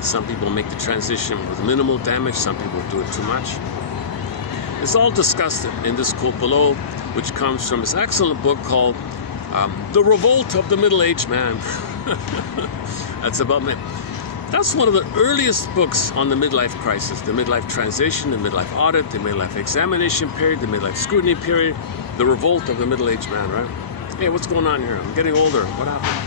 Some people make the transition with minimal damage. Some people do it too much. It's all discussed in this quote below, which comes from this excellent book called The Revolt of the Middle-Aged Man. That's about me. That's one of the earliest books on the midlife crisis, the midlife transition, the midlife audit, the midlife examination period, the midlife scrutiny period, the revolt of the middle-aged man, right? Hey, what's going on here? I'm getting older. What happened?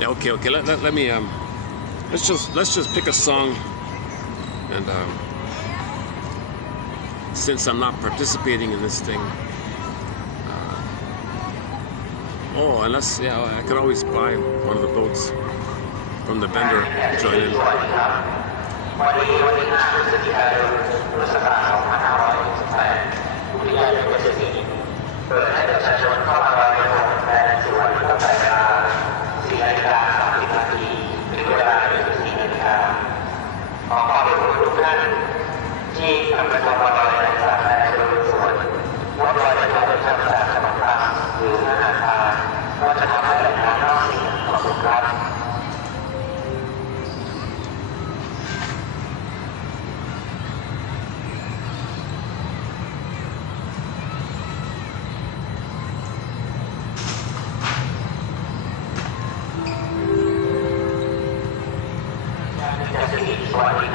Yeah, okay. Let me let's just pick a song, and since I'm not participating in this thing. Oh, unless, yeah, I could always buy one of the boats from the vendor, join in.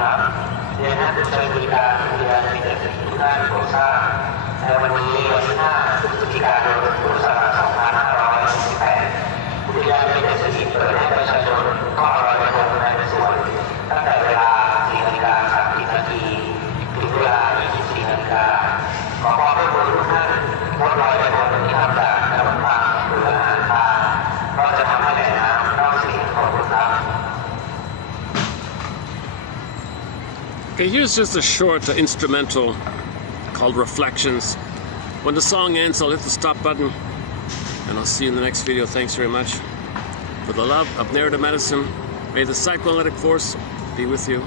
ครับเรียนท่านผู้ใช้บริการเรียนมีแต่สิ่งทุกท่านโปรดทราบในวันนี้วันที่5 พฤศจิกายน พุทธศักราช 2568 อุทยานมีแต่สิ่งเปิดให้ประชาชนเข้าลอยกระทงในสวนตั้งแต่เวลา 4:30 นาทีถึงเวลา 24:00 น. ขอความร่วมมือทุกท่านงดลอยกระทงที่ทำจากขนมปังหรืออาหารปลาเพราะจะทำให้แหล่งน้ำเน่าเสียขอบคุณครับ Okay, here's just a short instrumental called Reflections. When the song ends, I'll hit the stop button, and I'll see you in the next video. Thanks very much. For the love of narrative medicine, may the psychoanalytic force be with you.